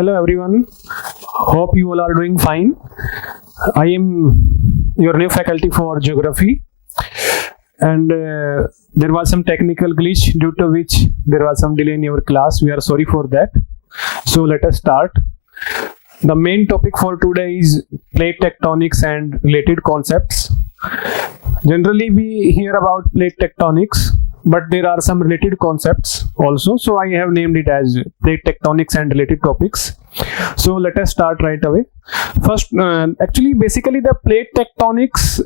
Hello everyone. Hope you all are doing fine. I am your new faculty for geography, and there was some technical glitch due to which there was some delay in your class. We are sorry for that. So let us start. The main topic for today is plate tectonics and related concepts. Generally, we hear about plate tectonics, but there are some related concepts also. So I have named it as plate tectonics and related topics. So let us start right away. First, basically the plate tectonics,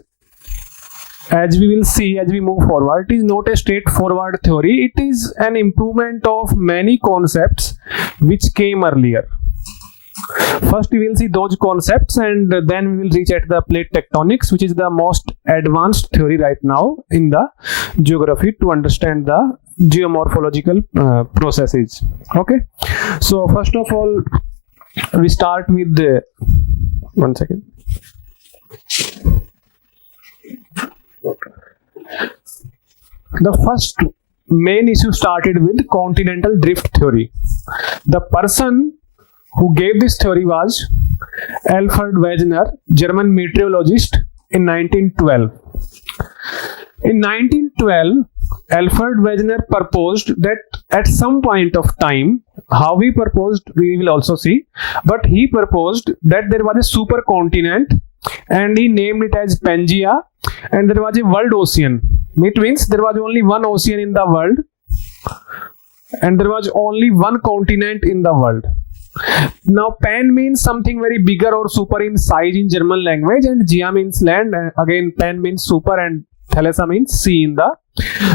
as we will see as we move forward, it is not a straightforward theory. It is an improvement of many concepts which came earlier. First we will see those concepts, and then we will reach at the plate tectonics, which is the most advanced theory right now in the geography to understand the geomorphological processes. Okay, so first of all we start with one second. The first main issue started with continental drift theory. The person who gave this theory was Alfred Wegener, German meteorologist, in 1912. In 1912, Alfred Wegener proposed that at some point of time, how he proposed we will also see, but he proposed that there was a supercontinent and he named it as Pangaea, and there was a world ocean. It means there was only one ocean in the world and there was only one continent in the world. Now pan means something very bigger or super in size in German language, and Gea means land, and again pan means super, and Thalassa means sea in the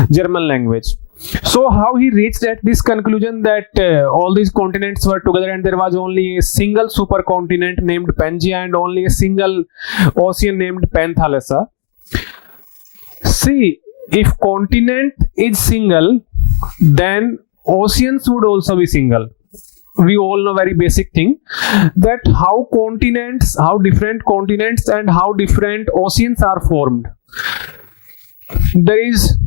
German language. So how he reached at this conclusion that all these continents were together and there was only a single supercontinent named Pangaea and only a single ocean named Panthalassa. See, if continent is single, then oceans would also be single. We all know very basic thing that how different continents and how different oceans are formed. There is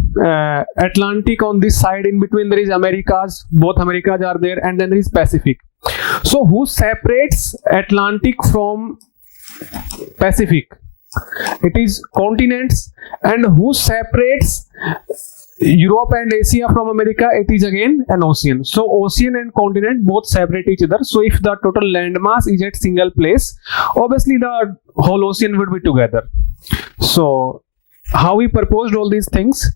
Atlantic on this side, in between there is Americas, both Americas are there, and then there is Pacific. So who separates Atlantic from Pacific? It is continents. And who separates Europe and Asia from America? It is again an ocean. So ocean and continent both separate each other. So if the total landmass is at single place, obviously the whole ocean would be together. So how he proposed all these things,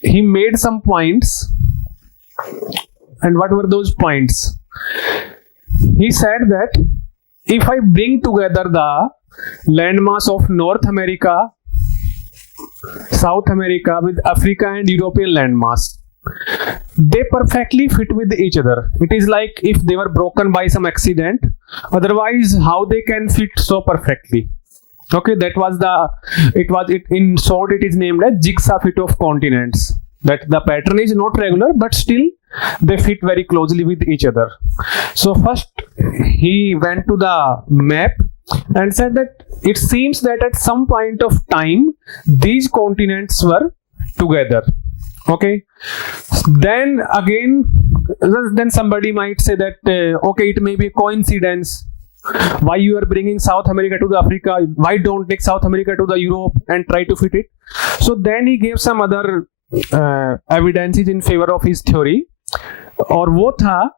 he made some points. And what were those points? He said that if I bring together the landmass of North America, South America with Africa and European landmass, they perfectly fit with each other. It is like if they were broken by some accident, otherwise how they can fit so perfectly. Okay, that was in short it is named as jigsaw fit of continents, that the pattern is not regular but still they fit very closely with each other. So first he went to the map and said that it seems that at some point of time these continents were together. Okay, then somebody might say that okay, it may be a coincidence. Why you are bringing South America to the Africa? Why don't take South America to the Europe and try to fit it? So then he gave some other evidences in favor of his theory. और वो था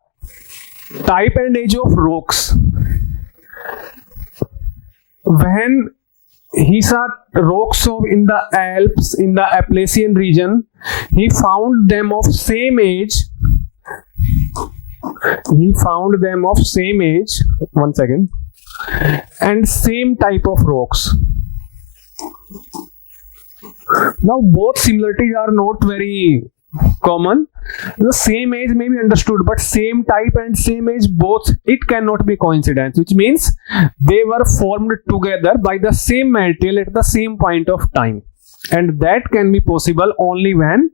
type and age of rocks. When he saw rocks in the Alps, in the Appalachian region, he found them of same age. One second. And same type of rocks. Now both similarities are not very common. The same age may be understood, but same type and same age, both, it cannot be coincidence, which means they were formed together by the same material at the same point of time, and that can be possible only when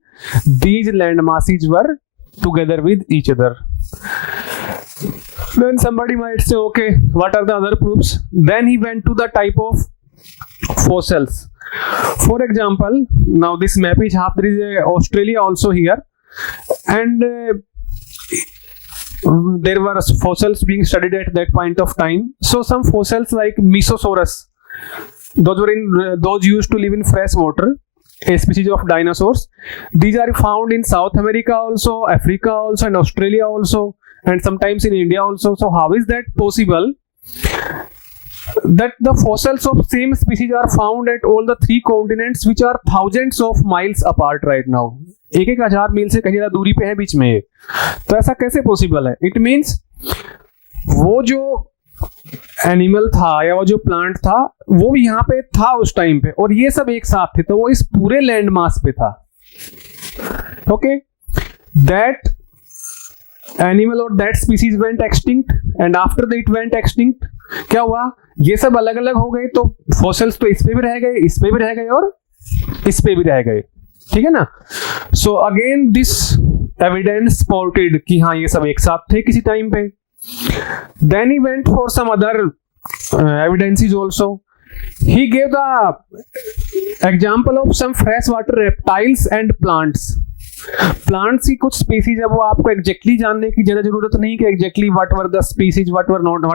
these land masses were together with each other. Then somebody might say, okay, what are the other proofs? Then he went to the type of fossils. For example, now this map is half, there is Australia also here, and there were fossils being studied at that point of time. So some fossils like Mesosaurus, those used to live in fresh water, a species of dinosaurs. These are found in South America also, Africa also, and Australia also, and sometimes in India also. So how is that possible that the fossils of same species are found at all the three continents which are thousands of miles apart right now? 1,000 मील से कहीं ज्यादा दूरी पे है बीच में। तो ऐसा कैसे पॉसिबल है? इट मीन्स वो जो एनिमल था या वो जो प्लांट था वो भी यहाँ पे था उस टाइम पे, और ये सब एक साथ थे, तो वो इस पूरे लैंड मास पे था। ओके, दैट एनिमल और that species went extinct, and after that went extinct क्या हुआ? ये सब अलग अलग हो गए, तो फॉसिल्स तो इस पे भी रह गए, इस पे भी रह गए और इस पे भी रह गए। ठीक है ना? So again this evidence spotted कि हाँ ये सब एक साथ थे किसी टाइम पे। Then he went for some other evidences also. He gave the example of some fresh water reptiles and plants. Plants की कुछ स्पीसीज है, वो आपको एग्जैक्टली जानने की ज्यादा जरूरत नहीं कि exactly what were the species, what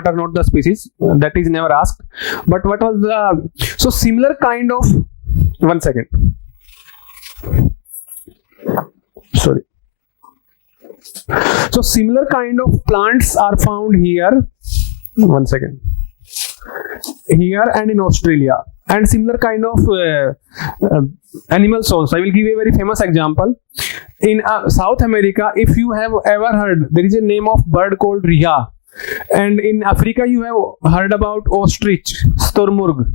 are not the species, that is never asked, but what was the so similar kind of, one second, sorry, so similar kind of plants are found here, one second, here and in Australia, and similar kind of animals also. I will give a very famous example. In South America, if you have ever heard, there is a name of bird called rhea, and in Africa you have heard about ostrich, stormurg,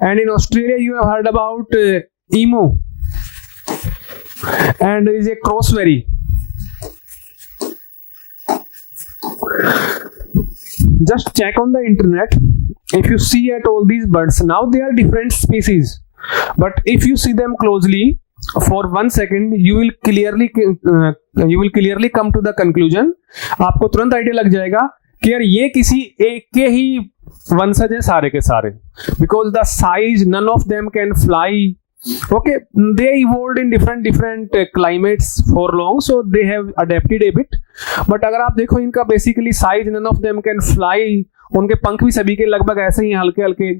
and in Australia you have heard about emu, and there is a crossberry. Just check on the internet. If you see at all these birds, now they are different species, but if you see them closely for 1 second, you will clearly come to the conclusion. आपको तुरंत idea लग जाएगा कि यार ये किसी एक के ही वंशज है सारे के सारे, because the size, none of them can fly. Okay, they evolved in different climates for long, so they have adapted a bit. But अगर आप देखो इनका basically size, none of them can fly. उनके पंख भी सभी के लगभग ऐसे ही हल्के हल्के.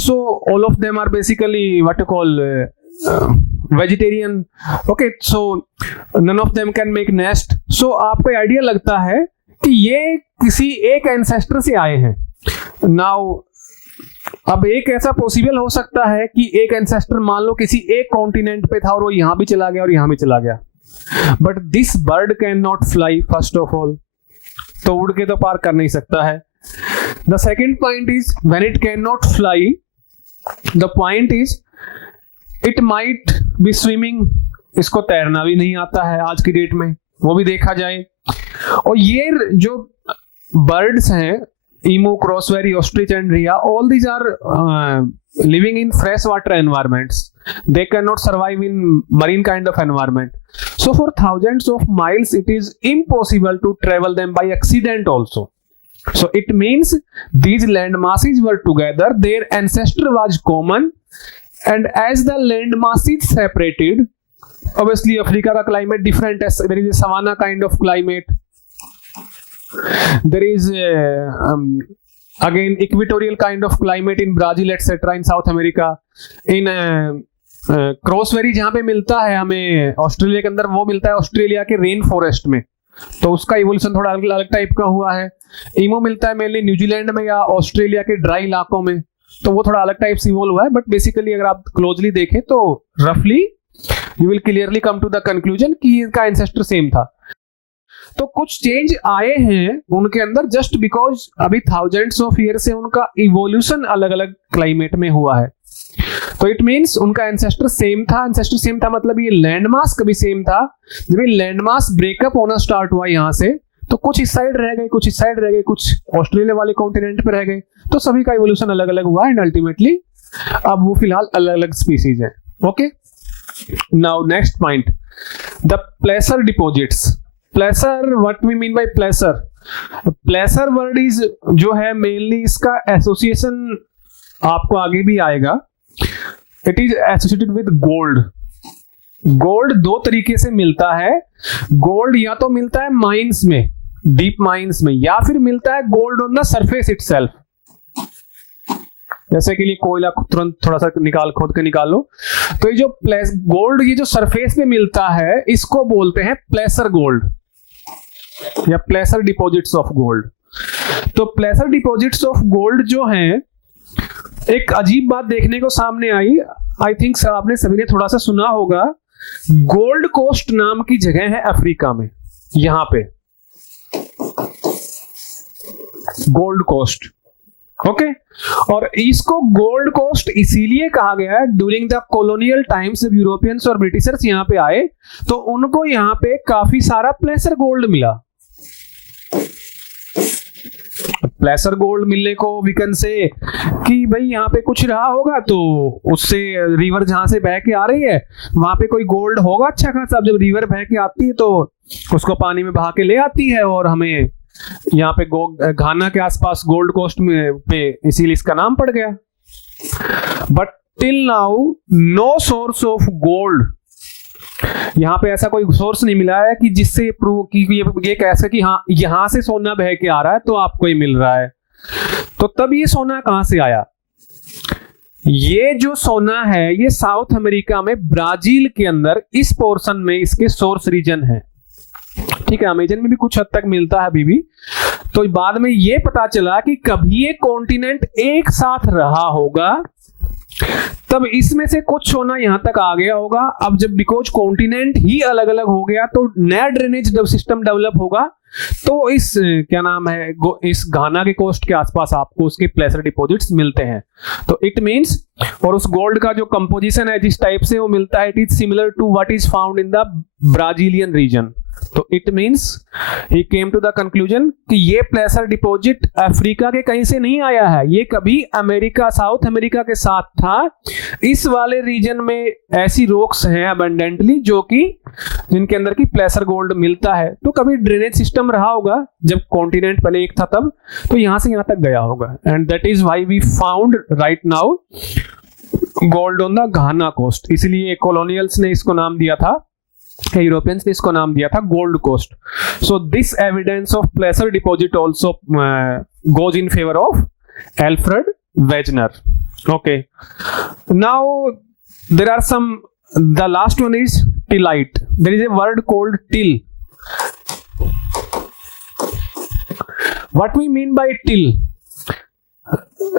So all of them are basically what you call vegetarian. Okay, so none of them can make nest. So आपको आइडिया लगता है कि ये किसी एक एंसेस्टर से आए हैं. Now अब एक ऐसा पॉसिबल हो सकता है कि एक एंसेस्टर मान लो किसी एक कॉन्टिनेंट पे था और वो यहां भी चला गया और यहां भी चला गया, but this bird can not fly first of all, तो उड़ के तो पार कर नहीं सकता है. The second point is when it can not fly, the point is it might be swimming. इसको तैरना भी नहीं आता है आज की डेट में, वो भी देखा जाए. और ये जो बर्ड्स हैं, emu, crossberry, ostrich and rhea, all these are living in freshwater environments. They cannot survive in marine kind of environment. So for thousands of miles it is impossible to travel them by accident also. So it means these land masses were together, their ancestor was common, and as the land masses separated, obviously Africa का climate different, there is a savanna kind of climate. There is again equatorial kind of climate in Brazil etc. in South America. In क्रॉसबेरी जहाँ पे मिलता है हमें Australia के अंदर, वो मिलता है ऑस्ट्रेलिया के रेन फॉरेस्ट में, तो उसका इवोल्यूशन थोड़ा अलग टाइप का हुआ है. ईमो मिलता है मेनली न्यूजीलैंड में या ऑस्ट्रेलिया के ड्राई इलाकों में, तो वो थोड़ा अलग टाइप से इवोल्व हुआ है. बट बेसिकली अगर आप क्लोजली देखें तो रफली you will clearly come to the conclusion कि इनका एंसेस्टर सेम था. तो कुछ चेंज आए हैं उनके अंदर जस्ट बिकॉज अभी थाउजेंड्स ऑफ ईयर से उनका इवोल्यूशन अलग अलग क्लाइमेट में हुआ है. तो इट मीन्स उनका एंसेस्टर सेम था. एंसेस्टर सेम था मतलब ये लैंडमास कभी सेम था. जब ये लैंडमास ब्रेकअप होना स्टार्ट हुआ यहाँ से, तो कुछ इस साइड रह गए, कुछ इस साइड रह गए, कुछ ऑस्ट्रेलिया वाले कॉन्टिनेंट पे रह गए, तो सभी का इवोल्यूशन अलग अलग हुआ एंड अल्टीमेटली अब वो फिलहाल अलग अलग स्पीसीज है. Okay, now next point, the placer deposits. Placer, what we mean by placer? Placer word is जो है मेनली इसका एसोसिएशन आपको आगे भी आएगा. It is associated with gold. Gold दो तरीके से मिलता है. गोल्ड या तो मिलता है माइंस में, डीप माइंस में, या फिर मिलता है gold on the surface itself. जैसे कि ये कोयला तुरंत थोड़ा सा खोद के निकाल लो, तो ये जो गोल्ड ये जो सरफेस पे मिलता है इसको बोलते हैं प्लेसर गोल्ड या प्लेसर डिपॉजिट्स ऑफ गोल्ड। तो प्लेसर डिपॉजिट्स ऑफ गोल्ड जो हैं, एक अजीब बात देखने को सामने आई, आई थिंक आपने सभी ने थोड़ा सा सुना होगा, गोल्ड कोस्ट नाम की जगह है अफ्रीका में, यहां पे गोल्ड कोस्ट, ओके। और इसको गोल्ड कोस्ट इसीलिए कहा गया है, ड्यूरिंग द कॉलोनियल टाइम्स जब यूरोपियंस और ब्रिटिशर्स यहां पे आए तो उनको यहां पे काफी सारा प्लेसर गोल्ड मिला। प्लेसर गोल्ड मिलने को वी कैन से कि भाई यहाँ पे कुछ रहा होगा, तो उससे रिवर जहां से बह के आ रही है वहां पे कोई गोल्ड होगा अच्छा खासा। जब रिवर बह के आती है तो उसको पानी में बहा के ले आती है, और हमें यहाँ पे घाना के आसपास गोल्ड कोस्ट में पे इसीलिए इसका नाम पड़ गया। But till now no source of gold, यहाँ पे ऐसा कोई सोर्स नहीं मिला है कि जिससे प्रूव कि ये कह सके कि हाँ यहां से सोना बह के आ रहा है तो आपको ही मिल रहा है। तो तब ये सोना कहां से आया? ये जो सोना है ये साउथ अमेरिका में ब्राजील के अंदर इस पोर्शन में इसके सोर्स रीजन है, ठीक है। अमेजन में भी कुछ हद तक मिलता है अभी भी। तो बाद में ये पता चला कि कभी ये कॉन्टिनेंट एक साथ रहा होगा, तब इसमें से कुछ सोना यहां तक आ गया होगा। अब जब बिकॉज कॉन्टिनेंट ही अलग अलग हो गया तो नया ड्रेनेज सिस्टम डेवलप होगा, तो इस क्या नाम है इस घाना के कोस्ट के आसपास आपको उसके प्लेसर डिपॉजिट्स मिलते हैं। तो इट मींस, और उस गोल्ड का जो कंपोजिशन है जिस टाइप से वो मिलता है, it is similar to what is found in the Brazilian region. तो it means he came to the conclusion कि ये प्लेसर डिपॉजिट अफ्रीका के कहीं से नहीं आया है, ये कभी अमेरिका साउथ अमेरिका के साथ था। इस वाले रीजन में ऐसी रॉक्स हैं अबंडेंटली जो कि जिनके अंदर की प्लेसर गोल्ड मिलता है। तो कभी ड्रेनेज सिस्टम रहा होगा जब कॉन्टिनेंट पहले एक था तब, तो यहां से यहां तक गया होगा। And that is why we found right now gold on the Ghana coast. इसलिए कॉलोनियल्स ने इसको नाम दिया था, यूरोपियंस ने इसको नाम दिया था gold coast. So this evidence of placer deposit also goes in favour of Alfred Wegener. Okay, now there are some, the last one is tillite. There is a word called till. What we mean by till?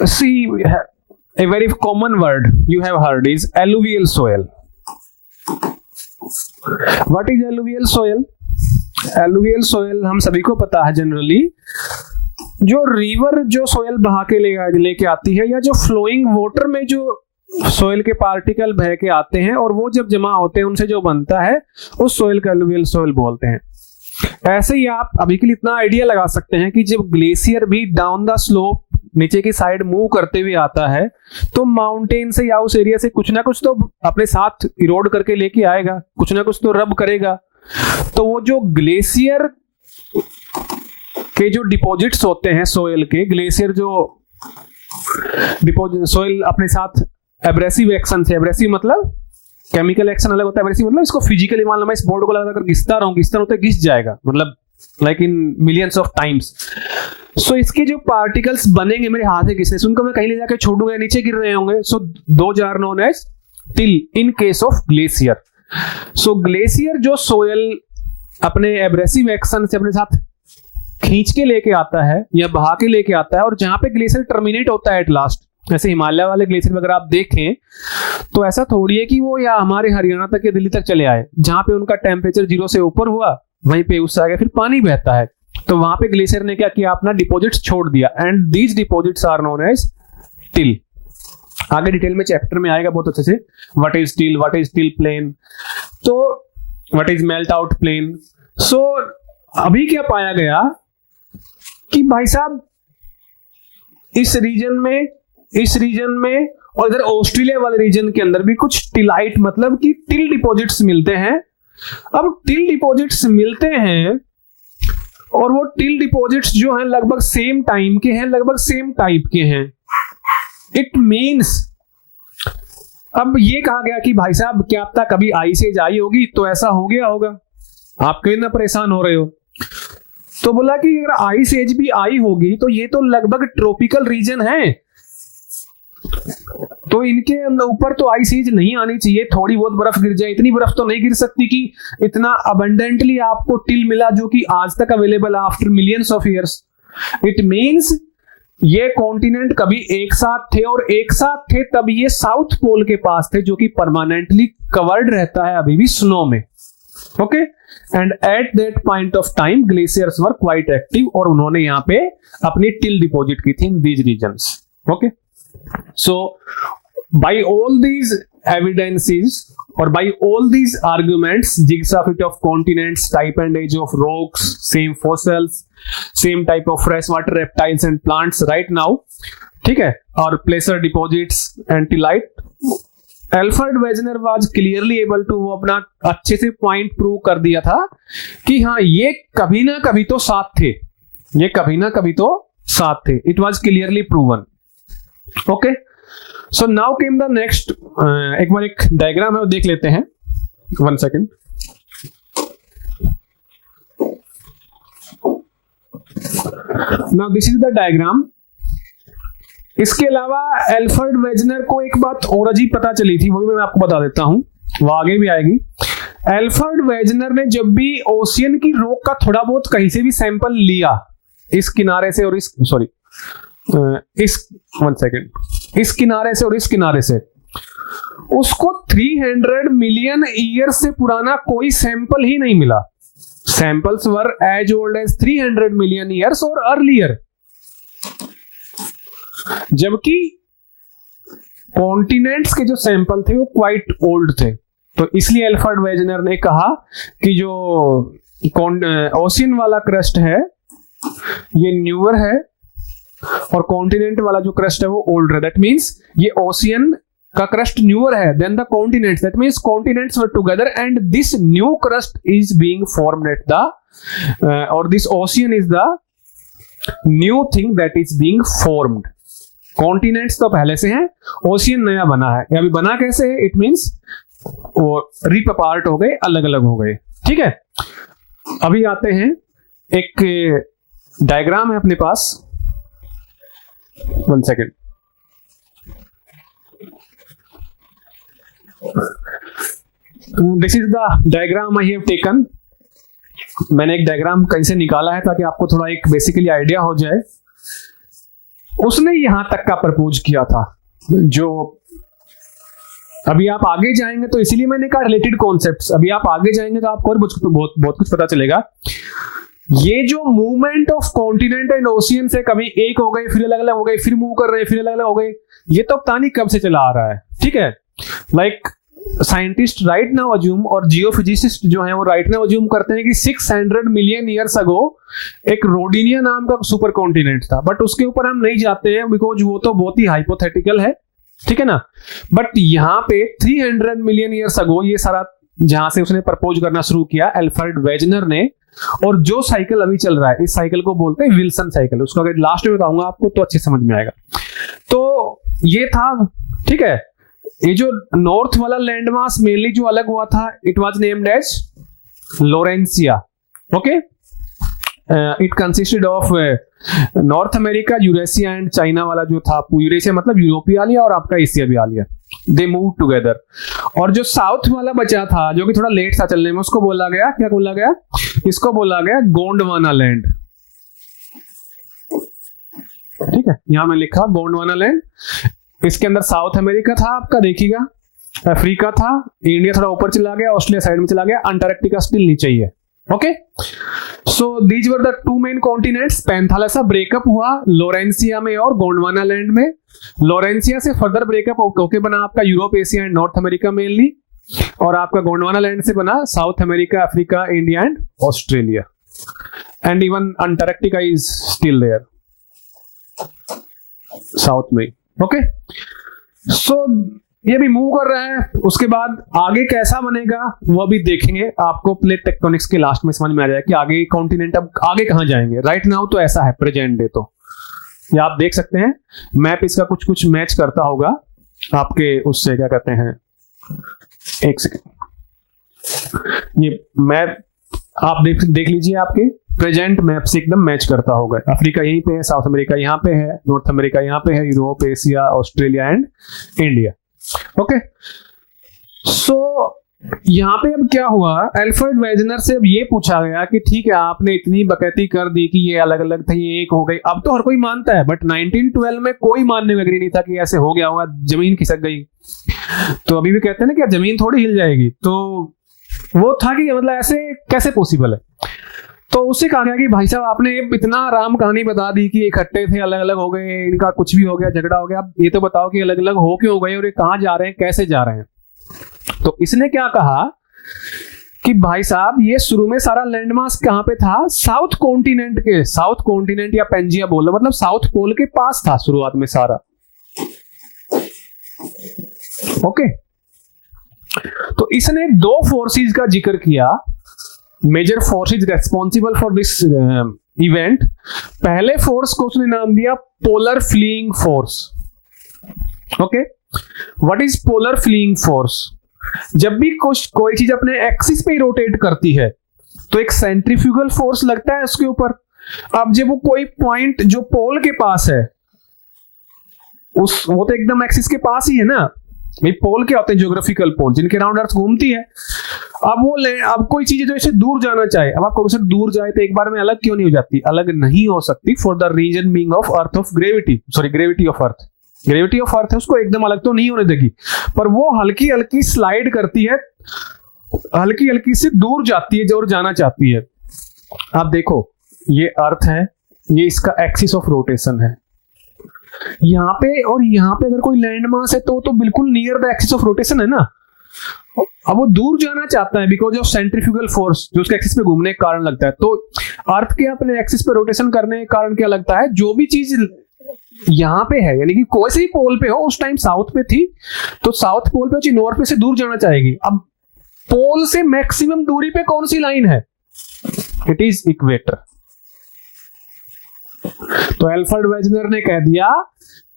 See, a very common word you have heard is alluvial soil. What is alluvial soil? Alluvial soil हम सभी को पता है generally, जो river जो soil बहा के लेके आती है, या जो फ्लोइंग वाटर में जो सोयल के पार्टिकल बह के आते हैं और वो जब जमा होते हैं उनसे जो बनता है उस सोयल का एलुवियल सोयल बोलते हैं। ऐसे ही आप अभी के लिए इतना आइडिया लगा सकते हैं कि जब ग्लेशियर भी डाउन द स्लोप नीचे की साइड मूव करते हुए आता है तो माउंटेन से या उस एरिया से कुछ ना कुछ तो अपने साथ इरोड करके लेके आएगा, कुछ ना कुछ तो रब करेगा। तो वो जो ग्लेशियर के जो डिपॉजिट्स होते हैं सोयल के, ग्लेशियर जो डिपॉजिट सोयल अपने साथ एब्रेसिव एक्शन से, एब्रेसिव मतलब केमिकल एक्शन अलग होता है, एब्रेसिव मतलब इसको फिजिकली मान लो मैं इस बोर्ड को लगाकर घिसता रहूं, घिस जाएगा, मतलब like in millions of times. So इसके जो पार्टिकल्स बनेंगे मेरे हाथ से घिसने से, उनको मैं कहीं ले जाकर छोड़ूंगा, नीचे गिर रहे होंगे। So those are known as till in case of glacier. So glacier जो सोयल अपने एब्रेसिव एक्शन से अपने साथ खींच के लेके आता है या बहा के लेके आता है, और जहां पे ग्लेशियर टर्मिनेट होता है एट लास्ट, जैसे हिमालय वाले ग्लेशियर अगर आप देखें तो ऐसा थोड़ी है कि वो या हमारे हरियाणा तक या दिल्ली तक चले आए, जहां पे उनका टेम्परेचर 0 से ऊपर हुआ वहीं पे उससे आगे फिर पानी बहता है। तो वहां पे ग्लेशियर ने क्या किया, अपना डिपॉजिट्स छोड़ दिया, and these deposits are known as till. आगे डिटेल में चैप्टर में आएगा बहुत अच्छे से, what is till, what is till plain, तो what is melt out plain. So अभी क्या पाया गया कि भाई साहब इस रीजन में और इधर ऑस्ट्रेलिया वाले रीजन के अंदर भी कुछ टिलाइट मतलब कि टिल डिपॉजिट्स मिलते हैं। अब टिल डिपॉजिट्स मिलते हैं और वो टिल डिपॉजिट्स जो हैं लगभग सेम टाइम के हैं, लगभग सेम टाइप के हैं। इट मींस अब ये कहा गया कि भाई साहब क्या पता कभी आइस एज आई होगी तो ऐसा हो गया होगा, आप क्यों ना परेशान हो रहे हो। तो बोला कि अगर आइस एज भी आई होगी तो ये तो लगभग ट्रॉपिकल रीजन है, तो इनके ऊपर तो आइस एज नहीं आनी चाहिए, थोड़ी बहुत बर्फ गिर जाए, इतनी बर्फ तो नहीं गिर सकती कि इतना अबंडेंटली आपको टिल मिला जो कि आज तक available after millions of years. It means ये कॉन्टिनेंट कभी एक साथ थे, और एक साथ थे तब ये साउथ पोल के पास थे जो कि परमानेंटली कवर्ड रहता है अभी भी स्नो में। Okay, and at that point of time glaciers were quite active, और उन्होंने यहाँ पे अपनी टिल डिपॉजिट की थी in these regions. Okay, so by all these evidences or by all these arguments, jigsaw fit of continents, type and age of rocks, same fossils, same type of freshwater reptiles and plants right now, ठीक है, और placer deposits and tillite, Alfred Wegener was clearly able to, वो अपना अच्छे से point prove कर दिया था कि हाँ ये कभी ना कभी तो साथ थे, ये कभी ना कभी तो साथ थे। It was clearly proven. Okay, so now came the next, एक बार एक डायग्राम है वो देख लेते हैं, 1 second. Now this is the diagram. इसके अलावा एल्फ्रेड वेजनर को एक बात और अजीब पता चली थी, वो भी मैं आपको बता देता हूं, वो आगे भी आएगी। एल्फ्रेड वेजनर ने जब भी ओशियन की रॉक का थोड़ा बहुत कहीं से भी सैंपल लिया, इस किनारे से और इस, सॉरी इस 1 सेकेंड, इस किनारे से और इस किनारे से, उसको 300 मिलियन ईयर से पुराना कोई सैंपल ही नहीं मिला। Samples were as old as 300 million years और अर्लियर, जबकि कॉन्टिनेंट्स के जो सैंपल थे वो क्वाइट ओल्ड थे। तो इसलिए एल्फ्रेड वेजनर ने कहा कि जो ओशियन वाला क्रस्ट है ये न्यूअर है और कॉन्टिनेंट वाला जो क्रस्ट है वो ओल्ड है। दैट मींस ये ओशियन का क्रस्ट न्यूअर है then the continents, that means continents were together and this new crust is being formed at the और this ocean is the new thing that is being formed. Continents तो पहले से हैं, ocean नया बना है। अभी बना कैसे है? इट मींस वो रिप अपार्ट हो गए, अलग अलग हो गए। ठीक है, अभी आते हैं, एक डायग्राम है अपने पास, 1 second. This is the diagram I have taken. मैंने एक डायग्राम कहीं से निकाला है ताकि आपको थोड़ा एक बेसिकली आइडिया हो जाए। उसने यहां तक का प्रपोज किया था, जो अभी आप आगे जाएंगे तो इसीलिए मैंने कहा रिलेटेड कॉन्सेप्ट्स, अभी आप आगे जाएंगे तो आपको और बहुत कुछ पता चलेगा। ये जो movement of continent and ocean से कभी एक हो गए, फिर अलग अलग हो गए, फिर मूव कर रहे हैं, फिर अलग अलग हो गए, ये तो पता नहीं कब से चला आ रहा है। ठीक है, like scientist right now assume, और जियोफिजिसिस्ट जो है वो राइट नाउ अज्यूम करते हैं कि 600 मिलियन ईयर्स अगो एक रोडिनिया नाम का सुपर कॉन्टिनेंट था, बट उसके ऊपर हम नहीं जाते हैं बिकॉज वो तो बहुत ही हाइपोथेटिकल है। ठीक है ना, बट यहाँ पे 300 मिलियन ईयर्स अगो ये सारा जहां से उसने प्रपोज करना शुरू किया एल्फ्रेड वेजनर ने, और जो साइकिल अभी चल रहा है इस साइकिल को बोलते हैं विल्सन साइकिल। उसको अगर लास्ट में बताऊंगा आपको तो अच्छे समझ में आएगा। तो ये था, ठीक है, ये जो नॉर्थ वाला लैंड मास मेनली जो अलग हुआ था, it was named as Laurentia. Okay, it consisted of North America, Eurasia and China वाला जो था, यूरेशिया मतलब यूरोपीय आ लिया और आपका एशिया भी आ लिया, दे मूव टुगेदर। और जो साउथ वाला बचा था जो कि थोड़ा लेट था चलने में, उसको बोला गया, क्या बोला गया? इसको बोला गया गोंडवाना लैंड। ठीक है, यहां मैं लिखा गोंडवाना लैंड। इसके अंदर साउथ अमेरिका था आपका, देखिएगा, अफ्रीका था, इंडिया थोड़ा ऊपर चला गया, ऑस्ट्रेलिया साइड में चला गया, अंटार्कटिका स्टिल नीचे ही है। Okay, so these were the two main continents. Panthalassa breakup हुआ लोरेंसिया में और गोंडवाना लैंड में। लोरेंसिया से फर्दर ब्रेकअप होके बना आपका Europe, Asia and North America mainly, और आपका गोंडवाना लैंड से बना South America, Africa, India and Australia, and even Antarctica is still there south में। ओके, सो ये भी मूव कर रहा है। उसके बाद आगे कैसा बनेगा वो भी देखेंगे, आपको प्लेट टेक्टोनिक्स के लास्ट में समझ में आ जाएगा कि आगे कॉन्टिनेंट अब आगे कहां जाएंगे। राइट नाउ तो ऐसा है प्रेजेंट डे, तो ये आप देख सकते हैं मैप इसका कुछ कुछ मैच करता होगा आपके उससे, क्या कहते हैं, एक सेकेंड, ये मैप आप देख लीजिए आपके प्रेजेंट मैप से एकदम मैच करता होगा। अफ्रीका यहीं पे है, साउथ अमेरिका यहाँ पे है, नॉर्थ अमेरिका यहाँ पे है, Europe, Asia, Australia and India. Okay, so यहाँ पे अब क्या हुआ, अल्फ्रेड वेजनर से अब ये पूछा गया कि ठीक है आपने इतनी बकैती कर दी कि ये अलग अलग थे, ये एक हो गई, अब तो हर कोई मानता है, बट 1912 में कोई मानने में एग्री नहीं था कि ऐसे हो गया होगा, जमीन खिसक गई। तो अभी भी कहते हैं ना कि जमीन थोड़ी हिल जाएगी, तो वो था कि मतलब ऐसे कैसे पॉसिबल है। तो उससे कहा गया कि भाई साहब आपने इतना राम कहानी बता दी कि इकट्ठे थे, अलग अलग हो गए, इनका कुछ भी हो गया, झगड़ा हो गया, अब ये तो बताओ कि अलग अलग हो क्यों हो गए और ये कहाँ जा रहे हैं, कैसे जा रहे हैं। तो इसने क्या कहा कि भाई साहब ये शुरू में सारा लैंडमार्क कहां पे था, साउथ कॉन्टिनेंट के, साउथ कॉन्टिनेंट या पेंजिया बोलो, मतलब साउथ पोल के पास था शुरुआत में सारा। ओके, तो इसने दो फोर्सेस का जिक्र किया, major forces responsible for this event. पहले फोर्स को उसने नाम दिया polar fleeing force. Okay, what is polar fleeing force? जब भी कोई चीज अपने एक्सिस पे रोटेट करती है तो एक सेंट्रीफ्यूगल फोर्स लगता है उसके ऊपर। अब जब वो कोई पॉइंट जो पोल के पास है, वो तो एकदम एक्सिस के पास ही है ना, भाई पोल क्या होते हैं, ज्योग्राफिकल पोल जिनके राउंड अर्थ घूमती है। अब कोई चीज जो इससे दूर जाना चाहे, अब आपको उससे दूर जाए तो एक बार में अलग क्यों नहीं हो जाती? अलग नहीं हो सकती for the reason being of earth of gravity, sorry gravity of earth. Gravity of earth है, उसको एकदम अलग तो नहीं होने देगी, पर वो हल्की हल्की स्लाइड करती है, हल्की हल्की से दूर जाती है जो और जाना चाहती है। आप देखो ये अर्थ है, ये इसका एक्सिस ऑफ रोटेशन है यहाँ पे, और यहाँ पे अगर कोई लैंड मास है तो बिल्कुल near the axis of rotation है ना। अब वो दूर जाना चाहता है बिकॉज ऑफ सेंट्रीफ्यूगल फोर्स जो उसके एक्सिस पे घूमने के कारण लगता है। तो अर्थ के अपने एक्सिस पे रोटेशन करने के कारण क्या लगता है, जो भी चीज यहाँ पे है, यानी कि कोई से ही पोल पे हो, उस टाइम साउथ पे थी तो साउथ पोल पे नॉर्थ पे से दूर जाना चाहेगी। अब पोल से मैक्सिमम दूरी पे कौन सी लाइन है? It is equator. तो अल्फ्रेड वेजनर ने कह दिया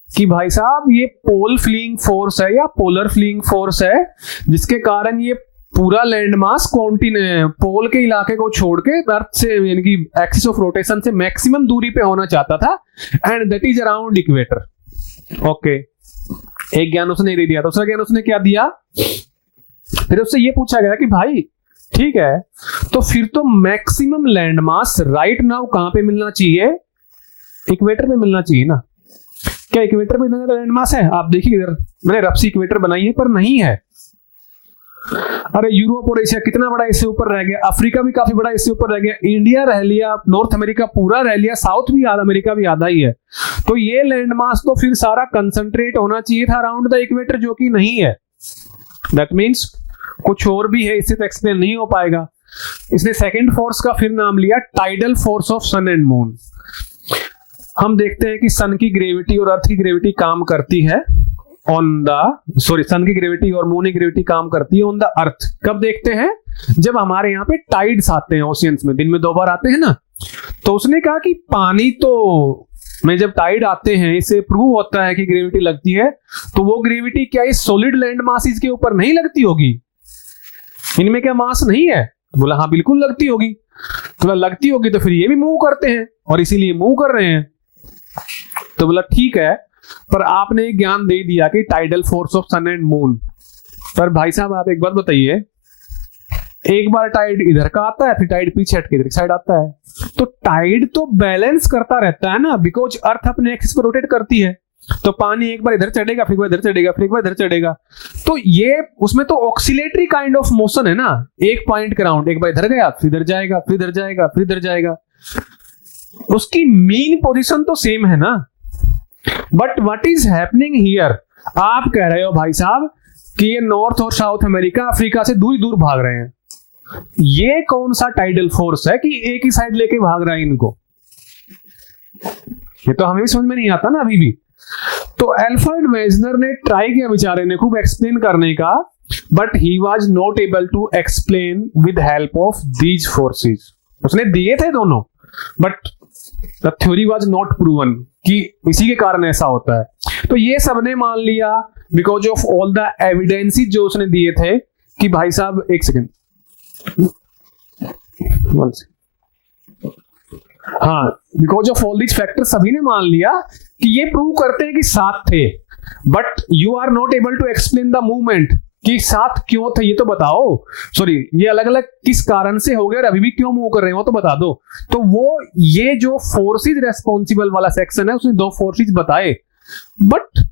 कि भाई साहब ये पोल फ्लीइंग फोर्स है या पोलर फ्लीइंग फोर्स है, जिसके कारण ये पूरा लैंडमास कॉन्टिनेंट पोल के इलाके को छोड़ के अर्थ से, यानी कि एक्सिस ऑफ रोटेशन से मैक्सिमम दूरी पे होना चाहता था, and that is around equator. Okay, एक ज्ञान उसने दे दिया। दूसरा ज्ञान उसने क्या दिया, फिर उससे ये पूछा गया कि भाई ठीक है, तो फिर तो मैक्सिमम लैंडमास राइट नाउ कहां पे मिलना चाहिए? इक्वेटर पे मिलना चाहिए ना। क्या इक्वेटर पे इतना लैंडमास है? आप देखिए इधर मैंने रफ सी इक्वेटर बनाई है, पर नहीं है। अरे यूरोप और एशिया कितना बड़ा इससे ऊपर रह गया, अफ्रीका भी काफी बड़ा इससे ऊपर रह गया, इंडिया रह लिया, नॉर्थ अमेरिका पूरा रह लिया, साउथ भी आधा, अमेरिका भी आधा ही है। तो ये लैंडमास तो फिर सारा कंसंट्रेट होना चाहिए था अराउंड द इक्वेटर, जो कि नहीं है। दैट मीन्स कुछ और भी है, इससे तो एक्सप्लेन नहीं हो पाएगा। इसने सेकेंड फोर्स का फिर नाम लिया tidal force of sun and moon. हम देखते हैं कि सन की ग्रेविटी और अर्थ की ग्रेविटी काम करती है सन की ग्रेविटी और मून की ग्रेविटी काम करती है ऑन द अर्थ। कब देखते हैं? जब हमारे यहाँ पे टाइड्स आते हैं ओशियंस में, दिन में 2 बार आते हैं ना। तो उसने कहा कि पानी तो में जब टाइड आते हैं, इससे प्रूव होता है कि ग्रेविटी लगती है, तो वो ग्रेविटी क्या इस सॉलिड लैंड मासेस के ऊपर नहीं लगती होगी? इनमें क्या मास नहीं है? बोला हाँ बिल्कुल लगती होगी। तो लगती होगी तो फिर ये भी मूव करते हैं और इसीलिए मूव कर रहे हैं। तो बोला ठीक है, पर आपने एक ज्ञान दे दिया कि tidal force of sun and moon. पर भाई साहब आप एक बात बताइए, एक बार टाइड इधर का आता है, फिर टाइड पीछे हट के इधर की साइड आता है, तो टाइड तो बैलेंस करता रहता है ना, बिकॉज अर्थ अपने एक्सिस पर रोटेट करती है। तो पानी एक बार इधर चढ़ेगा, फिर एक बार इधर चढ़ेगा, फिर एक बार इधर चढ़ेगा। तो ये उसमें तो ऑक्सिलेटरी काइंड ऑफ मोशन है ना, एक पॉइंट के राउंड, एक बार इधर गया, फिर इधर जाएगा, फिर इधर जाएगा, फिर इधर जाएगा। उसकी मीन पोजीशन तो सेम है ना। But what is happening here? आप कह रहे हो भाई साहब कि ये नॉर्थ और साउथ अमेरिका अफ्रीका से दूर दूर भाग रहे हैं। ये कौन सा टाइडल फोर्स है कि एक ही साइड लेके भाग रहा है इनको? ये तो हमें भी समझ में नहीं आता ना अभी भी। तो अल्फ्रेड वेजनर ने ट्राई किया बेचारे ने खूब एक्सप्लेन करने का, but he was not able to explain with help of these forces. उसने दिए थे दोनों, but the theory was not proven कि इसी के कारण ऐसा होता है। तो ये सबने मान लिया because of all the evidences जो उसने दिए थे कि भाई साहब एक सेकेंड, हाँ, because of all these factors सभी ने मान लिया कि ये प्रूव करते हैं कि साथ थे, but you are not able to explain the movement कि साथ क्यों थे, ये तो बताओ। सॉरी, ये अलग अलग किस कारण से हो गया और अभी भी क्यों मूव कर रहे हो तो बता दो। तो वो ये जो फोर्सेस रेस्पॉन्सिबल वाला सेक्शन है उसने दो फोर्सेस बताए, बट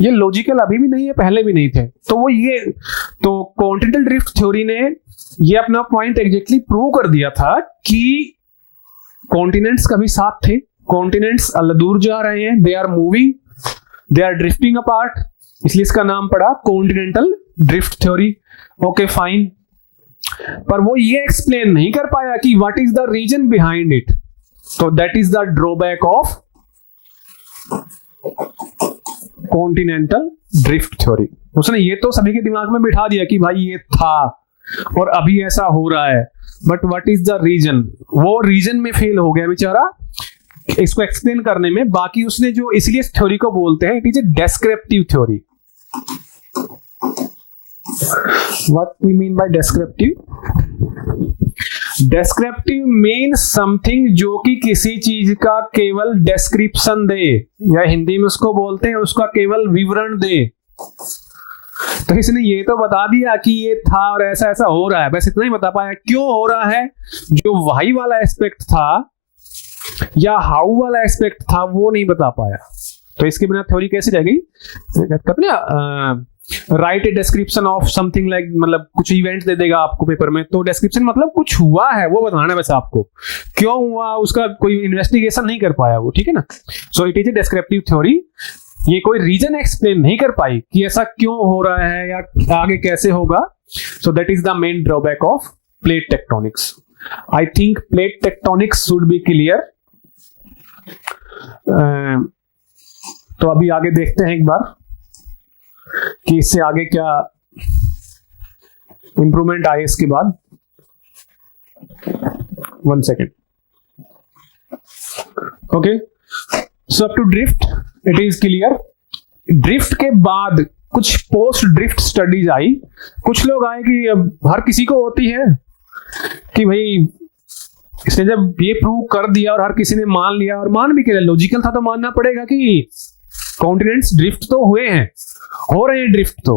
ये लॉजिकल अभी भी नहीं है, पहले भी नहीं थे। तो वो ये तो कॉन्टिनेंटल ड्रिफ्ट थ्योरी ने ये अपना पॉइंट एग्जैक्टली प्रूव कर दिया था कि कॉन्टिनेंट्स कभी साथ थे, कॉन्टिनेंट्स दूर जा रहे हैं, they are moving, they are drifting apart, इसलिए इसका नाम पड़ा continental drift theory. Okay fine, पर वो ये एक्सप्लेन नहीं कर पाया कि what is the reason behind it. तो that is the drawback of continental drift theory. उसने ये तो सभी के दिमाग में बिठा दिया कि भाई ये था और अभी ऐसा हो रहा है, but what is the reason, वो रीजन में फेल हो गया बेचारा इसको एक्सप्लेन करने में। बाकी उसने जो, इसलिए इस थ्योरी को बोलते हैं it is a descriptive theory. What we mean by descriptive? Descriptive means something जो कि किसी चीज का केवल डिस्क्रिप्शन दे, या हिंदी में उसको बोलते हैं उसका केवल विवरण दे। तो इसने ये तो बता दिया कि ये था और ऐसा ऐसा हो रहा है, बस इतना ही बता पाया। क्यों हो रहा है, जो वाई वाला एस्पेक्ट था या हाउ वाला एस्पेक्ट था वो नहीं बता पाया। तो इसके बिना थ्योरी कैसी रह गई? कहते ना right a description of something like, मतलब कुछ इवेंट दे देगा आपको पेपर में, तो डिस्क्रिप्शन मतलब कुछ हुआ है वो बताना है बस आपको, क्यों हुआ उसका कोई इन्वेस्टिगेशन नहीं कर पाया वो, ठीक है ना। सो it is A descriptive theory. ये कोई रीजन एक्सप्लेन नहीं कर पाई कि ऐसा क्यों हो रहा है या आगे कैसे होगा। सो that is the main drawback of plate tectonics. I think plate tectonics should be clear. तो अभी आगे देखते हैं एक बार कि इससे आगे क्या इंप्रूवमेंट आए इसके बाद। 1 second. Okay, so up to drift it is clear. Drift के बाद कुछ पोस्ट ड्रिफ्ट स्टडीज आई। कुछ लोग आए कि अब हर किसी को होती है कि भाई इसने जब ये प्रूव कर दिया और हर किसी ने मान लिया, और मान भी किया, लॉजिकल था तो मानना पड़ेगा कि कॉन्टिनेंट्स ड्रिफ्ट तो हुए हैं, हो रहे हैं ड्रिफ्ट तो,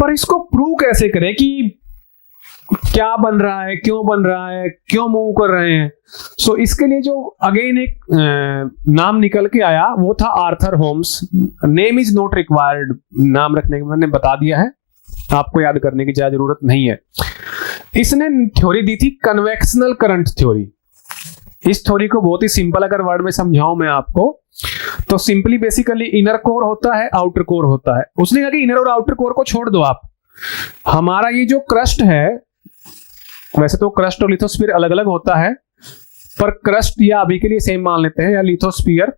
पर इसको प्रूव कैसे करें कि क्या बन रहा है, क्यों बन रहा है, क्यों मूव कर रहे हैं। सो इसके लिए जो अगेन एक नाम निकल के आया वो था Arthur Holmes. Name is not required, नाम रखने के मैंने बता दिया है, आपको याद करने की ज्यादा जरूरत नहीं है। इसने थ्योरी दी थी कन्वेक्शनल करंट थ्योरी। इस थ्योरी को बहुत ही सिंपल अगर वर्ड में समझाऊं मैं आपको, तो सिंपली बेसिकली इनर कोर होता है, आउटर कोर होता है। उसने कहा कि इनर और आउटर कोर को छोड़ दो आप, हमारा ये जो क्रस्ट है, वैसे तो क्रस्ट और लिथोस्फीयर अलग अलग होता है, पर क्रस्ट या अभी के लिए सेम मान लेते हैं, या लिथोस्फीयर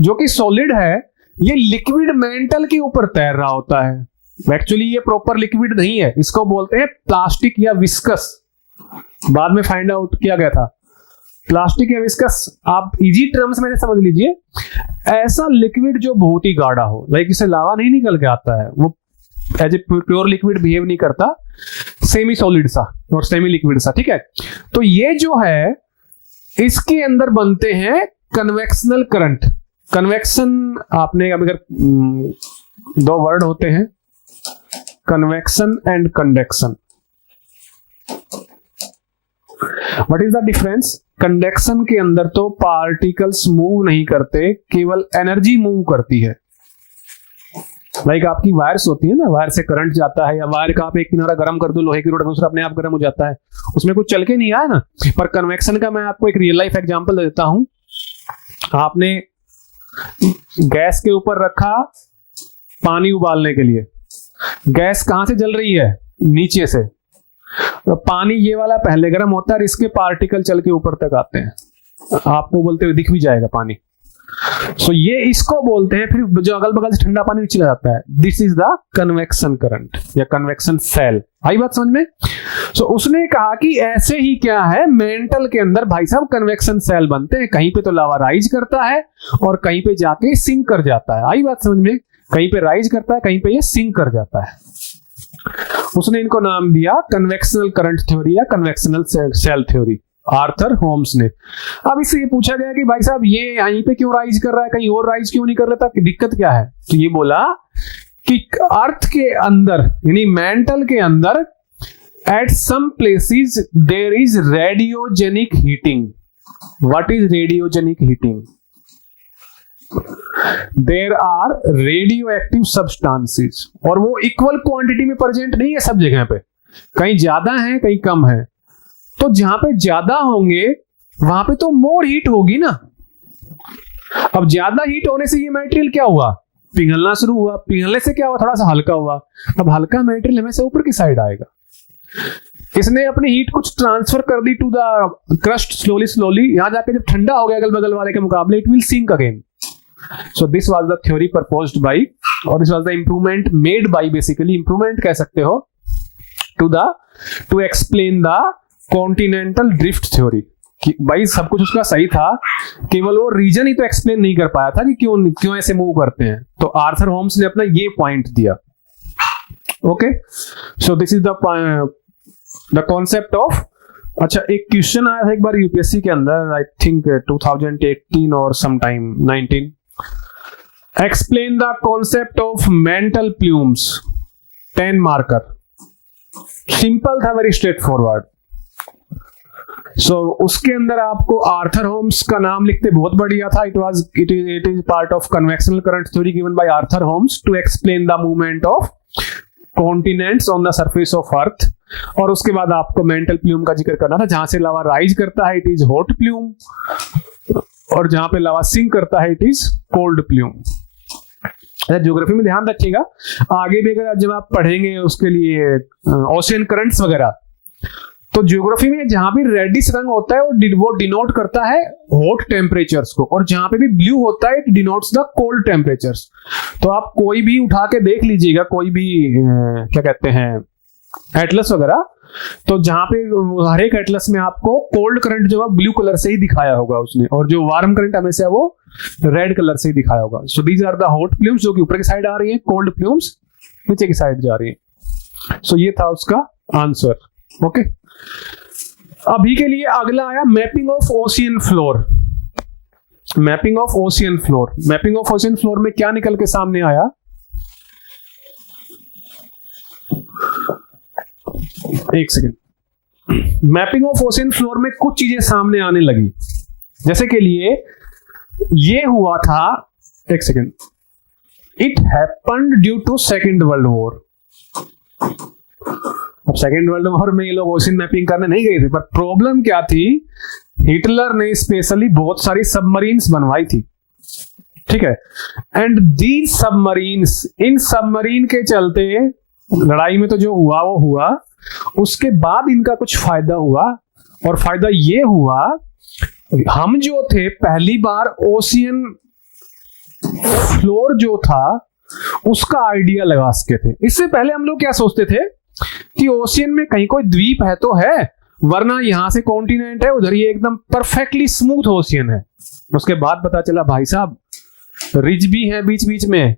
जो कि सॉलिड है, ये लिक्विड मेंटल के ऊपर तैर रहा होता है। एक्चुअली ये प्रॉपर लिक्विड नहीं है, इसको बोलते हैं प्लास्टिक या विस्कस। बाद में फाइंड आउट किया गया था प्लास्टिक या विस्कस, आप इजी टर्म्स में समझ लीजिए, ऐसा लिक्विड जो बहुत ही गाढ़ा हो, लाइक इसे लावा नहीं निकल के आता है, वो as a pure liquid behave नहीं करता, सेमी सॉलिड सा और सेमी लिक्विड सा, ठीक है। तो ये जो है इसके अंदर बनते हैं कन्वेक्शनल करंट। कन्वेक्शन आपने अगर दो वर्ड होते हैं, convection and conduction. What is the difference? Conduction के अंदर तो पार्टिकल्स मूव नहीं करते, केवल एनर्जी मूव करती है। लाइक आपकी वायर्स होती है ना, वायर से करंट जाता है, या वायर का आप एक किनारा गर्म कर दो लोहे की रोड, दूसरा अपने आप गर्म हो जाता है, उसमें कुछ चल के नहीं आया ना। पर कन्वेक्शन का मैं आपको एक रियल लाइफ एग्जांपल देता हूं। आपने गैस के ऊपर रखा पानी उबालने के लिए, गैस कहां से जल रही है? नीचे से। तो पानी ये वाला पहले गर्म होता है, इसके पार्टिकल चल के ऊपर तक आते हैं, आपको बोलते हुए दिख भी जाएगा पानी। सो ये इसको बोलते हैं, फिर जो अगल बगल से ठंडा पानी नीचे जाता है, this is the convection current या कन्वेक्शन सेल। आई बात समझ में? सो उसने कहा कि ऐसे ही क्या है, मेंटल के अंदर भाई साहब कन्वेक्शन सेल बनते हैं, कहीं पे तो लावा राइज करता है और कहीं पे जाके सिंक कर जाता है। आई बात समझ में? कहीं पे राइज करता है, कहीं पे ये सिंक कर जाता है। उसने इनको नाम दिया कन्वेक्शनल करंट थ्योरी या convectional cell theory. Arthur Holmes ने। अब इससे ये पूछा गया कि भाई साहब ये यहीं पे क्यों राइज कर रहा है, कहीं और राइज क्यों नहीं कर लेता, कि दिक्कत क्या है? तो ये बोला कि अर्थ के अंदर यानी मेंटल के अंदर at some places there is radiogenic heating. What is radiogenic heating? There are radio active substances, और वो इक्वल क्वांटिटी में प्रेजेंट नहीं है सब जगह पे, कहीं ज्यादा है कहीं कम है। तो जहां पे ज्यादा होंगे वहां पे तो मोर हीट होगी ना। अब ज्यादा हीट होने से ये मटेरियल क्या हुआ, पिघलना शुरू हुआ, पिघलने से क्या हुआ, थोड़ा सा हल्का हुआ। अब हल्का मटेरियल हमेशा ऊपर की साइड आएगा। इसने अपनी हीट कुछ ट्रांसफर कर दी टू द क्रस्ट स्लोली, यहां जाके जब ठंडा हो गया अगल बगल वाले के मुकाबले, it will sink again. So this was the theory proposed by, or this was the improvement made by, basically improvement कह सकते हो, to explain the continental drift theory। कि भाई सब कुछ उसका सही था, केवल वो रीजन ही तो एक्सप्लेन नहीं कर पाया था कि क्यों ऐसे मूव करते हैं। तो आर्थर होम्स ने अपना ये पॉइंट दिया। Okay, so this is the concept of. अच्छा, एक क्वेश्चन आया था एक बार यूपीएससी के अंदर, आई थिंक 2018 और sometime 19। Explain the concept of mental plumes, 10 marker. Simple था, वेरी स्ट्रेट फॉरवर्ड। सो उसके अंदर आपको आर्थर होम्स का नाम लिखते बहुत बढ़िया था। It is part of convectional current theory given by Arthur Holmes to explain the movement of continents on the surface of earth. और उसके बाद आपको मेंटल प्लूम का जिक्र करना था, जहां से लावा राइज करता है इट इज हॉट प्लूम, और जहां पे लावा सिंक करता है it is cold plume. Geography में ध्यान रखिएगा, आगे भी अगर जब आप पढ़ेंगे उसके लिए ओशियन करंट्स वगैरह, तो ज्योग्राफी में जहां भी रेडिश रंग होता है वो डिनोट करता है हॉट टेम्परेचर्स को, और जहां पे भी ब्लू होता है it denotes the cold temperatures. तो आप कोई भी उठा के देख लीजिएगा, कोई भी क्या कहते हैं एटलस वगैरह, तो जहां पे हर एक एटलस में आपको कोल्ड करंट जो है ब्लू कलर से ही दिखाया होगा उसने, और जो वार्म करंट हमेशा वो रेड कलर से ही दिखाया होगा। So these are the hot plumes जो कि ऊपर की साइड आ रही है, कोल्ड प्लूम्स नीचे की साइड जा रही है। सो ये था उसका आंसर। ओके, अभी के लिए अगला आया mapping of ocean floor. Mapping of ocean floor, mapping of ocean floor में क्या निकल के सामने आया? एक second. Mapping of ocean floor में कुछ चीजें सामने आने लगी, जैसे के लिए ये हुआ था, एक second, it happened due to second world war. अब सेकेंड वर्ल्ड वॉर में ये लोग ओशियन मैपिंग करने नहीं गए थे, पर प्रॉब्लम क्या थी, हिटलर ने स्पेशली बहुत सारी सबमरीन्स बनवाई थी, ठीक है। And these submarines, in submarine के चलते लड़ाई में तो जो हुआ वो हुआ, उसके बाद इनका कुछ फायदा हुआ, और फायदा ये हुआ, हम जो थे पहली बार ओशियन फ्लोर जो था उसका आइडिया लगा सके थे। इससे पहले हम लोग क्या सोचते थे कि ओशियन में कहीं कोई द्वीप है तो है, वरना यहां से कॉन्टिनेंट है, उधर ये एकदम परफेक्टली स्मूथ ओशियन है। उसके बाद पता चला भाई साहब रिज भी है बीच बीच में,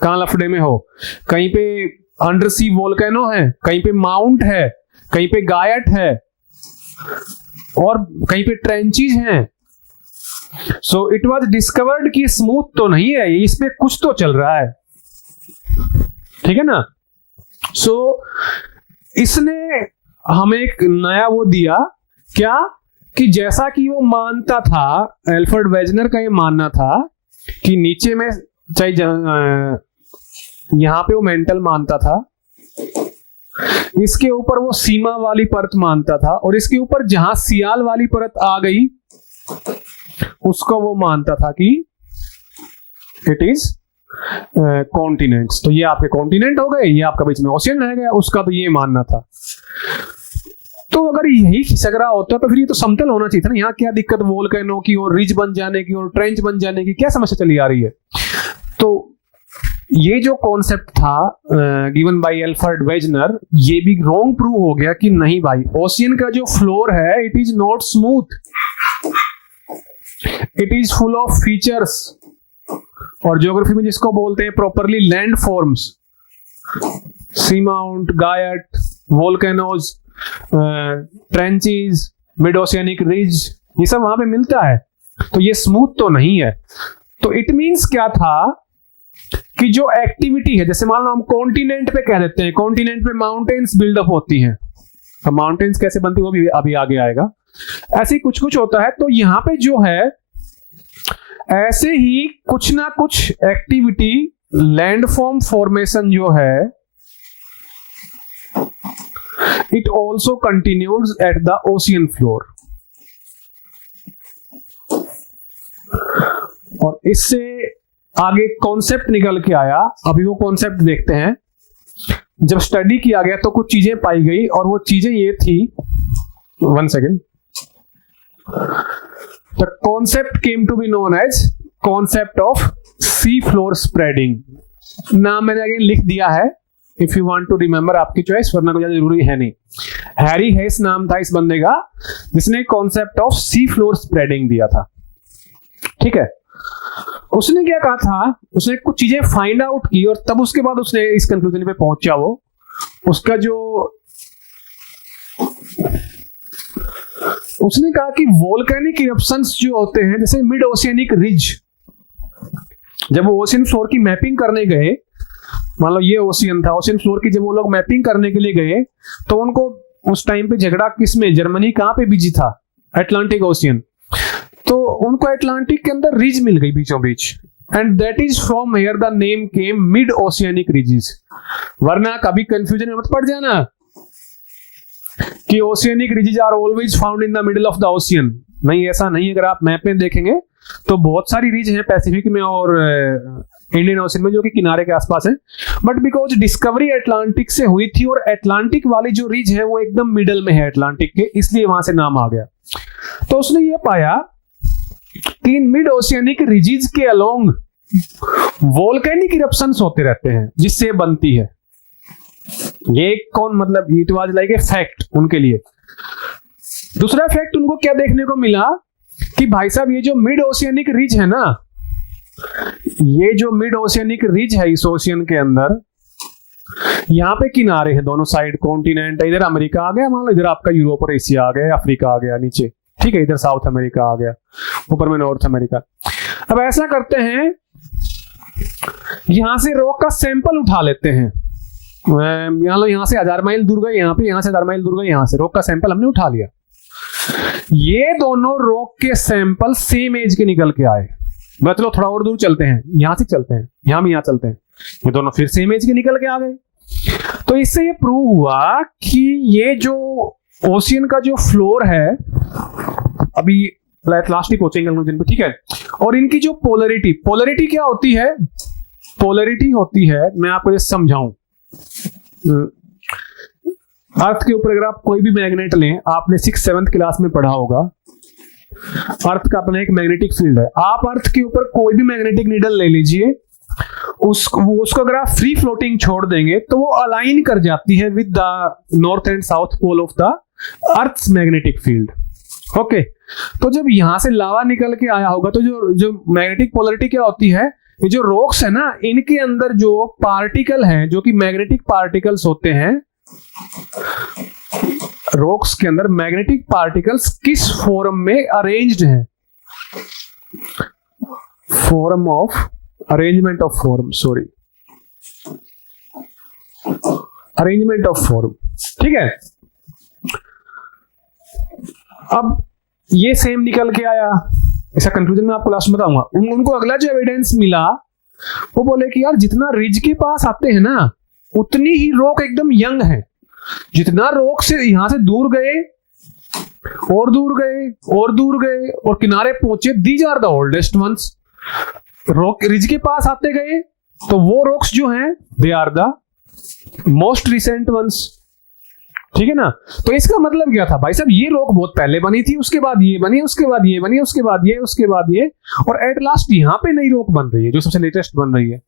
कहां लफड़े में हो, कहीं पे अंडर सी वोल्केनो है, कहीं पे माउंट है, कहीं पे गायट है, और कहीं पे ट्रेंचेस हैं। सो इट वाज डिस्कवर्ड कि स्मूथ तो नहीं है, इसमें कुछ तो चल रहा है, ठीक है ना। सो इसने हमें एक नया वो दिया, क्या कि जैसा कि वो मानता था, एल्फ्रेड वेजनर का ये मानना था कि नीचे में चाहे यहां पे वो मेंटल मानता था, इसके ऊपर वो सीमा वाली परत मानता था, और इसके ऊपर जहां सियाल वाली परत आ गई उसको वो मानता था कि इट इज कॉन्टिनेंट्स। तो ये आपके कॉन्टिनेंट हो गए, ये आपका बीच में ओशियन रह गया, उसका तो ये मानना था। तो अगर यही खिसक रहा होता तो फिर ये तो समतल होना चाहिए था ना, यहाँ क्या दिक्कत वोल्केनो की और रिज बन जाने की और ट्रेंच बन जाने की, क्या समस्या चली आ रही है? तो ये जो कॉन्सेप्ट था गिवन बाय एल्फ्रेड वेजनर, ये भी रॉन्ग प्रूव हो गया कि नहीं भाई, ओशियन का जो फ्लोर है it is not smooth, it is full of features, और ज्योग्राफी में जिसको बोलते हैं properly land forms, sea mount, guyot, volcanoes, trenches, mid oceanic ridge, ये सब वहां पे मिलता है, तो ये स्मूथ तो नहीं है। तो इट मींस क्या था कि जो एक्टिविटी है, जैसे मान लो हम कॉन्टिनेंट पे कह देते हैं, कॉन्टिनेंट पे माउंटेन्स बिल्डअप होती हैं, तो माउंटेन्स कैसे बनती है वो भी अभी आगे आएगा, ऐसे ही कुछ कुछ होता है। तो यहां पे जो है ऐसे ही कुछ ना कुछ एक्टिविटी लैंडफॉर्म फॉर्मेशन जो है it also continues at the ocean floor. और इससे आगे कॉन्सेप्ट निकल के आया, अभी वो कॉन्सेप्ट देखते हैं। जब स्टडी किया गया तो कुछ चीजें पाई गई, और वो चीजें ये थी, 1 second, the concept came to be known as concept of sea floor spreading. नाम मैंने अगेन लिख दिया है, if you want to remember, आपकी चॉइस, वरना कोई जरूरी है नहीं। हैरी हेस नाम था इस बंदे का, जिसने concept of sea floor spreading दिया था। ठीक है, उसने क्या कहा था, उसने कुछ चीजें फाइंड आउट की और तब उसके बाद उसने इस कंक्लूजन पे पहुंचा। वो उसका जो उसने कहा कि वोल्केनिक इरप्शंस जो होते हैं, जैसे मिड ओशियनिक रिज, जब वो ओशियन फ्लोर की मैपिंग करने गए, मान लो ये ओशियन था, ओशियन फ्लोर की जब वो लोग मैपिंग करने के लिए गए तो उनको उस टाइम पे झगड़ा किस में, जर्मनी कहां पे बिजी था, अटलांटिक ओशियन, तो उनको अटलांटिक के अंदर रिज मिल गई बीचों बीच, and that is from here the name came mid oceanic ridges. वरना कभी कंफ्यूजन में मत पड़ जाना कि oceanic ridges are always found in the middle of the ocean. नहीं, ऐसा नहीं। अगर आप मैप में देखेंगे तो बहुत सारी रिज हैं पैसिफिक में और इंडियन ओशियन में जो कि किनारे के आसपास है, बट बिकॉज डिस्कवरी अटलांटिक से हुई थी और अटलांटिक वाली जो रिज है वो एकदम मिडल में है अटलांटिक के, इसलिए वहां से नाम आ गया। तो उसने ये पाया कि इन मिड ओशियनिक रिजेस के अलोंग वोल्केनिक इरप्शंस होते रहते हैं जिससे बनती है। ये कौन, मतलब it was like a fact उनके लिए। दूसरा फैक्ट उनको क्या देखने को मिला कि भाई साहब ये जो मिड ओशियनिक रिज है ना, ये जो मिड ओशियनिक रिज है इस ओशियन के अंदर, यहाँ पे किनारे हैं दोनों साइड, कॉन्टिनेंट, इधर अमेरिका आ गया, मान लो इधर आपका यूरोप और एशिया आ गया, अफ्रीका आ गया नीचे, ठीक है, इधर साउथ अमेरिका आ गया, ऊपर में नॉर्थ अमेरिका। अब ऐसा करते हैं, यहां से रॉक का सैंपल उठा लेते हैं। यहां से 1000 माइल दूर गए यहाँ पे, यहां से 1000 माइल दूर गए, यहां से रॉक का सैंपल हमने उठा लिया। ये दोनों रॉक के सैंपल सेम एज के निकल के आए। मतलब थोड़ा और दूर चलते हैं, यहां से चलते हैं, यहां भी यहां चलते हैं, ये दोनों फिर सेम एज के निकल के आ गए। तो इससे ये प्रूव हुआ कि ये जो ओशियन का जो फ्लोर है, अभी लास्ट ही पहुंचेंगे कंक्लूजन पे, ठीक है। और इनकी जो पोलरिटी क्या होती है, पोलरिटी होती है, मैं आपको ये समझाऊं। अर्थ के ऊपर अगर आप कोई भी मैग्नेट लें, आपने 6th-7th क्लास में पढ़ा होगा, अर्थ का अपना एक मैग्नेटिक फील्ड है। आप अर्थ के ऊपर कोई भी मैग्नेटिक नीडल ले लीजिए, उसको अगर आप फ्री फ्लोटिंग छोड़ देंगे तो वो अलाइन कर जाती है with the north and south pole of the earth's magnetic field. Okay, तो जब यहां से लावा निकल के आया होगा तो जो मैग्नेटिक पोलरिटी क्या होती है, ये जो रॉक्स है ना, इनके अंदर जो पार्टिकल हैं, जो कि मैग्नेटिक पार्टिकल्स होते हैं, रॉक्स के अंदर मैग्नेटिक पार्टिकल्स किस फॉर्म में अरेंज्ड हैं, form of arrangement of form, sorry, arrangement of form, ठीक है। अब ये सेम निकल के आया, ऐसा कंक्लूजन में आपको लास्ट बताऊंगा। उनको अगला जो एविडेंस मिला, वो बोले कि यार जितना रिज के पास आते हैं ना, उतनी ही रॉक एकदम यंग है। जितना रॉक से यहां से दूर गए और दूर गए और दूर गए और किनारे पहुंचे, these are the oldest ones. Rock ridge के पास आते गए तो वो रॉक्स जो हैं, they are the most recent ones, ठीक है ना। तो इसका मतलब क्या था, भाई साहब ये रॉक बहुत पहले बनी थी, उसके बाद ये बनी, उसके बाद ये बनी, उसके बाद ये, उसके बाद ये, और एट लास्ट यहां पे नई रॉक बन रही है जो सबसे लेटेस्ट बन रही है।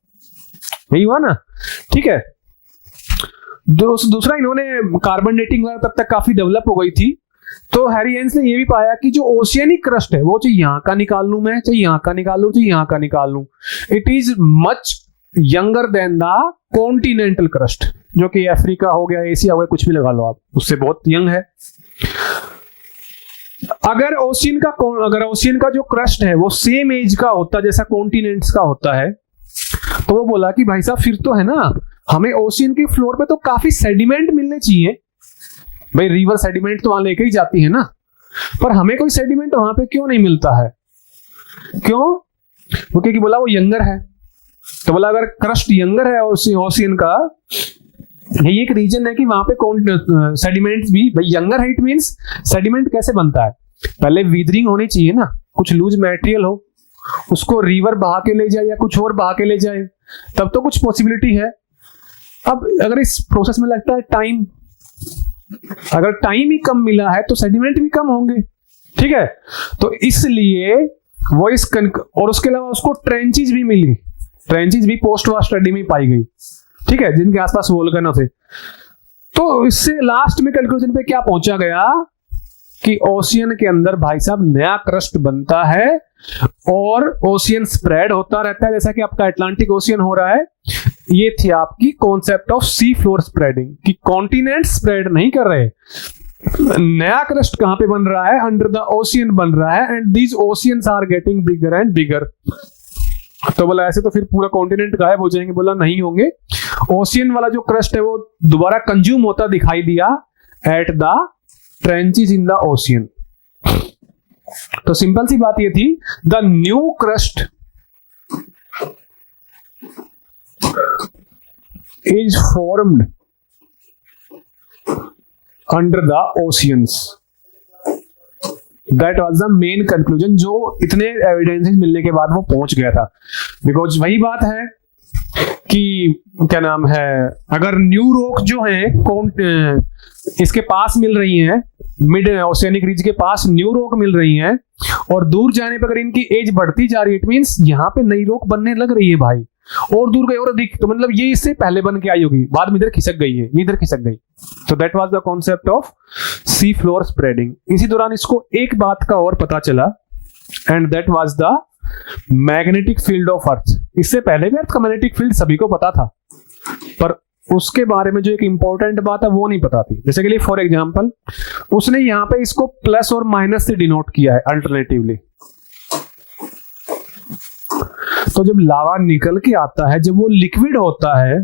यही हुआ ना, ठीक है। दूसरा, इन्होंने कार्बन डेटिंग वगैरह तब तक काफी डेवलप हो गई थी, तो हैरी हेंस ने ये भी पाया कि जो ओशियनिक क्रस्ट है, वो चाहे यहाँ का निकाल लूं मैं, चाहे यहाँ का निकाल लूं, चाहे यहाँ का निकाल लूं, it is much younger than the continental crust, जो कि अफ्रीका हो गया, एशिया हो गया, कुछ भी लगा लो आप, उससे बहुत यंग है। अगर ओशियन का जो क्रस्ट है वो सेम एज का होता जैसा कॉन्टिनेंट्स का होता है, तो वो बोला कि भाई साहब फिर तो है ना, हमें ओशियन के फ्लोर पे तो काफी सेडिमेंट मिलने चाहिए। भाई रिवर सेडिमेंट तो वहां लेके ही जाती है ना, पर हमें कोई सेडिमेंट वहां पे क्यों नहीं मिलता है? क्यों? वो क्योंकि बोला वो यंगर है। तो बोला अगर क्रस्ट यंगर है ओशियन का, यही एक रीजन है कि वहां पे कौन सेडिमेंट्स भी भाई यंगर है। इट मींस सेडिमेंट कैसे बनता है? पहले वीदरिंग होनी चाहिए ना, कुछ लूज मटेरियल हो, उसको रिवर बहा के ले जाए या कुछ और बहा के ले जाए, तब तो कुछ पॉसिबिलिटी है। अब अगर इस प्रोसेस में लगता है टाइम, अगर टाइम ही कम मिला है तो सेडिमेंट भी कम होंगे, ठीक है। तो इसलिए वो और उसके अलावा उसको ट्रेंचेज भी मिली, ट्रेंचेज भी पोस्ट वार स्टडी में पाई गई, ठीक है, जिनके आसपास वोल्केनो थे। तो इससे लास्ट में कंक्लूजन पे क्या पहुंचा गया कि ओशियन के अंदर भाई साहब नया क्रस्ट बनता है और ओशियन स्प्रेड होता रहता है, जैसा कि आपका अटलांटिक ओशियन हो रहा है। ये थी आपकी concept of sea floor spreading, कि कॉन्टिनेंट स्प्रेड नहीं कर रहे, नया क्रस्ट कहां पे बन रहा है? अंडर द ओशियन बन रहा है, and these oceans are getting bigger and bigger. तो बोला ऐसे तो फिर पूरा कॉन्टिनेंट गायब हो जाएंगे। बोला नहीं होंगे, ओशियन वाला जो क्रस्ट है वो दोबारा कंज्यूम होता दिखाई दिया at the trenches in the ocean. तो सिंपल सी बात ये थी, the new crust is formed under the oceans. That was the main conclusion जो इतने एविडेंसेस मिलने के बाद वो पहुंच गया था। बिकॉज वही बात है कि क्या नाम है, अगर न्यू रॉक जो है इसके पास मिल रही हैं, मिड ओशियनिक रीज के पास न्यू रॉक मिल रही हैं, और दूर जाने पर अगर इनकी एज बढ़ती जा रही है, इट मींस यहाँ पे नई रॉक बनने लग रही है भाई, और दूर गई और अधिक, तो मतलब ये इससे पहले बन के आई होगी, बाद में इधर खिसक गई है, ये इधर खिसक गई। तो that was the concept of sea floor spreading. इसी दौरान इसको एक बात का और पता चला, and that was the magnetic field of earth. इससे पहले भी अर्थ का मैग्नेटिक फील्ड सभी को पता था, पर उसके बारे में जो एक इंपॉर्टेंट बात है वो नहीं पता थी। जैसे कि फॉर एग्जांपल उसने यहाँ पे इसको प्लस और माइनस से डिनोट किया है अल्टरनेटिवली। तो जब लावा निकल के आता है, जब वो लिक्विड होता है,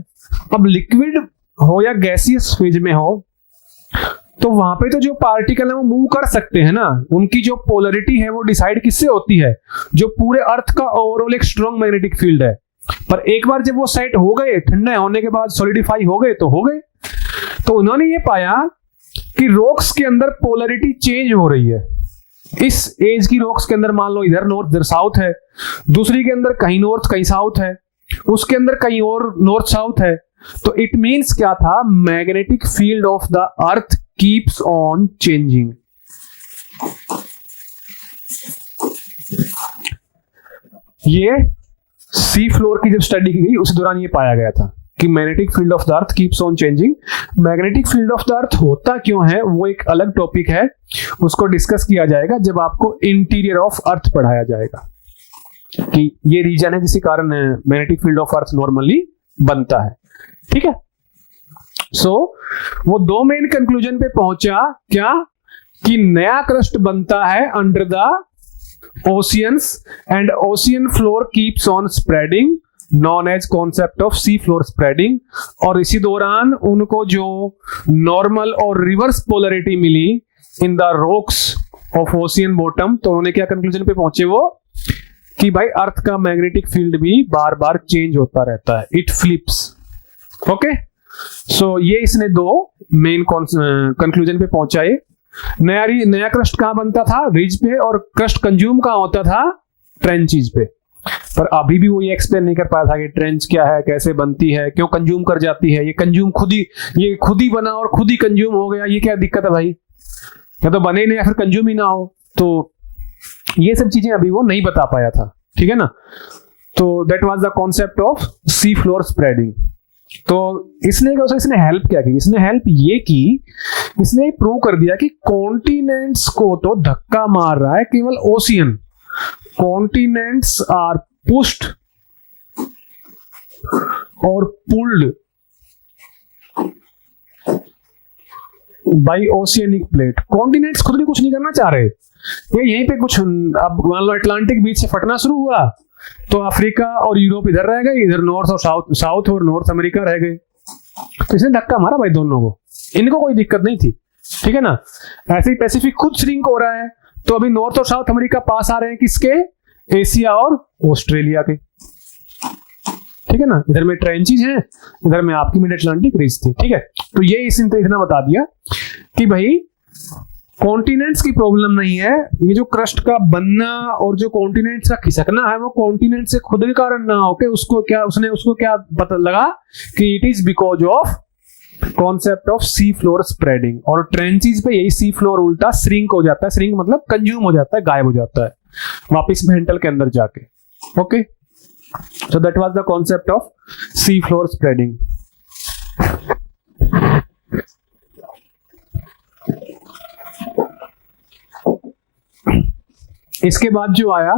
अब लिक्विड हो या गैसियस फेज में हो, तो वहां पे तो जो पार्टिकल है वो मूव कर सकते हैं ना, उनकी जो पोलरिटी है वो डिसाइड किससे होती है? जो पूरे अर्थ का ओवरऑल एक स्ट्रॉन्ग मैग्नेटिक फील्ड है। पर एक बार जब वो सेट हो गए, ठंडा होने के बाद सॉलिडिफाई हो गए, तो हो गए। तो उन्होंने ये पाया कि रॉक्स के अंदर पोलरिटी चेंज हो रही है। इस एज की रॉक्स के अंदर मान लो इधर नॉर्थ इधर साउथ है, दूसरी के अंदर कहीं नॉर्थ कहीं साउथ है, उसके अंदर कहीं और नॉर्थ साउथ है। तो इट मींस क्या था? Magnetic field of the earth keeps on changing. ये सी फ्लोर की जब स्टडी की गई उस दौरान ये पाया गया था कि magnetic field of the earth keeps on changing. Magnetic field of the earth होता क्यों है वो एक अलग टॉपिक है, उसको डिस्कस किया जाएगा जब आपको इंटीरियर ऑफ अर्थ पढ़ाया जाएगा, कि ये रीजन है जिसके कारण magnetic field of earth normally बनता है। ठीक है, सो वो दो मेन कंक्लूजन पे पहुंचा, क्या? कि नया क्रस्ट बनता है under the oceans and ocean floor keeps on spreading, known as concept of sea floor spreading. और इसी दौरान उनको जो नॉर्मल और रिवर्स पोलरिटी मिली in the rocks of ocean bottom, तो उन्होंने क्या कंक्लूजन पे पहुंचे वो, कि भाई अर्थ का मैग्नेटिक फील्ड भी बार बार चेंज होता रहता है, इट फ्लिप्स। ओके, सो ये इसने दो मेन कंक्लूजन पे पहुंचाए। नया क्रस्ट कहां बनता था? रिज पे, और क्रस्ट कंज्यूम कहां होता था? ट्रेंचेज पे। पर अभी भी वो ये एक्सप्लेन नहीं कर पाया था कि ट्रेंच क्या है, कैसे बनती है, क्यों कंज्यूम कर जाती है, ये खुद ही बना और खुद ही कंज्यूम हो गया, ये क्या दिक्कत है भाई? या तो बने नहीं या फिर कंज्यूम ही ना हो। तो ये सब चीजें अभी वो नहीं बता पाया था, ठीक है ना। तो that was the concept of sea floor spreading. तो इसने हेल्प क्या की? इसने हेल्प ये की, इसने प्रूव कर दिया कि कॉन्टिनेंट्स को तो धक्का मार रहा है केवल ओशियन। कॉन्टिनेंट्स आर पुश्ड और pulled by oceanic plate. Continents खुद भी कुछ नहीं करना चाह रहे, ये यहीं पे कुछ, अब मान लो अटलांटिक बीच से फटना शुरू हुआ तो अफ्रीका और यूरोप इधर रह गए, इधर नॉर्थ और साउथ और नॉर्थ अमेरिका रह गए। तो इसने धक्का मारा भाई दोनों को, इनको कोई दिक्कत नहीं थी, ठीक है ना। ऐसे ही पैसिफिक खुद श्रिंक हो रहा है, तो अभी नॉर्थ और साउथ अमेरिका पास आ रहे हैं किसके, एशिया और ऑस्ट्रेलिया के, ठीक है ना। इधर में ट्रेंचेस हैं, इधर में आपकी मिड अटलांटिक रिज थी, ठीक है। तो ये इतना बता दिया कि भाई कॉन्टिनेंट्स की प्रॉब्लम नहीं है, ये जो क्रस्ट का बनना और जो कॉन्टिनेंट्स का खिसकना है वो कॉन्टिनेंट से खुद के कारण ना होके उसको क्या पता लगा कि it is because of concept of sea floor spreading. और ट्रेंचेस पे यही सी फ्लोर उल्टा श्रिंक हो जाता है, श्रिंक मतलब कंज्यूम हो जाता है, गायब हो जाता है वापस मेंटल के अंदर जाके। Okay, so that was the concept of sea floor spreading. इसके बाद जो आया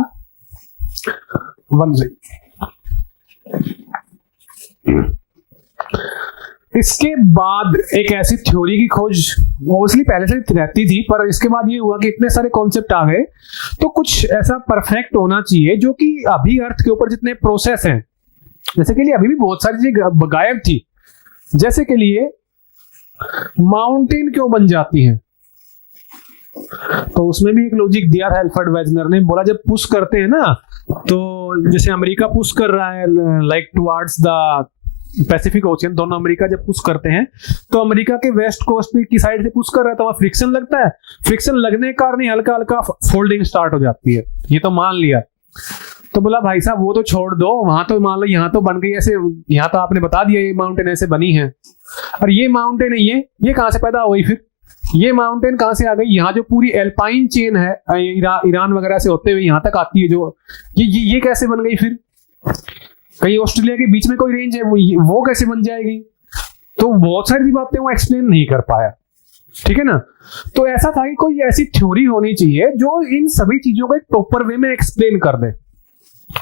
इसके बाद एक ऐसी थ्योरी की खोज मोस्टली पहले से रहती थी, पर इसके बाद ये हुआ कि इतने सारे कॉन्सेप्ट आ गए तो कुछ ऐसा परफेक्ट होना चाहिए जो कि अभी अर्थ के ऊपर जितने प्रोसेस हैं, जैसे के लिए अभी भी बहुत सारी चीजें गायब थी, जैसे के लिए माउंटेन क्यों बन जाती हैं, तो उसमें भी एक लॉजिक दिया था एल्फ्रेड वेजनर ने। बोला जब पुश करते हैं ना, तो जैसे अमेरिका पुश कर रहा है like towards the Pacific ocean, दोनों अमेरिका जब पुश करते हैं तो अमेरिका के वेस्ट कोस्ट की साइड से पुश कर रहा है तो वहां फ्रिक्शन लगता है, फ्रिक्शन लगने के कारण हल्का हल्का फोल्डिंग स्टार्ट हो जाती है, ये तो मान लिया। तो बोला भाई साहब वो तो छोड़ दो, वहां तो मान लो यहाँ तो बन गई ऐसे, यहाँ तो आपने बता दिया ये माउंटेन ऐसे बनी है, और ये माउंटेन है ये कहां से पैदा हुई, फिर ये माउंटेन कहां से आ गई, यहाँ जो पूरी एल्पाइन चेन है ईरान वगैरह से होते हुए यहाँ तक आती है, जो ये कैसे बन गई, फिर कहीं ऑस्ट्रेलिया के बीच में कोई रेंज है वो कैसे बन जाएगी। तो बहुत सारी बातें वो एक्सप्लेन नहीं कर पाया, ठीक है ना। तो ऐसा था कि कोई ऐसी थ्योरी होनी चाहिए जो इन सभी चीजों को एक प्रॉपर वे में एक्सप्लेन कर दे,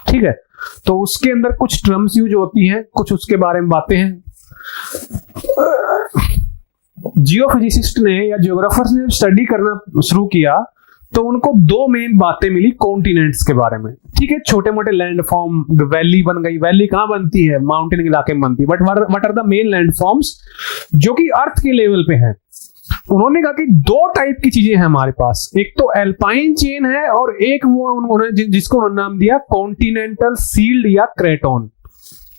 ठीक है। तो उसके अंदर कुछ टर्म्स यूज होती हैं, कुछ उसके बारे में बातें हैं। जियोफिजिसिस्ट ने या जियोग्राफर्स ने स्टडी करना शुरू किया तो उनको दो मेन बातें मिली कॉन्टिनेंट्स के बारे में, ठीक है। छोटे मोटे लैंड फॉर्म, वैली बन गई, वैली कहां बनती है, माउंटेन इलाके में बनती है, but what are the main land forms जो कि अर्थ के लेवल पे हैं। उन्होंने कहा कि दो टाइप की चीजें हैं हमारे पास, एक तो एल्पाइन चेन है और एक वो उन्होंने जिसको उन्होंने नाम दिया कॉन्टिनेंटल सील्ड या क्रेटोन,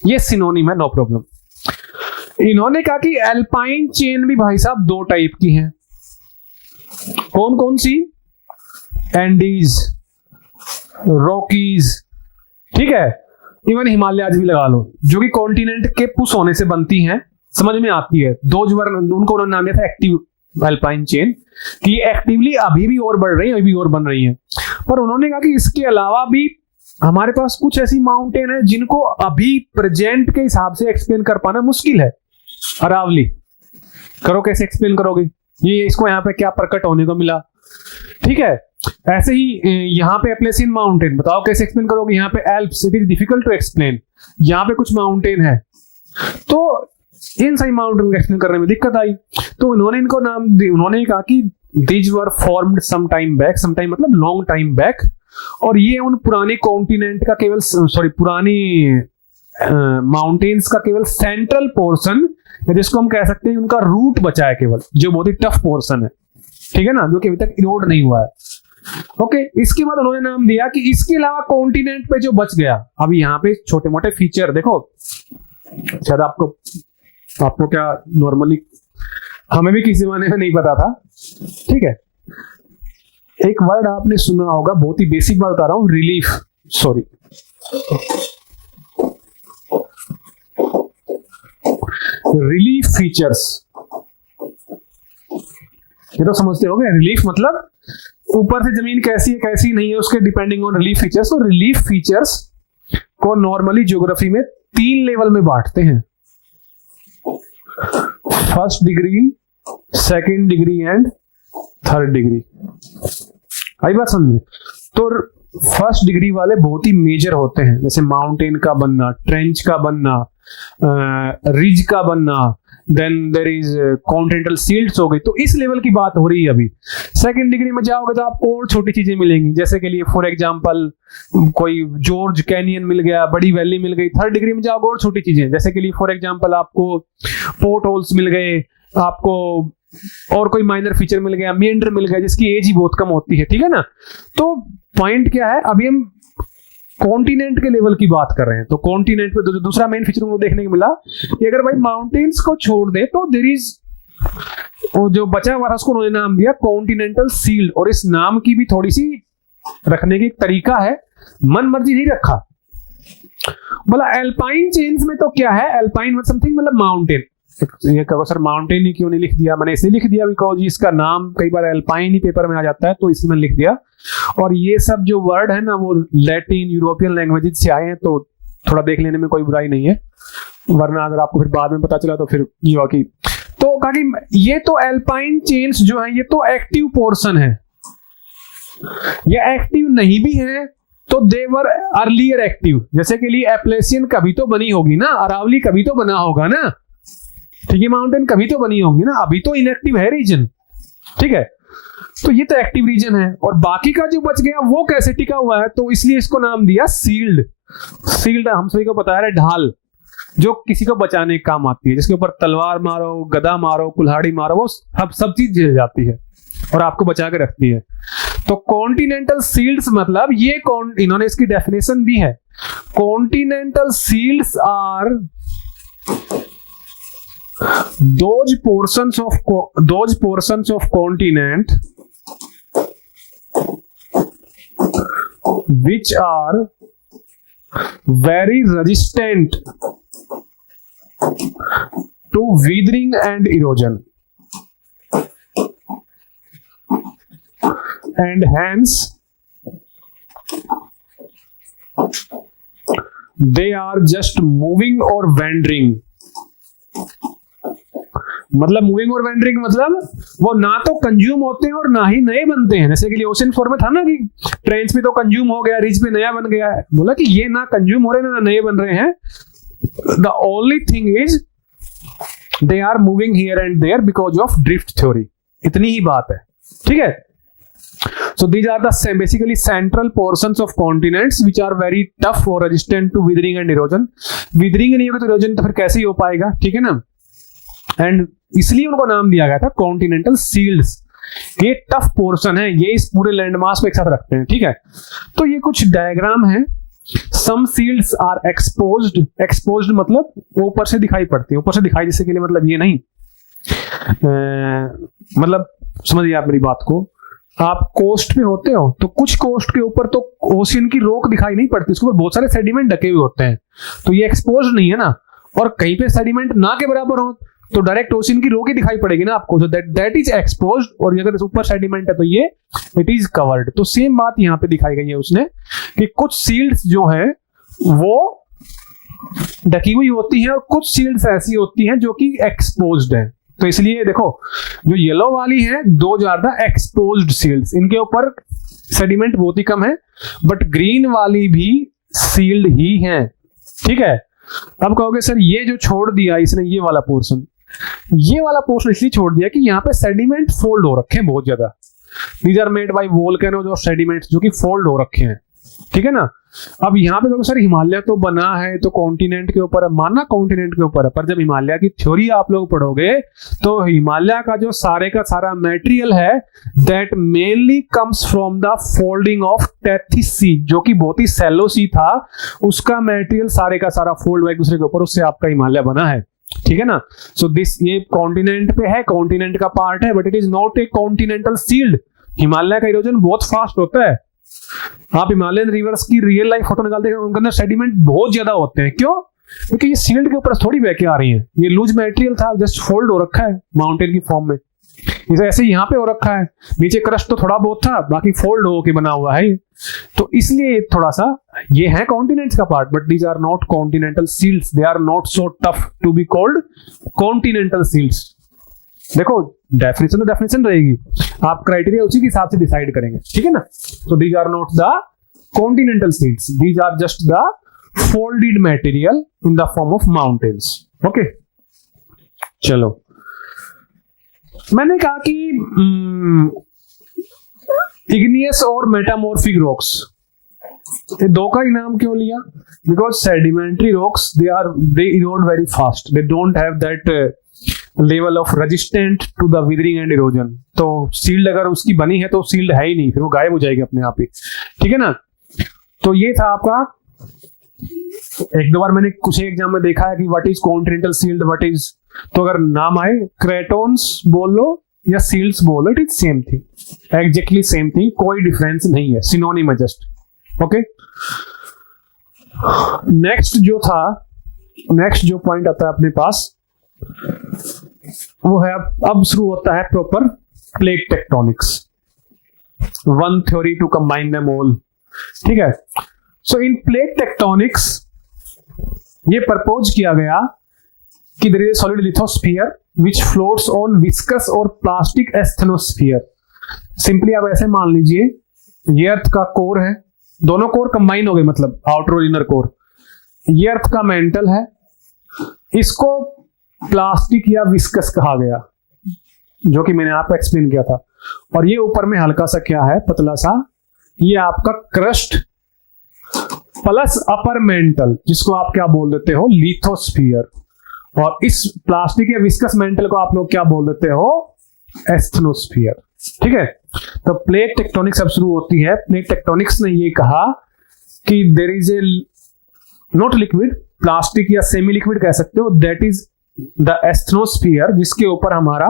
ये सिनोनिम है, नो प्रॉब्लम। इन्होंने कहा कि एल्पाइन चेन भी भाई साहब दो टाइप की हैं, कौन कौन सी, एंडीज, रॉकीज, ठीक है, इवन हिमालयाज भी लगा लो, जो कि कॉन्टिनेंट के पुश होने से बनती हैं, समझ में आती है। दो जो उनको उन्होंने नाम दिया था एक्टिव एल्पाइन चेन, कि ये एक्टिवली अभी भी और बढ़ रही है, अभी भी और बन रही है। पर उन्होंने कहा कि इसके अलावा भी हमारे पास कुछ ऐसी माउंटेन है जिनको अभी प्रेजेंट के हिसाब से एक्सप्लेन कर पाना मुश्किल है। अरावली करो, कैसे एक्सप्लेन करोगे, ये इसको यहाँ पे क्या प्रकट होने को मिला, ठीक है। ऐसे ही यहाँ पे एप्लेसियन माउंटेन, बताओ कैसे एक्सप्लेन करोगे, यहाँ पे Alps, it is difficult to explain, यहाँ पे कुछ माउंटेन है, तो इन सही माउंटेन को एक्सप्लेन करने में दिक्कत आई। तो उन्होंने कहा कि these were formed some time back, some time मतलब लॉन्ग टाइम बैक, और ये उन पुराने कॉन्टिनेंट का केवल पुरानी माउंटेन्स का केवल सेंट्रल पोर्शन, जिसको हम कह सकते हैं उनका रूट बचा है केवल, जो बहुत ही टफ पोर्शन है, ठीक है ना, जो कि अभी तक इरोड नहीं हुआ है। ओके, इसके बाद उन्होंने नाम दिया कि इसके अलावा कॉन्टिनेंट पे जो बच गया, अभी यहाँ पे छोटे मोटे फीचर देखो, शायद आपको क्या नॉर्मली, हमें भी किसी जमाने में नहीं पता था, ठीक है। एक वर्ड आपने सुना होगा, बहुत ही बेसिक बात बता रहा हूं, रिलीफ, सॉरी, रिलीफ फीचर्स, ये तो समझते होगे। रिलीफ मतलब ऊपर से जमीन कैसी है कैसी नहीं है उसके डिपेंडिंग ऑन रिलीफ फीचर्स। तो रिलीफ फीचर्स को नॉर्मली ज्योग्राफी में 3 लेवल में बांटते हैं, first degree, second degree and third degree. आई बात समझे। तो फर्स्ट डिग्री वाले बहुत ही मेजर होते हैं, जैसे माउंटेन का बनना, ट्रेंच का बनना, रिज का बनना, then there is continental shields हो गई। तो इस लेवल की बात हो रही है अभी। सेकंड डिग्री में जाओगे तो आपको और छोटी चीजें मिलेंगी, जैसे के लिए फॉर एग्जांपल कोई जॉर्ज कैनियन मिल गया, बड़ी वैली मिल गई। थर्ड डिग्री में जाओगे और छोटी चीजें, जैसे के लिए फॉर एग्जांपल आपको पोर्ट होल्स मिल गए, आपको और कोई माइनर फीचर मिल गया, मेंडर मिल गया जिसकी एज ही बहुत कम होती है, ठीक है ना। तो पॉइंट क्या है, अभी हम कॉन्टिनेंट के लेवल की बात कर रहे हैं। तो कॉन्टिनेंट पे दूसरा मेन फीचर उनको देखने को मिला कि अगर भाई माउंटेन्स को छोड़ दे तो देयर इज, जो बचा हुआ था उसको उन्होंने नाम दिया कॉन्टिनेंटल सील्ड। और इस नाम की भी थोड़ी सी रखने की एक तरीका है, मन मर्जी नहीं रखा। बोला एल्पाइन चेन्स में तो क्या है, एल्पाइन समथिंग मतलब माउंटेन। ये कहो सर माउंटेन ही क्यों नहीं लिख दिया, मैंने इसे लिख दिया बिकॉज इसका नाम कई बार एल्पाइन ही पेपर में आ जाता है, तो इसलिए मैंने लिख दिया। और ये सब जो वर्ड है ना वो लैटिन यूरोपियन लैंग्वेजेस से आए हैं, तो थोड़ा देख लेने में कोई बुराई नहीं है, वरना अगर आपको फिर बाद में पता चला तो फिर ये हुआ कि, तो कहा कि ये तो एल्पाइन चेन्स जो है ये तो एक्टिव पोर्शन है, ये एक्टिव नहीं भी है तो दे वर अर्लियर एक्टिव। जैसे के लिए एप्लेसियन कभी तो बनी होगी ना, अरावली कभी तो बना होगा ना, ठीक है, माउंटेन कभी तो बनी होंगी ना, अभी तो इनएक्टिव है रीजन, ठीक है। तो ये तो एक्टिव रीजन है, और बाकी का जो बच गया वो कैसे टिका हुआ है, तो इसलिए इसको नाम दिया सील्ड। सील्ड हम सभी को पता है ढाल, जो किसी को बचाने के काम आती है, जिसके ऊपर तलवार मारो, गदा मारो, कुल्हाड़ी मारो, वो सब चीज झेल जाती है और आपको बचा के रखती है। तो कॉन्टिनेंटल सील्ड्स मतलब ये इन्होंने इसकी डेफिनेशन दी है, continental shields are those portions of continent which are very resistant to weathering and erosion, and hence they are just moving or wandering। मतलब मूविंग और वेंडरिंग मतलब वो ना तो कंज्यूम होते हैं और ना ही नए बनते हैं। जैसे कि ओशन फ्लोर में था ना कि ट्रेन्स पे तो कंज्यूम हो गया, रिज पे नया बन गया है, बोला कि ये ना कंज्यूम हो रहे हैं ना नए बन रहे हैं। The only thing is they are moving here and there because of drift theory, इतनी ही बात है, ठीक है। So these are the basically central portions of continents which are very tough or resistant to weathering and erosion। weathering नहीं होगा तो erosion तो फिर कैसे ही हो पाएगा, ठीक है ना। एंड इसलिए उनको नाम दिया गया था कॉन्टिनेंटल सील्ड्स। ये टफ पोर्शन है, ये इस पूरे लैंड मास को एक साथ रखते हैं, ठीक है। तो ये कुछ डायग्राम है। सम सील्ड्स आर एक्सपोज्ड, एक्सपोज्ड मतलब ऊपर से दिखाई पड़ती है, ऊपर से दिखाई जैसे के लिए मतलब ये नहीं, मतलब समझिए आप मेरी बात को, आप कोस्ट पे होते हो तो कुछ कोस्ट के ऊपर तो ओशियन की रोक दिखाई नहीं पड़ती, उसके ऊपर बहुत सारे सेडिमेंट ढके हुए होते हैं, तो ये एक्सपोज नहीं है ना। और कहीं पे सेडिमेंट ना के बराबर हो तो डायरेक्ट ओशियन की रोक ही दिखाई पड़ेगी ना आपको, तो दैट इज एक्सपोज्ड। और अगर ऊपर सेडिमेंट है तो ये इट इज कवर्ड। तो सेम बात यहाँ पे दिखाई गई है उसने कि कुछ सील्ड्स जो है वो ढकी हुई होती है और कुछ सील्ड्स ऐसी होती हैं जो कि एक्सपोज्ड है। तो इसलिए देखो जो येलो वाली है दो आर द एक्सपोज्ड सील्ड्स, इनके ऊपर सेडिमेंट बहुत ही कम है, बट ग्रीन वाली भी सील्ड ही है, ठीक है। अब कहोगे सर ये जो छोड़ दिया इसने ये वाला पोर्शन इसलिए छोड़ दिया कि यहाँ पे सेडिमेंट फोल्ड हो रखे हैं बहुत ज्यादा। These are made by volcanoes और सेडिमेंट्स जो कि फोल्ड हो रखे हैं, ठीक है ना। अब यहाँ पे देखो सर हिमालय तो बना है तो कॉन्टिनेंट के ऊपर है, मानना कॉन्टिनेंट के ऊपर है, पर जब हिमालय की थ्योरी आप लोग पढ़ोगे तो हिमालय का जो सारे का सारा मटेरियल है that mainly comes from the folding of Tethys sea, जो कि बहुत ही सैलो सी था, उसका मटेरियल सारे का सारा फोल्ड एक दूसरे के ऊपर, उससे आपका हिमालय बना है, ठीक है ना। सो दिस ये कॉन्टिनेंट पे है, कॉन्टिनेंट का पार्ट है, but it is not a continental shield. Himalaya का इरोजन बहुत फास्ट होता है, आप हिमालयन रिवर्स की रियल लाइफ फोटो निकालते हैं उनके अंदर सेडिमेंट बहुत ज्यादा होते हैं, क्यों? क्योंकि ये सील्ड के ऊपर थोड़ी बह के आ रही है, ये लूज मटेरियल था जस्ट फोल्ड हो रखा है माउंटेन की फॉर्म में, इसे ऐसे यहाँ पे हो रखा है, नीचे क्रस्ट तो थोड़ा बहुत था बाकी फोल्ड हो के बना हुआ है। तो इसलिए थोड़ा सा ये है कॉन्टिनेंट्स का part, but these are not continental shields, they are not so tough to be called continental shields. देखो डेफिनेशन तो डेफिनेशन रहेगी, आप क्राइटेरिया उसी के हिसाब से डिसाइड करेंगे, ठीक है ना। तो these are not the continental shields, these are just the folded material in the form of mountains, okay. चलो, मैंने कहा कि इग्नियस और मेटामॉर्फिक रॉक्स, ये दो का ही नाम क्यों लिया? Because sedimentary rocks they erode very fast, they don't have that level of resistant to the weathering and erosion. तो सील्ड अगर उसकी बनी है तो सील्ड है ही नहीं, फिर वो गायब हो जाएगी अपने आप ही, ठीक है ना। तो ये था आपका, एक दो बार मैंने कुछ एग्जाम में देखा है कि what is continental shield, what is, तो अगर नाम आए क्रेटोन्स बोल लो या सील्ड्स बोल लो, it is same thing, exactly same thing, कोई डिफरेंस नहीं है, सिनोनिम है जस्ट। ओके, नेक्स्ट जो पॉइंट आता है अपने पास वो है, अब शुरू होता है proper plate tectonics, one theory to combine them all, ठीक है। सो इन प्लेट टेक्टोनिक्स ये प्रपोज किया गया कि there is solid lithosphere which floats on viscous और प्लास्टिक एस्थेनोस्फीयर। सिंपली आप ऐसे मान लीजिए, ये अर्थ का कोर है, दोनों कोर कंबाइन हो गए, मतलब आउटर और इनर कोर, ये अर्थ का मेंटल है, इसको प्लास्टिक या विस्कस कहा गया, जो कि मैंने आपको एक्सप्लेन किया था, और ये ऊपर में हल्का सा क्या है, पतला सा, ये आपका क्रस्ट प्लस अपर मेंटल, जिसको आप क्या बोल देते हो, लिथोस्फीयर, और इस प्लास्टिक या विस्कस मेंटल को आप लोग क्या बोल देते हो, एस्थेनोस्फीयर, ठीक है। तो प्लेट टेक्टोनिक्स अब शुरू होती है। प्लेट टेक्टोनिक्स ने ये कहा कि there is a not liquid, plastic या सेमी लिक्विड कह सकते हो, दैट इज द एस्थेनोस्फीयर, जिसके ऊपर हमारा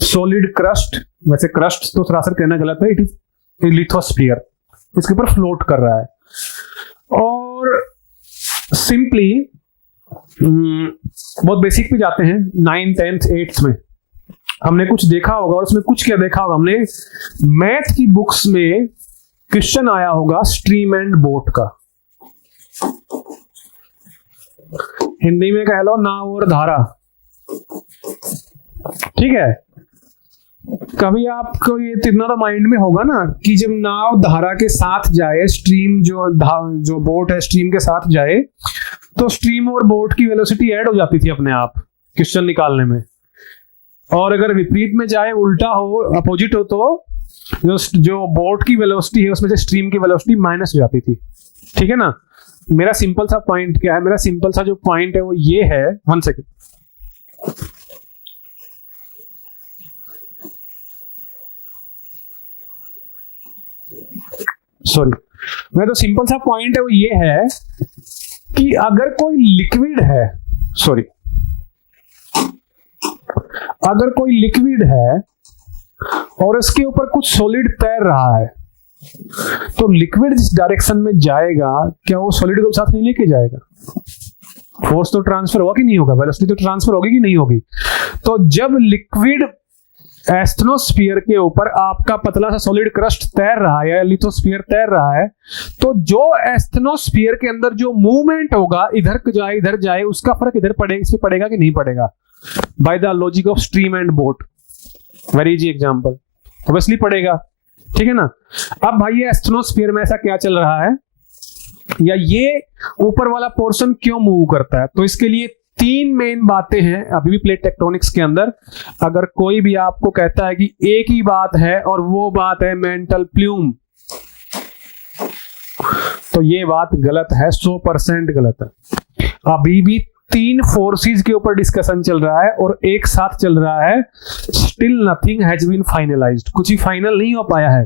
सॉलिड क्रस्ट, वैसे क्रस्ट तो सरासर कहना गलत है, इट इज लिथोस्फीयर, इसके ऊपर फ्लोट कर रहा है। और सिंपली बहुत बेसिक पे जाते हैं, 9th 10th 8th में हमने कुछ देखा होगा, और उसमें कुछ क्या देखा होगा हमने, मैथ की बुक्स में क्वेश्चन आया होगा स्ट्रीम एंड बोट का, हिंदी में कह लो नाव और धारा, ठीक है। कभी आपको ये इतना तो माइंड में होगा ना कि जब नाव धारा के साथ जाए, स्ट्रीम जो बोट है स्ट्रीम के साथ जाए, तो स्ट्रीम और बोट की वेलोसिटी ऐड हो जाती थी अपने आप क्वेश्चन निकालने में, और अगर विपरीत में जाए, उल्टा हो, अपोजिट हो, तो जो बोट की वेलोसिटी है उसमें से स्ट्रीम की वेलोसिटी माइनस हो जाती थी, ठीक है ना। मेरा सिंपल सा पॉइंट क्या है, मेरा सिंपल सा जो पॉइंट है वो ये है, 1 सेकेंड, सॉरी, मेरा तो सिंपल सा पॉइंट है वो ये है कि अगर कोई लिक्विड है, सॉरी, अगर कोई लिक्विड है और इसके ऊपर कुछ सॉलिड तैर रहा है, तो लिक्विड जिस डायरेक्शन में जाएगा, क्या वो सॉलिड को साथ नहीं लेके जाएगा? फोर्स तो ट्रांसफर होगा कि नहीं होगा, वेलोसिटी तो ट्रांसफर होगी कि नहीं होगी। तो जब लिक्विड एस्थेनोस्फीयर के ऊपर आपका पतला सा सॉलिड क्रस्ट तैर रहा है या लिथोस्फीयर तैर रहा है, तो जो एस्थेनोस्फीयर के अंदर जो मूवमेंट होगा, इधर जाए, उसका फर्क इधर पड़ेगा, इसमें पड़ेगा कि नहीं पड़ेगा? By the logic of stream and boat, very easy example, obviously पड़ेगा, ठीक है ना। अब भाई ये एस्थेनोस्फीयर में ऐसा क्या चल रहा है, या ये ऊपर वाला पोर्शन क्यों मूव करता है? तो इसके लिए 3 मेन बातें हैं अभी भी प्लेट टेक्टोनिक्स के अंदर। अगर कोई भी आपको कहता है कि एक ही बात है और वो बात है मेंटल प्लूम, तो ये बात गलत है, 100% गलत है। अभी भी 3 फोर्सेस के ऊपर डिस्कशन चल रहा है और एक साथ चल रहा है, still nothing has been finalised, कुछ ही फाइनल नहीं हो पाया है,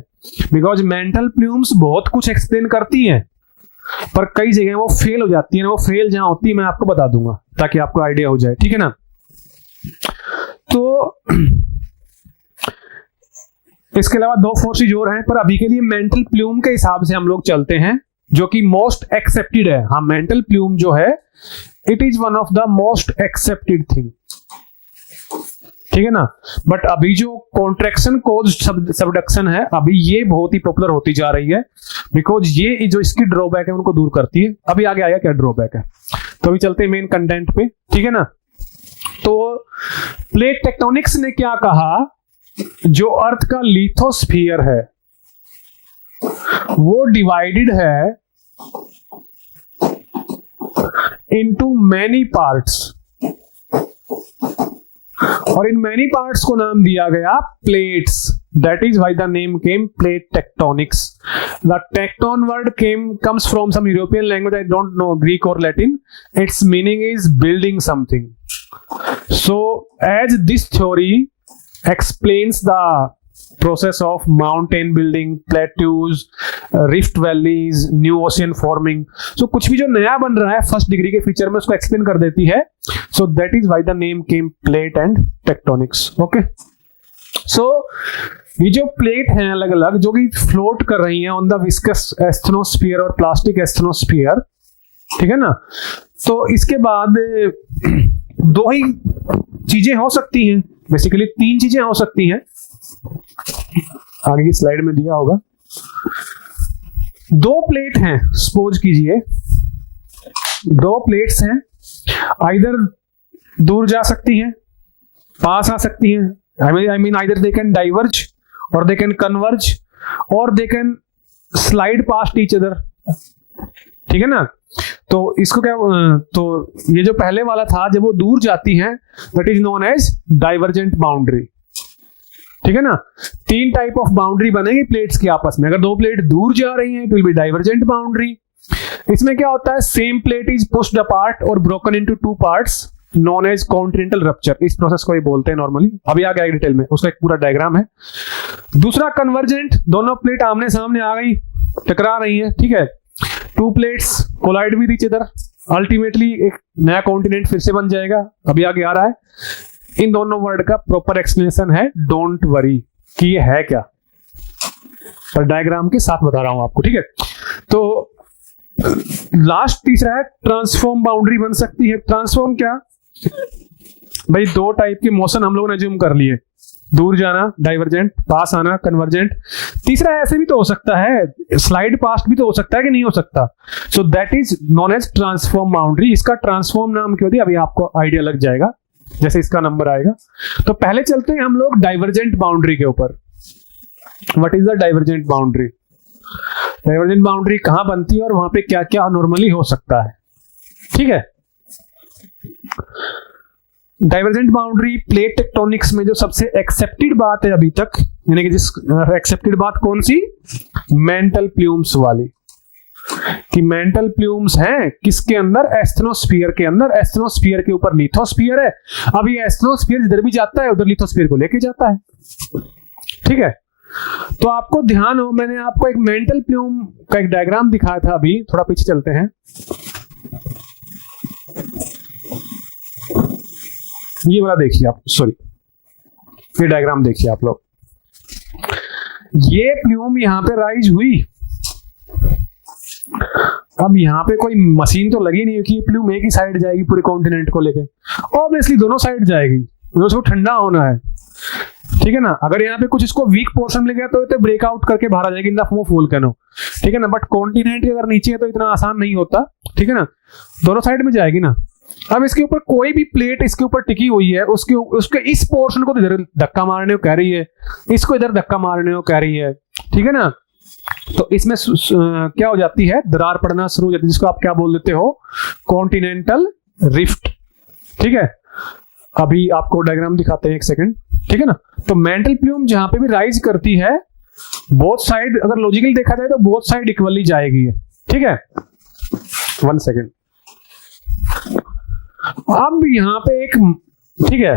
बिकॉज मेंटल प्लूम्स बहुत कुछ एक्सप्लेन करती हैं, पर कई जगह वो फेल हो जाती है। वो फेल जहां होती है मैं आपको बता दूंगा ताकि आपको आइडिया हो जाए, ठीक है ना। तो इसके अलावा 2 फोर्सेज और हैं, पर अभी के लिए मेंटल प्लूम के हिसाब से हम लोग चलते हैं, जो कि मोस्ट एक्सेप्टेड है। हाँ, मेंटल प्लूम जो है, it is one of the most accepted thing, ठीक है ना। बट अभी जो कॉन्ट्रैक्शन कोज सबडक्शन है, अभी ये बहुत ही पॉपुलर होती जा रही है, बिकॉज ये जो इसकी ड्रॉबैक है उनको दूर करती है। अभी आगे आया क्या ड्रॉबैक है, तो अभी चलते हैं मेन कंटेंट पे, ठीक है ना। तो प्लेट टेक्टोनिक्स ने क्या कहा, जो अर्थ का लिथोस्फीयर है वो डिवाइडेड है इनटू मैनी पार्ट्स, और इन मैनी पार्ट्स को नाम दिया गया plates. That is why the name came plate tectonics. The tecton word comes from some European language. I don't know Greek or Latin. Its meaning is building something. So as this theory explains the process of mountain building, plateaus, rift valleys, new ocean forming. So कुछ भी जो नया बन रहा है first degree के feature में उसको एक्सप्लेन कर देती है. So that is why the name came plate and tectonics. Okay. So ये जो प्लेट हैं अलग अलग जो कि फ्लोट कर रही हैं ऑन द विस्कस एस्थेनोस्फीयर और प्लास्टिक एस्थेनोस्फीयर, ठीक है ना. तो इसके बाद दो ही चीजें हो सकती हैं, बेसिकली तीन चीजें हो सकती हैं, आगे की स्लाइड में दिया होगा. दो प्लेट हैं, सपोज कीजिए दो प्लेट्स हैं, आइदर दूर जा सकती हैं, पास आ सकती हैं. I mean either they can diverge or they can converge or they can slide past each other. ठीक है ना. तो इसको क्या, तो ये जो पहले वाला था जब वो दूर जाती हैं that is known as divergent boundary. ठीक है ना. तीन टाइप ऑफ बाउंड्री बनेगी प्लेट्स की आपस में. अगर दो प्लेट दूर जा रही हैं it will be divergent boundary. इसमें क्या होता है, same plate is pushed apart और broken into two parts known as continental rupture. इस प्रोसेस को ये बोलते हैं नॉर्मली. अभी आ गया डिटेल में, उसका एक पूरा डायग्राम है. दूसरा कन्वर्जेंट, दोनों प्लेट आमने सामने आ गई, टकरा रही है, ठीक है. Two plates collide with each other, ultimately एक नया कॉन्टिनेंट फिर से बन जाएगा. अभी आगे आ रहा है. इन दोनों वर्ड का प्रॉपर एक्सप्लेनेशन है, डोंट वरी कि ये है क्या, पर डायग्राम के साथ बता रहा हूं आपको, ठीक है. तो लास्ट तीसरा है ट्रांसफॉर्म बाउंड्री बन सकती है. ट्रांसफॉर्म क्या भाई, दो टाइप के मोशन हम लोगों ने अज्यूम कर लिए, दूर जाना डाइवर्जेंट, पास आना कन्वर्जेंट. तीसरा ऐसे भी तो हो सकता है, स्लाइड पास्ट भी तो हो सकता है कि नहीं हो सकता. So that is known as transform boundary. इसका ट्रांसफॉर्म नाम क्यों दिया अभी आपको आइडिया लग जाएगा जैसे इसका नंबर आएगा. तो पहले चलते हैं हम लोग डाइवर्जेंट बाउंड्री के ऊपर. What is the divergent boundary? Divergent boundary कहां बनती है और वहां पे क्या क्या नॉर्मली हो सकता है, ठीक है. डाइवर्जेंट बाउंड्री प्लेट टेक्टोनिक्स में जो सबसे एक्सेप्टेड बात है अभी तक, यानी कि जिस एक्सेप्टेड बात कौन सी, मेंटल प्लूम्स वाली, कि मेंटल प्लूम्स हैं किसके अंदर, एस्थेनोस्फीयर के अंदर. एस्थेनोस्फीयर के ऊपर लिथोस्फीयर है. अब ये एस्थेनोस्फीयर जिधर भी जाता है उधर लिथोस्फीयर को लेके जाता है, ठीक है. तो आपको ध्यान हो, मैंने आपको एक मेंटल प्लूम का एक डायग्राम दिखाया था. अभी थोड़ा पीछे चलते हैं. ये वाला देखिए आप, सॉरी ये डायग्राम देखिए आप लोग. ये प्लूम यहां पे राइज हुई. अब यहां पे कोई मशीन तो लगी नहीं कि प्लूम एक ही साइड जाएगी पूरे कॉन्टिनेंट को लेके. ऑब्वियसली दोनों साइड जाएगी, उसको ठंडा होना है, ठीक है ना. अगर यहाँ पे कुछ इसको वीक पोर्शन मिल गया तो ब्रेकआउट करके बाहर आ जाएगी इन द फॉर्म ऑफ वोल्केनो, ठीक है ना. बट कॉन्टिनेंट के अगर नीचे है तो इतना आसान नहीं होता, ठीक है ना. दोनों साइड में जाएगी ना. अब इसके ऊपर कोई भी प्लेट इसके ऊपर टिकी हुई है, उसके इस पोर्शन को इधर धक्का मारने को कह रही है, इसको इधर धक्का मारने को कह रही है, ठीक है ना. तो इसमें क्या हो जाती है, दरार पड़ना शुरू हो जाती है, जिसको आप क्या बोल देते हो, कॉन्टिनेंटल रिफ्ट, ठीक है. अभी आपको डायग्राम दिखाते हैं एक सेकंड, ठीक है ना. तो मेंटल प्लूम जहां पे भी राइज करती है, बोथ साइड अगर लॉजिकली देखा जाए तो बोथ साइड इक्वली जाएगी, ठीक है. 1 सेकंड. अब यहां पे एक, ठीक है,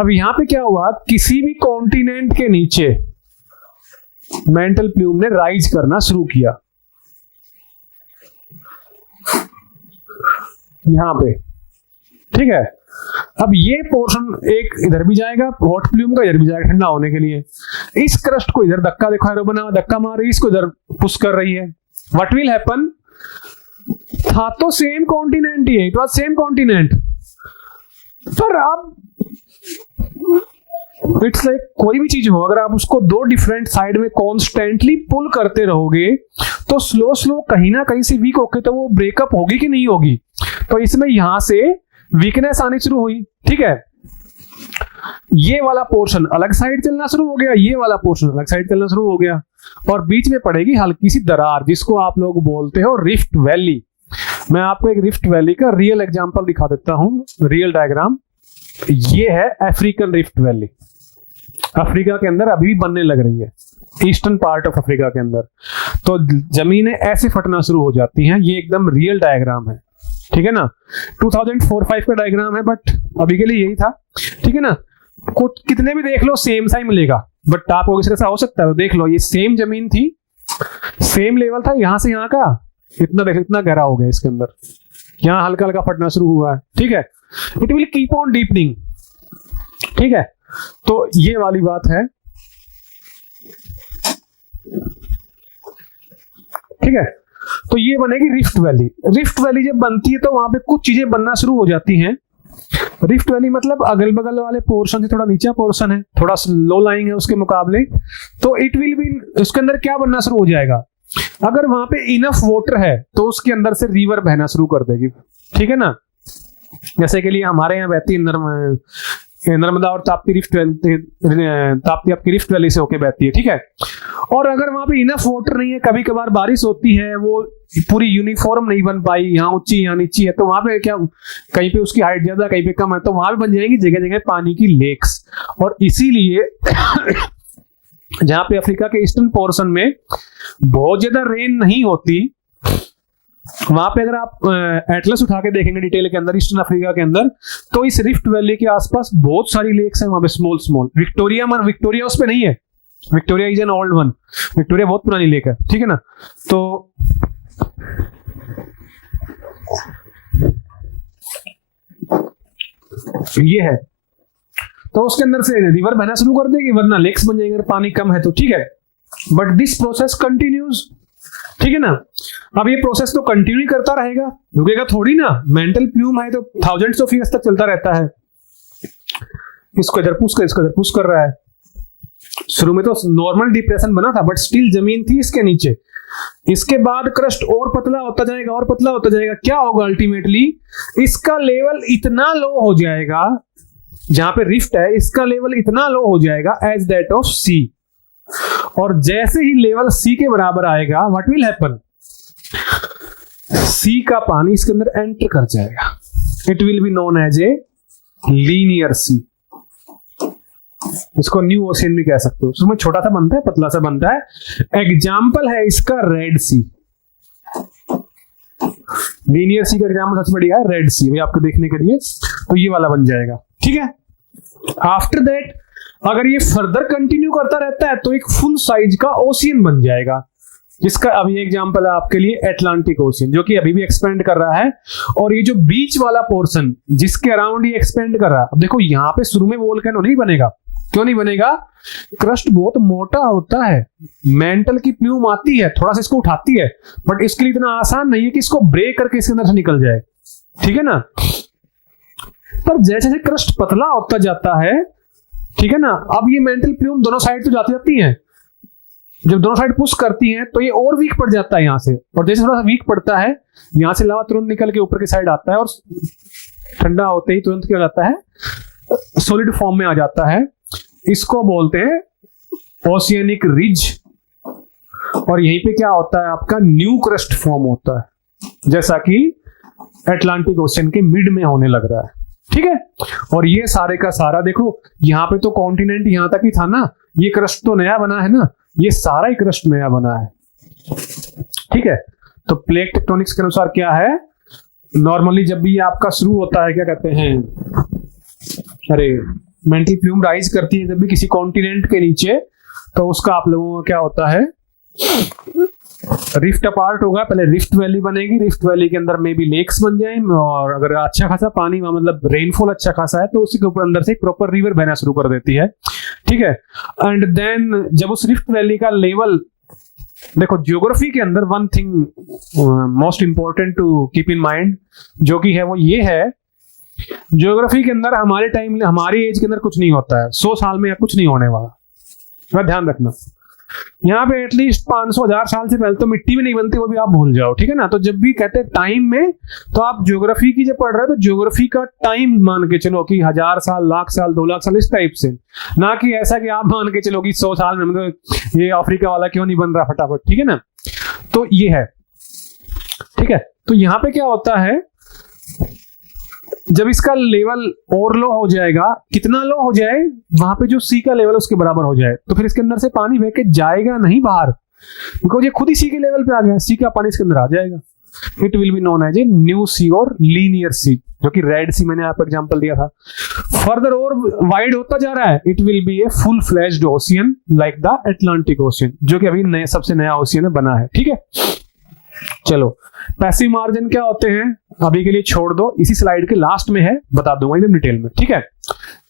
अब यहां पे क्या हुआ, किसी भी कॉन्टिनेंट के नीचे मेंटल प्लूम ने राइज करना शुरू किया यहां पे, ठीक है. अब ये पोर्शन एक इधर भी जाएगा, हॉट प्लूम का इधर भी जाएगा ठंडा होने के लिए. इस क्रस्ट को इधर धक्का, देखो एरो बना धक्का मार रही है, इसको इधर पुश कर रही है. व्हाट विल हैपन, था तो सेम कॉन्टिनेंट ही है, इट वाज सेम कॉन्टिनेंट, पर अब इट्स लाइक कोई भी चीज हो, अगर आप उसको दो डिफरेंट साइड में कॉन्स्टेंटली पुल करते रहोगे तो स्लो स्लो कहीं ना कहीं से वीक होके तो वो ब्रेकअप होगी कि नहीं होगी. तो इसमें यहां से वीकनेस आनी शुरू हुई, ठीक है. ये वाला पोर्शन अलग साइड चलना शुरू हो गया, ये वाला पोर्शन अलग साइड चलना शुरू हो गया, और बीच में पड़ेगी हल्की सी दरार, जिसको आप लोग बोलते हो रिफ्ट वैली. मैं आपको एक रिफ्ट वैली का रियल एग्जांपल दिखा देता हूं, रियल डायग्राम. ये है अफ्रीकन रिफ्ट वैली, अफ्रीका के अंदर अभी भी बनने लग रही है, ईस्टर्न पार्ट ऑफ अफ्रीका के अंदर। तो जमीनें ऐसे फटना शुरू हो जाती हैं। ये एकदम रियल डायग्राम है, ठीक है ना, 2004-5 का डायग्राम है, बट अभी के लिए यही था, ठीक है ना। कुछ कितने भी देख लो सेम सा ही मिलेगा, बट आपको किस तरह से हो सकता है, तो देख लो ये सेम जमीन थी, सेम लेवल था, यहां से यहां का इतना देख, इतना गहरा हो गया इसके अंदर, यहां हल्का हल्का फटना शुरू हुआ है, ठीक है। It will keep on deepening, ठीक है। तो ये वाली बात है, ठीक है। तो ये बनेगी रिफ्ट वैली। रिफ्ट वैली जब बनती है तो वहां पे कुछ चीजें बनना शुरू हो जाती हैं। रिफ्ट वैली मतलब अगल बगल वाले पोर्शन से थोड़ा नीचा पोर्शन है, थोड़ा लो लाइंग है उसके मुकाबले, तो इट विल बी, उसके अंदर क्या बनना शुरू हो जाएगा, अगर वहां पे इनफ वाटर है तो उसके अंदर से रिवर बहना शुरू कर देगी, ठीक है ना। जैसे के लिए हमारे यहाँ बहती है नर्मदा और ताप्ती रिफ्ट वैली, ताप्ती आपकी रिफ्ट वैली से होके बहती है, ठीक है। और अगर वहां पे इनफ वाटर नहीं है, कभी कभार बारिश होती है, वो पूरी यूनिफॉर्म नहीं बन पाई, यहाँ ऊंची यहाँ नीची है, तो वहां पे क्या, कहीं पे उसकी हाइट ज्यादा कहीं पे कम है, तो वहां पे बन जाएंगी जगह जगह पानी की लेक्स। और इसीलिए जहां पे अफ्रीका के ईस्टर्न पोर्शन में बहुत ज्यादा रेन नहीं होती, वहां पे अगर आप एटलस उठा के देखेंगे डिटेल के अंदर ईस्टर्न अफ्रीका के अंदर, तो इस रिफ्ट वैली के आसपास बहुत सारी लेक्स हैं वहां पे, स्मॉल स्मॉल। विक्टोरिया उस पे नहीं है, Victoria is an old one, Victoria बहुत पुरानी लेक है, ठीक है ना। तो ये है, तो उसके अंदर से रिवर बहना शुरू कर देगी, वरना लेक्स बन जाएंगे अगर पानी कम है तो, ठीक है। बट दिस प्रोसेस कंटिन्यूज, ठीक है ना। अब ये प्रोसेस तो कंटिन्यू करता रहेगा, रुकेगा थोड़ी ना, मेंटल प्लूम है तो थाउजेंड्स ऑफ ईयर्स तक चलता रहता है। इसको इधर पुश कर, इसको इधर पुश कर रहा है। शुरू में तो नॉर्मल डिप्रेशन बना था, बट स्टिल जमीन थी इसके नीचे। इसके बाद क्रस्ट और पतला होता जाएगा, और पतला होता जाएगा, क्या होगा अल्टीमेटली, इसका लेवल इतना लो हो जाएगा, जहां पे रिफ्ट है इसका लेवल इतना लो हो जाएगा एज दैट ऑफ सी। और जैसे ही लेवल सी के बराबर आएगा, व्हाट विल हैपन, सी का पानी इसके अंदर एंटर कर जाएगा। It will be known as a linear sea. इसको न्यू ओशियन भी कह सकते हो। उसमें छोटा सा बनता है, पतला सा बनता है। एग्जाम्पल है इसका रेड सी। लीनियर सी का एग्जाम्पल सबसे बढ़िया है रेड सी, भाई आपको देखने के लिए। तो ये वाला बन जाएगा, ठीक है। आफ्टर दैट अगर ये फर्दर कंटिन्यू करता रहता है तो एक फुल साइज का ओशियन बन जाएगा, जिसका अभी एग्जांपल है आपके लिए एटलांटिक ओशियन, जो कि अभी भी एक्सपेंड कर रहा है। और ये जो बीच वाला पोर्शन जिसके अराउंड ये एक्सपेंड कर रहा है, अब देखो यहाँ पे शुरू में वोल्केनो नहीं बनेगा। क्यों नहीं बनेगा, क्रस्ट बहुत मोटा होता है, मेंटल की प्लूम आती है, थोड़ा सा इसको उठाती है, बट इसके लिए इतना आसान नहीं है कि इसको ब्रेक करके इसके अंदर से निकल जाए, ठीक है ना। पर जैसे जैसे क्रस्ट पतला होता जाता है, ठीक है ना, अब ये मेंटल प्लूम दोनों साइड तो जाती जाती हैं, जब दोनों साइड पुश करती हैं तो ये और वीक पड़ जाता है यहाँ से, और जैसे थोड़ा सा वीक पड़ता है यहाँ से लावा तुरंत निकल के ऊपर की साइड आता है, और ठंडा होते ही तुरंत क्या हो जाता है, सॉलिड फॉर्म में आ जाता है। इसको बोलते हैं ओशियनिक रिज। और यहीं पे क्या होता है, आपका न्यू क्रस्ट फॉर्म होता है, जैसा कि अटलांटिक ओशियन के मिड में होने लग रहा है, ठीक है। और ये सारे का सारा देखो, यहाँ पे तो कॉन्टिनेंट यहाँ तक ही था ना, ये क्रस्ट तो नया बना है ना, ये सारा ही क्रस्ट नया बना है, ठीक है। तो प्लेट टेक्टोनिक्स के अनुसार क्या है, नॉर्मली जब भी आपका शुरू होता है, क्या कहते हैं, अरे मेंटल प्लूम राइज करती है जब भी किसी कॉन्टिनेंट के नीचे, तो उसका आप लोगों का क्या होता है, रिफ्ट अपार्ट होगा। पहले रिफ्ट वैली बनेगी, रिफ्ट वैली के अंदर में भी लेक्स बन जाए, और अगर अच्छा खासा पानी वहां मतलब रेनफॉल अच्छा खासा है तो उसके ऊपर अंदर से एक प्रॉपर रिवर बहना शुरू कर देती है, ठीक है। एंड देन जब उस रिफ्ट वैली का लेवल, देखो ज्योग्राफी के अंदर one thing most important to keep in mind, जो कि है वो ये है, ज्योग्राफी के अंदर हमारे टाइम, हमारी एज के अंदर कुछ नहीं होता है, 100 साल में या कुछ नहीं होने वाला, थोड़ा ध्यान रखना। यहाँ पे एटलीस्ट 500-1000 साल से पहले तो मिट्टी में नहीं बनती, वो भी आप भूल जाओ, ठीक है ना। तो जब भी कहते हैं टाइम में, तो आप ज्योग्राफी की जब पढ़ रहे हो तो ज्योग्राफी का टाइम मान के चलो कि 1000 साल, लाख साल, 2 लाख साल, इस टाइप से, ना कि ऐसा कि आप मान के चलो कि 100 साल में मतलब ये अफ्रीका वाला क्यों नहीं बन रहा फटाफट, ठीक है ना। तो ये है, ठीक है। तो यहाँ पे क्या होता है, जब इसका लेवल और लो हो जाएगा, कितना लो हो जाए, वहां पे जो सी का लेवल उसके बराबर हो जाए, तो फिर इसके अंदर से पानी बह के जाएगा नहीं बाहर, बिकॉज ये खुद ही सी के लेवल पे आ गया, सी का पानी इसके अंदर आ जाएगा। It will be known as a new sea और लीनियर सी, जो कि रेड सी मैंने आपको एग्जांपल दिया था। फर्दर और वाइड होता जा रहा है, it will B a full flashed ocean like the Atlantic ocean, जो कि अभी नए सबसे नया ओशियन बना है। ठीक है, चलो पैसिव मार्जिन क्या होते हैं अभी के लिए छोड़ दो, इसी स्लाइड के लास्ट में है, बता दूंगा एकदम डिटेल में। ठीक है,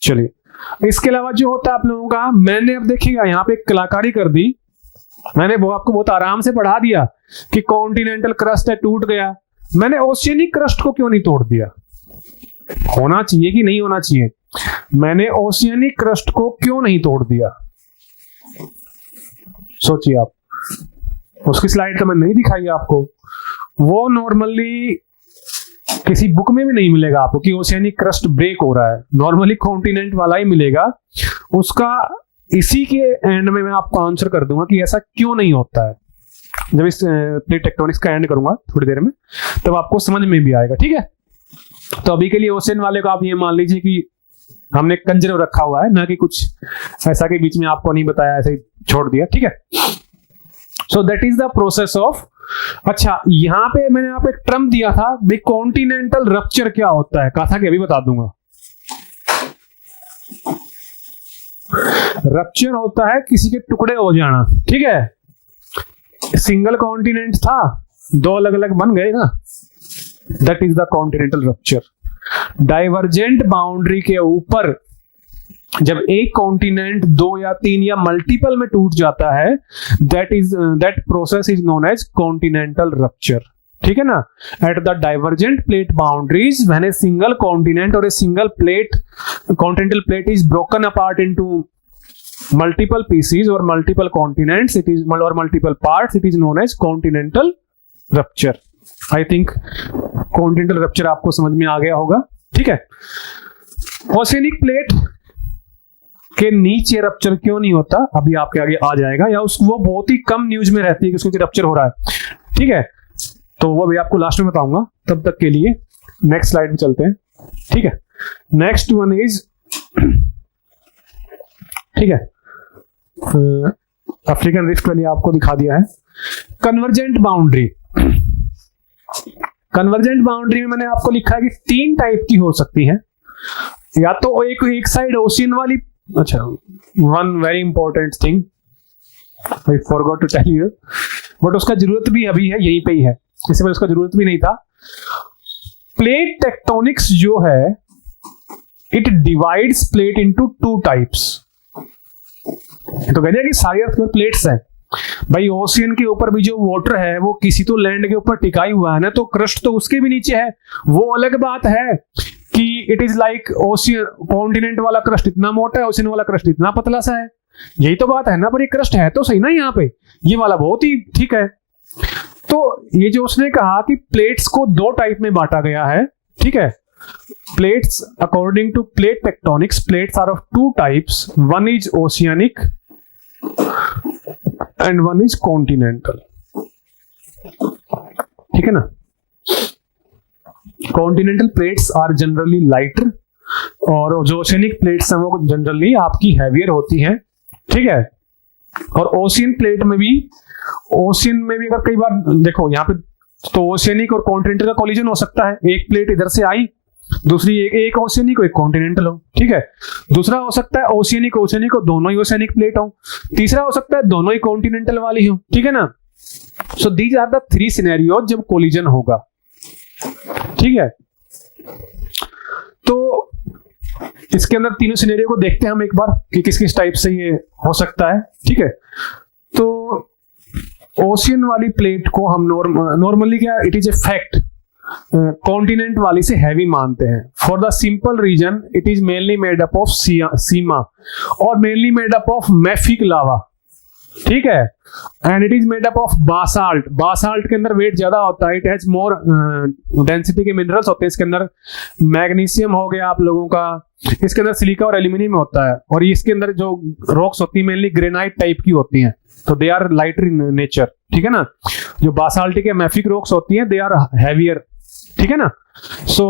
चलिए इसके अलावा जो होता है आप लोगों का, मैंने अब देखिएगा यहाँ पे कलाकारी कर दी, मैंने वो आपको बहुत आराम से पढ़ा दिया कि कॉन्टिनेंटल क्रस्ट है टूट गया, मैंने ओशियनिक क्रस्ट को क्यों नहीं तोड़ दिया? होना चाहिए कि नहीं होना चाहिए? मैंने ओशियनिक क्रस्ट को क्यों नहीं तोड़ दिया? सोचिए आप, उसकी स्लाइड तो मैंने नहीं दिखाई आपको, वो नॉर्मली किसी बुक में भी नहीं मिलेगा आपको कि ओशियनिक क्रस्ट ब्रेक हो रहा है, नॉर्मली कॉन्टिनेंट वाला ही मिलेगा उसका। इसी के एंड में मैं आपको आंसर कर दूंगा कि ऐसा क्यों नहीं होता है। जब इस प्लेट टेक्टोनिक्स का एंड करूंगा थोड़ी देर में, तब आपको समझ में भी आएगा। ठीक है, तो अभी के लिए ओशियन वाले को आप ये मान लीजिए कि हमने कंजर्व रखा हुआ है, ना कि कुछ ऐसा के बीच में आपको नहीं बताया, ऐसे ही छोड़ दिया। ठीक है, so that is the process of. अच्छा, यहां पे मैंने आप एक टर्म दिया था, द कॉन्टिनेंटल रप्चर क्या होता है, कहा था कि अभी बता दूंगा। रप्चर होता है किसी के टुकड़े हो जाना। ठीक है, सिंगल कॉन्टिनेंट था, दो अलग अलग बन गए ना, that is the continental rupture. Divergent boundary के ऊपर जब एक कॉन्टिनेंट दो या तीन या मल्टीपल में टूट जाता है, that process is known as continental rupture. ठीक है ना, at the divergent plate boundaries when a single continent और a single plate continental plate is broken apart into multiple pieces और मल्टीपल कॉन्टिनेंट्स, इट इज और multiple parts, it is known as continental rupture. I think continental rupture आपको समझ में आ गया होगा। ठीक है, ओशियनिक प्लेट के नीचे रप्चर क्यों नहीं होता अभी आपके आगे आ जाएगा, या वो बहुत ही कम न्यूज में रहती है कि उसके रप्चर हो रहा है। ठीक है, तो वो भी आपको लास्ट में बताऊंगा, तब तक के लिए नेक्स्ट स्लाइड में चलते हैं। ठीक है, नेक्स्ट वन इज, ठीक है, अफ्रीकन रिफ्ट वैली आपको दिखा दिया है। कन्वर्जेंट बाउंड्री, कन्वर्जेंट बाउंड्री में मैंने आपको लिखा है कि तीन टाइप की हो सकती है, या तो एक साइड ओशियन वाली। अच्छा, one very important thing I forgot to tell you, but उसका जरूरत भी अभी है, यहीं पे ही है, इससे पहले उसका जरूरत भी नहीं था। प्लेट टेक्टोनिक्स जो है, it divides plate into two types. तो कहते हैं कि सारी अर्थ में प्लेट्स हैं भाई, ओशियन के ऊपर भी जो वाटर है वो किसी तो लैंड के ऊपर टिकाई हुआ है ना, तो क्रस्ट तो उसके भी नीचे है। वो अलग बात है कि it is like ocean, continent वाला क्रस्ट इतना मोटा है, ओशियन वाला क्रस्ट इतना पतला सा है, यही तो बात है ना। पर ये क्रस्ट है तो सही ना यहाँ पे, ये वाला बहुत ही ठीक है। तो ये जो उसने कहा कि प्लेट्स को दो टाइप में बांटा गया है। ठीक है, plates according to plate tectonics, plates are of two types, one is oceanic and one is continental. ठीक है ना, continental plates are generally lighter, और जो ओशियनिक प्लेट्स हैं वो जनरली आपकी हैवियर होती हैं। ठीक है, और ओशियन प्लेट में भी, ओशियन में भी अगर कई बार देखो यहाँ पे, तो ओशियनिक और कॉन्टिनेंटल का कोलिजन हो सकता है। एक प्लेट इधर से आई, दूसरी एक ओशियनिक और एक कॉन्टिनेंटल हो। ठीक है, दूसरा हो सकता है ओशियनिक ओशियनिक और दोनों ही ओशियनिक प्लेट हो। तीसरा हो सकता है दोनों ही कॉन्टिनेंटल वाली हो। ठीक है ना, so these are the three scenario जब कोलिजन होगा। ठीक है, तो इसके अंदर तीनों सिनेरियो को देखते हैं हम एक बार कि किस किस टाइप से ये हो सकता है। ठीक है, तो ओशियन वाली प्लेट को हम नॉर्मली क्या, it is a fact, continent वाली से हैवी मानते हैं, for the simple reason it is mainly made up of sima और mainly made up of mafic lava. ठीक है, and it is made up of basalt. Basalt के अंदर weight ज्यादा होता है, इट हैज मोर डेंसिटी के मिनरल्स होते हैं इसके अंदर। मैग्नीशियम हो गया आप लोगों का, इसके अंदर सिलिका और एल्यूमिनियम होता है, और इसके अंदर जो रॉक्स होती है मेनली ग्रेनाइट टाइप की होती हैं, तो they are lighter in nature. ठीक है ना, जो बासाल्टिक या मैफिक रॉक्स होती हैं दे आर हैवियर। ठीक है ना। सो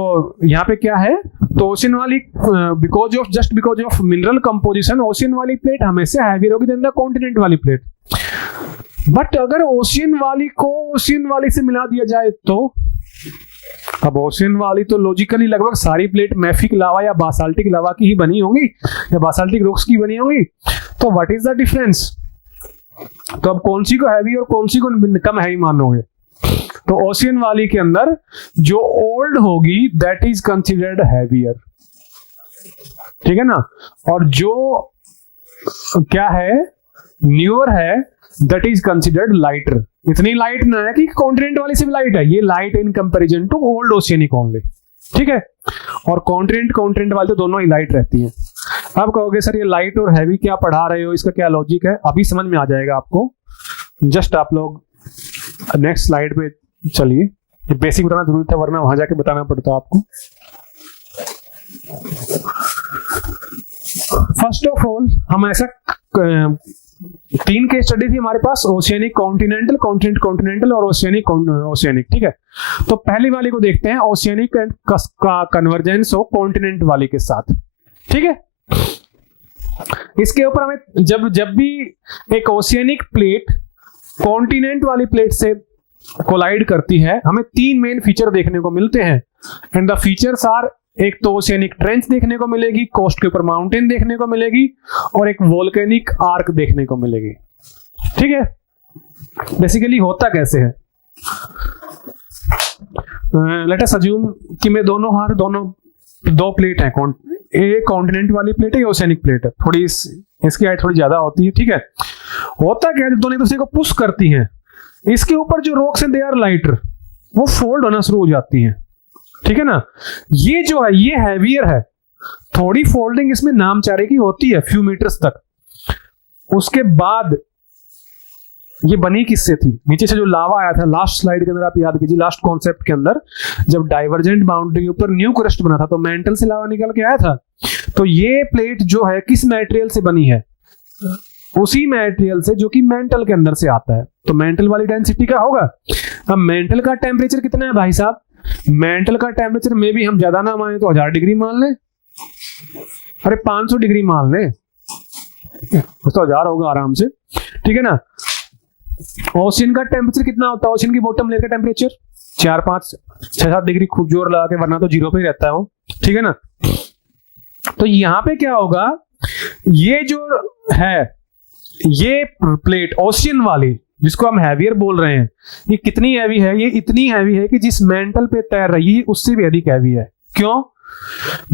यहाँ पे क्या है, तो ओशियन वाली because of mineral composition ocean वाली प्लेट हमेशा हैवियर होगी देन द कॉन्टिनेंट वाली प्लेट। बट अगर ओशियन वाली को ओशियन वाली से मिला दिया जाए तो, अब ओशियन वाली तो लॉजिकली लगभग सारी प्लेट मैफिक लावा या बासाल्टिक लावा की ही बनी होंगी या बासाल्टिक रॉक्स की बनी होंगी, तो व्हाट इज द डिफरेंस? तो अब कौन सी को हैवी और कौन सी को कम हैवी मानोगे? तो ओशियन वाली के अंदर जो ओल्ड होगी दैट इज कंसिडर्ड हैवियर, ठीक है ना, और जो क्या है न्यूअर है दैट इज कंसिडर्ड लाइटर। इतनी लाइट ना है कि कॉन्टिनेंट वाली से भी लाइट है, ये light in comparison to old oceanic only, ठीक है। और कॉन्टिनेंट वाली तो दोनों ही लाइट रहती हैं। अब कहोगे सर ये लाइट और हैवी क्या पढ़ा रहे हो, इसका क्या लॉजिक है? अभी समझ में आ जाएगा आपको, जस्ट आप लोग नेक्स्ट स्लाइड पे चलिए। ये बेसिक बताना जरूरी था वरना वहां जाके बताना पड़ता आपको। फर्स्ट ऑफ ऑल हम ऐसा 3 केस स्टडी थी हमारे पास, ओशियनिक कॉन्टिनेंटल, कॉन्टिनेंटल और ओशियनिक, ठीक है। तो पहली वाली को देखते हैं, ओशियनिक एंड का कन्वर्जेंस हो कॉन्टिनेंट वाली के साथ, ठीक है। इसके ऊपर हमें जब भी एक ओशियनिक प्लेट कॉन्टिनेंट वाली प्लेट से कोलाइड करती है, हमें 3 मेन फीचर देखने को मिलते हैं। एंड द फीचर्स आर, एक तो ओशियनिक ट्रेंच देखने को मिलेगी, कोस्ट के ऊपर माउंटेन देखने को मिलेगी, और एक वोल्केनिक आर्क देखने को मिलेगी, ठीक है। बेसिकली होता कैसे है, लेट अस अज्यूम कि मैं दो प्लेट है, एक कॉन्टिनेंट वाली प्लेट है, ओशियनिक प्लेट है, थोड़ी इसकी हाइट थोड़ी ज्यादा होती है, ठीक है। होता क्या है, दोनों एक दूसरे को पुश करती हैं, इसके ऊपर जो रॉक्स हैं दे आर लाइटर, वो फोल्ड होना शुरू हो जाती हैं, ठीक है ना। ये जो है ये हैवियर है, थोड़ी फोल्डिंग इसमें नामचारे की होती है फ्यू मीटर्स तक। उसके बाद ये बनी किससे थी, नीचे से जो लावा आया था लास्ट स्लाइड के अंदर, आप याद कीजिए लास्ट कॉन्सेप्ट के अंदर जब डाइवर्जेंट बाउंड्री के ऊपर न्यू क्रस्ट बना था तो मेंटल से लावा निकल के आया था। तो ये प्लेट जो है किस मटेरियल से बनी है, उसी मटेरियल से जो कि मेंटल के अंदर से आता है। तो मेंटल वाली डेंसिटी का होगा। अब मेंटल का टेम्परेचर कितना है भाई साहब, मेंटल का टेम्परेचर में भी हम ज्यादा ना माने तो 1000 डिग्री मान ले, अरे 500 डिग्री मान ले, तो 1000 होगा आराम से, ठीक है ना। ओशियन का टेम्परेचर कितना होता है, ओशियन की बॉटम लेयर का टेम्परेचर 4, 5, 6, 7 डिग्री खूब जोर लगा के, वरना तो 0 पे ही रहता है वो, ठीक है ना। तो यहां पे क्या होगा, ये जो है ये प्लेट ओशियन वाली जिसको हम हैवियर बोल रहे हैं, ये कितनी हैवी है, ये इतनी हैवी है कि जिस मेंटल पे तैर रही है उससे भी अधिक हैवी है। क्यों?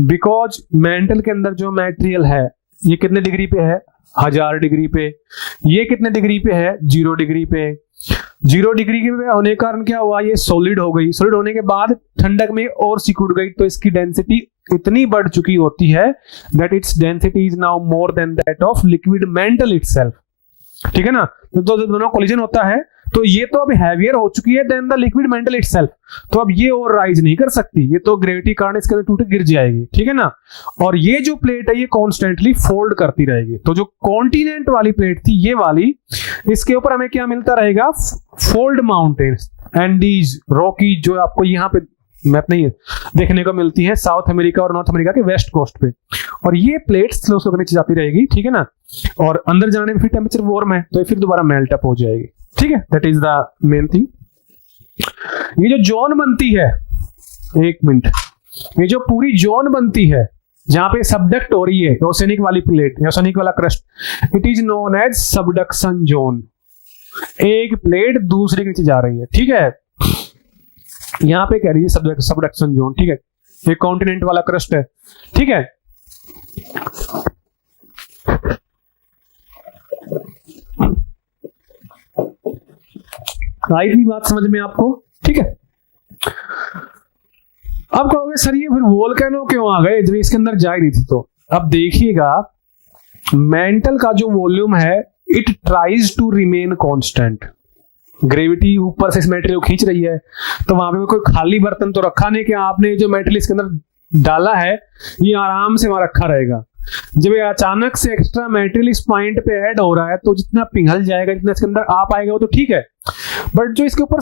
बिकॉज मेंटल के अंदर जो मटेरियल है ये कितने डिग्री पे है, 1000 डिग्री पे, ये कितने डिग्री पे है, 0 डिग्री पे। 0 डिग्री के होने के कारण क्या हुआ, ये सॉलिड हो गई, सॉलिड होने के बाद ठंडक में और सिकुड़ गई, तो इसकी डेंसिटी इतनी बढ़ चुकी होती है that its density is now more than that of liquid mantle itself, ठीक है ना। तो दोनों कोलिजन होता है, तो ये तो अब हैवियर हो चुकी है then the liquid mantle itself, तो अब ये और राइज नहीं कर सकती, ये तो ग्रेविटी कारण इसके अंदर टूट गिर जाएगी, ठीक है ना। और ये जो प्लेट है ये कॉन्स्टेंटली फोल्ड करती रहेगी। तो जो कॉन्टिनेंट वाली प्लेट थी ये वाली, इसके ऊपर हमें क्या मिलता रहेगा, फोल्ड माउंटेन्स, एंडीज, रॉकी, जो आपको यहाँ पे मैप नहीं है देखने को मिलती है साउथ अमेरिका और नॉर्थ अमेरिका के वेस्ट कोस्ट पे। और ये प्लेट स्लो स्लो नीचे जाती रहेगी, ठीक है ना। और अंदर जाने में फिर टेम्परेचर वार्म है तो फिर दोबारा मेल्ट अप हो जाएगी, ठीक है। That is the main thing. ये जो जोन बनती है, एक मिनट, ये जो पूरी जोन बनती है जहां पे सबडक्ट हो रही है ओशियनिक वाली प्लेट, ओशियनिक वाला crust, it is known as subduction zone. एक प्लेट दूसरे के नीचे जा रही है, ठीक है। यहां पे कह रही है सबडक्शन जोन, ठीक है। ये कॉन्टिनेंट वाला क्रस्ट है, ठीक है। आई थी बात समझ में आपको, ठीक है। अब कहोगे सर ये फिर वोल्केनो क्यों आ गए जब इसके अंदर जा रही थी, तो अब देखिएगा मेंटल का जो वॉल्यूम है it tries to remain constant. Gravity ऊपर से इस मेटेरियल को खींच रही है, तो वहां पे कोई खाली बर्तन तो रखा नहीं कि आपने जो मेटेरियल इसके अंदर डाला है ये आराम से वहां रखा रहेगा। जब ये अचानक से एक्स्ट्रा मेटेरियल इस पॉइंट पे ऐड हो रहा है तो जितना पिघल जाएगा, जितना इसके अंदर आ पाएगा वो तो ठीक है, बट जो इसके ऊपर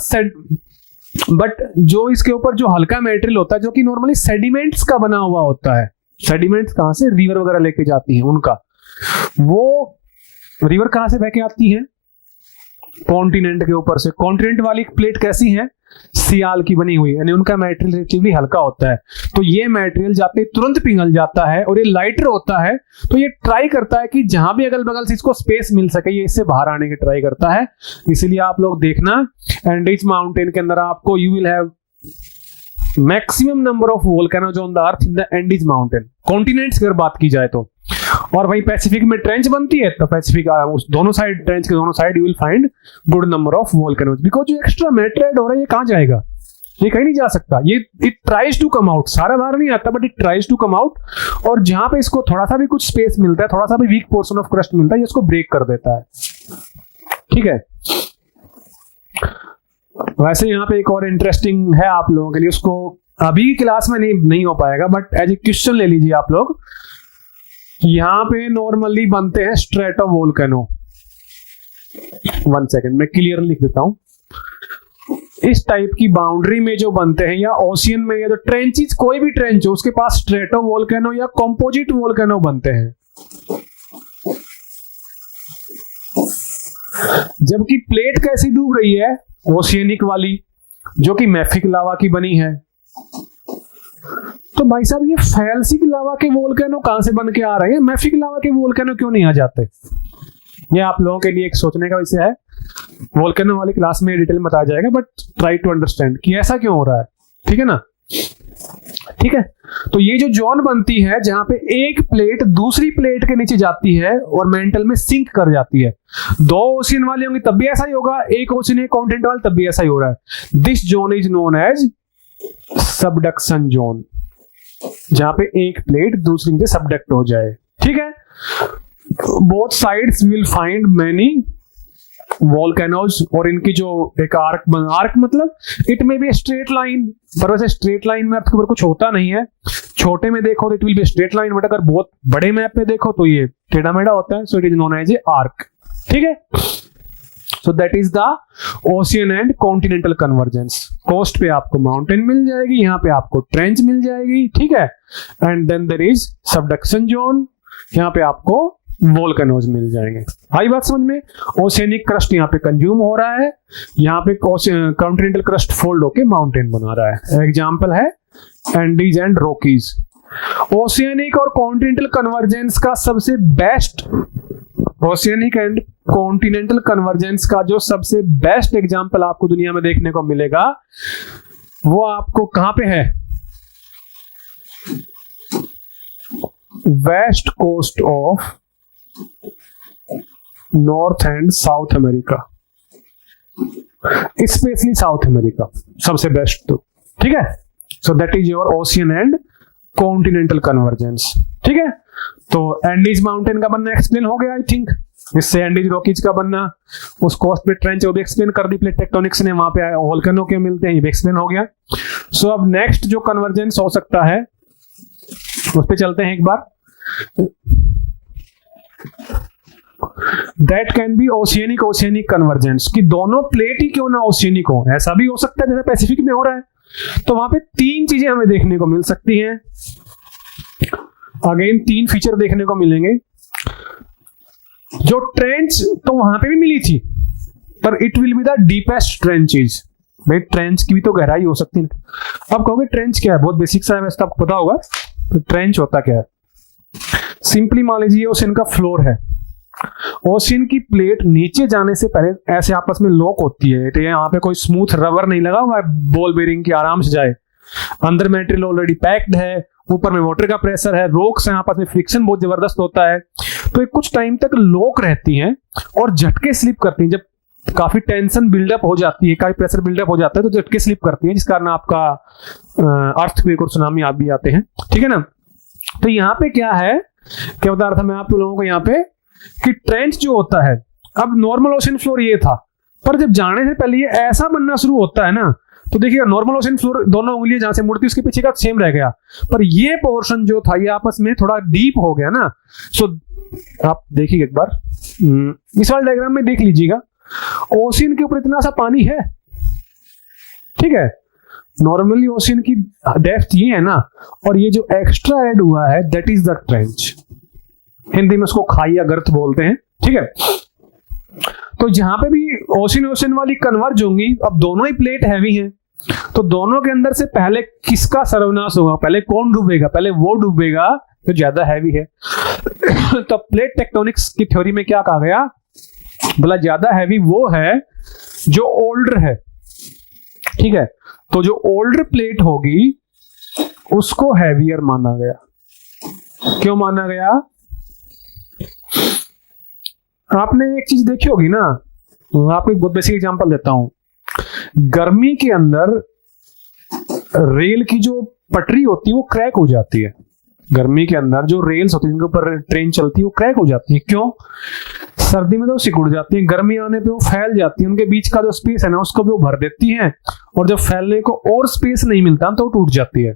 बट जो इसके ऊपर जो हल्का मटेरियल होता है, जो कि नॉर्मली सेडिमेंट्स का बना हुआ होता है, सेडिमेंट्स कहां से, रिवर वगैरह लेके जाती है उनका, वो रिवर कहां से बह के आती है, कॉन्टिनेंट के ऊपर से। कॉन्टिनेंट वाली प्लेट कैसी है, सियाल की बनी हुई, यानी उनका मटेरियल रिलेटिवली हल्का होता है। तो ये मटेरियल जाते तुरंत पिघल जाता है और ये लाइटर होता है, तो ये ट्राई करता है कि जहां भी अगल बगल से इसको स्पेस मिल सके ये इससे बाहर आने की ट्राई करता है। इसीलिए आप लोग देखना एंडीज माउंटेन के अंदर आपको you will have maximum number of volcanoes on the earth in the Andes mountain, continents की अगर बात की जाए तो। और वहीं पैसिफिक में ट्रेंच बनती है, तो पैसिफिक उस दोनों साइड, ट्रेंच के दोनों side you will find good number of volcanoes, because जो एक्स्ट्रा मेटेरियल हो रहा है ये कहां जाएगा, ये कहीं नहीं जा सकता। ये it tries to come out, सारा बाहर नहीं आता but it tries to come out, और जहां पे इसको थोड़ा सा भी कुछ स्पेस मिलता है, थोड़ा सा भी वीक पोर्शन ऑफ क्रस्ट मिलता है, ये इसको ब्रेक कर देता है। ठीक है, वैसे यहाँ पे एक और इंटरेस्टिंग है आप लोगों के लिए, उसको अभी क्लास में नहीं हो पाएगा, बट एज ए क्वेश्चन ले लीजिए आप लोग। यहाँ पे नॉर्मली बनते हैं स्ट्रेटोवोल्केनो। 1 सेकेंड मैं क्लियर लिख देता हूं। इस टाइप की बाउंड्री में जो बनते हैं, या ओशियन में, या जो ट्रेंचेस, कोई भी ट्रेंच हो उसके पास स्ट्रेटोवोल्केनो या कंपोजिट वोल्केनो बनते हैं। जबकि प्लेट कैसी डूब रही है, ओशियनिक वाली, जो कि मैफिक लावा की बनी है। तो भाई साहब ये फैलसिक लावा के वोल्केनो कहां से बन के आ रहे हैं, मैफिक लावा के वोल्केनो क्यों नहीं आ जाते? ये आप लोगों के लिए एक सोचने का विषय है। वोल्केनो वाली क्लास में डिटेल में बताया जाएगा, बट ट्राई टू अंडरस्टैंड कि ऐसा क्यों हो रहा है। ठीक है ना, ठीक है। तो ये जो जोन बनती है जहां पे एक प्लेट दूसरी प्लेट के नीचे जाती है और मेंटल में सिंक कर जाती है, दो ओशियन वाली होंगी तब भी ऐसा ही होगा, एक ओशियन एक कॉन्टिनेंट वाला तब भी ऐसा ही हो रहा है। This zone is known as subduction zone, जहां पे एक प्लेट दूसरी से सबडक्ट हो जाए। ठीक है, both sides will find many volcanoes, और इनकी जो एक आर्क मतलब इट में भी स्ट्रेट लाइन, पर वैसे स्ट्रेट लाइन में आपके ऊपर कुछ होता नहीं है। छोटे में देखो तो it will be straight line, but अगर बहुत बड़े मैप में देखो तो ये टेढ़ा मेढ़ा होता है, so it is known as a arc. ठीक है, so that is the ocean and continental convergence. Coast पे आपको माउंटेन मिल जाएगी, यहाँ पे आपको ट्रेंच मिल जाएगी। ठीक है, and then there is subduction zone, यहाँ पे आपको वोल्केनोज मिल जाएंगे। आई बात समझ में? ओशियनिक क्रस्ट यहाँ पे कंज्यूम हो रहा है, यहाँ पे कॉन्टिनेंटल क्रस्ट फोल्ड होके माउंटेन बना रहा है। एग्जांपल है एंडीज एंड रॉकीज। ओशियनिक और कॉन्टिनेंटल कन्वर्जेंस का सबसे best, oceanic and continental convergence का जो सबसे बेस्ट एग्जांपल आपको दुनिया में देखने को मिलेगा, वो आपको कहां पे है? West coast of north and south America, specially south America सबसे बेस्ट। तो ठीक है, so that is your ocean and continental convergence. ठीक है, तो एंडीज माउंटेन का बनना एक्सप्लेन हो गया आई थिंक। इससे एंडीज रॉकीज का बनना, उस कोस्ट पे ट्रेंच वो भी एक्सप्लेन कर दी, प्लेट टेक्टोनिक्स ने वहां पे वोल्केनो के मिलते हैं, ये भी एक्सप्लेन हो गया। सो अब नेक्स्ट जो कन्वर्जेंस हो सकता है उस पे चलते हैं एक बार। That can be oceanic oceanic convergence, कि दोनों प्लेट ही क्यों ना ओशियनिक हो, ऐसा भी हो सकता है जैसे पैसिफिक में हो रहा है। तो वहां पे 3 चीजें हमें देखने को मिल सकती हैं। अगेन 3 फीचर देखने को मिलेंगे। जो ट्रेंच तो वहां पे भी मिली थी, पर it will be the deepest tranches. भाई ट्रेंच की भी तो गहराई हो सकती है। अब कहोगे ट्रेंच क्या है, बहुत बेसिक सा है, वैसे आपको पता होगा। तो ट्रेंच होता क्या है, सिंपली मान लीजिए ओशियन का फ्लोर है, ओशियन की प्लेट नीचे जाने से पहले ऐसे आपस में लॉक होती है, तो यहाँ पे कोई स्मूथ रबर नहीं लगा हुआ है बॉल बेरिंग की आराम से जाए, अंदर मेटेरियल ऑलरेडी पैक्ड है, ऊपर में वाटर का प्रेशर है, रोक्स हैं, आपस में फ्रिक्शन बहुत जबरदस्त होता है, तो ये कुछ टाइम तक लॉक रहती हैं और झटके स्लिप करती हैं। जब काफी टेंशन बिल्डअप हो जाती है, काफी प्रेशर बिल्डअप हो जाता है, तो झटके स्लिप करती है, जिस कारण आपका अर्थक्वेक और सुनामी आप भी आते हैं। ठीक है ना, तो यहाँ पे क्या है, क्या बता रहा था मैं आप लोगों को यहाँ पे, कि ट्रेंच जो होता है, अब नॉर्मल ओशन फ्लोर ये था, पर जब जाने से पहले ये ऐसा बनना शुरू होता है ना, तो देखिएगा नॉर्मल ओशन फ्लोर दोनों उंगलियां जहां से मुड़ती उसके पीछे का सेम रह गया, पर ये पोर्शन जो था ये आपस में थोड़ा डीप हो गया ना। सो आप देखिए एक बार इस वाले डायग्राम में देख लीजिएगा, ओशियन के ऊपर इतना सा पानी है, ठीक है, नॉर्मली ओशियन की डेप्थ ये है ना, और ये जो एक्स्ट्रा ऐड हुआ है that is the trench, Hindi में उसको खाई या गर्त बोलते हैं। ठीक है, तो जहां पे भी ओशियन वाली कन्वर्ज होंगी, अब दोनों ही प्लेट हैवी हैं, तो दोनों के अंदर से पहले किसका सर्वनाश होगा, पहले कौन डूबेगा, पहले वो डूबेगा जो ज्यादा हैवी है। तो प्लेट टेक्टोनिक्स की थ्योरी में क्या कहा गया, बोला ज्यादा हैवी वो है जो ओल्डर है। ठीक है, तो जो ओल्डर प्लेट होगी उसको हैवियर माना गया। क्यों माना गया, आपने एक चीज देखी होगी ना, आपको एक बहुत बेसिक एग्जांपल देता हूं। गर्मी के अंदर रेल की जो पटरी होती है वो क्रैक हो जाती है। गर्मी के अंदर जो रेल्स होती है जिनके ऊपर ट्रेन चलती है वो क्रैक हो जाती है। क्यों, सर्दी में तो सिकुड़ जाती है, गर्मी आने पे वो फैल जाती है, उनके बीच का जो स्पेस है ना उसको भी वो भर देती है, और जब फैलने को और स्पेस नहीं मिलता तो वो टूट जाती है।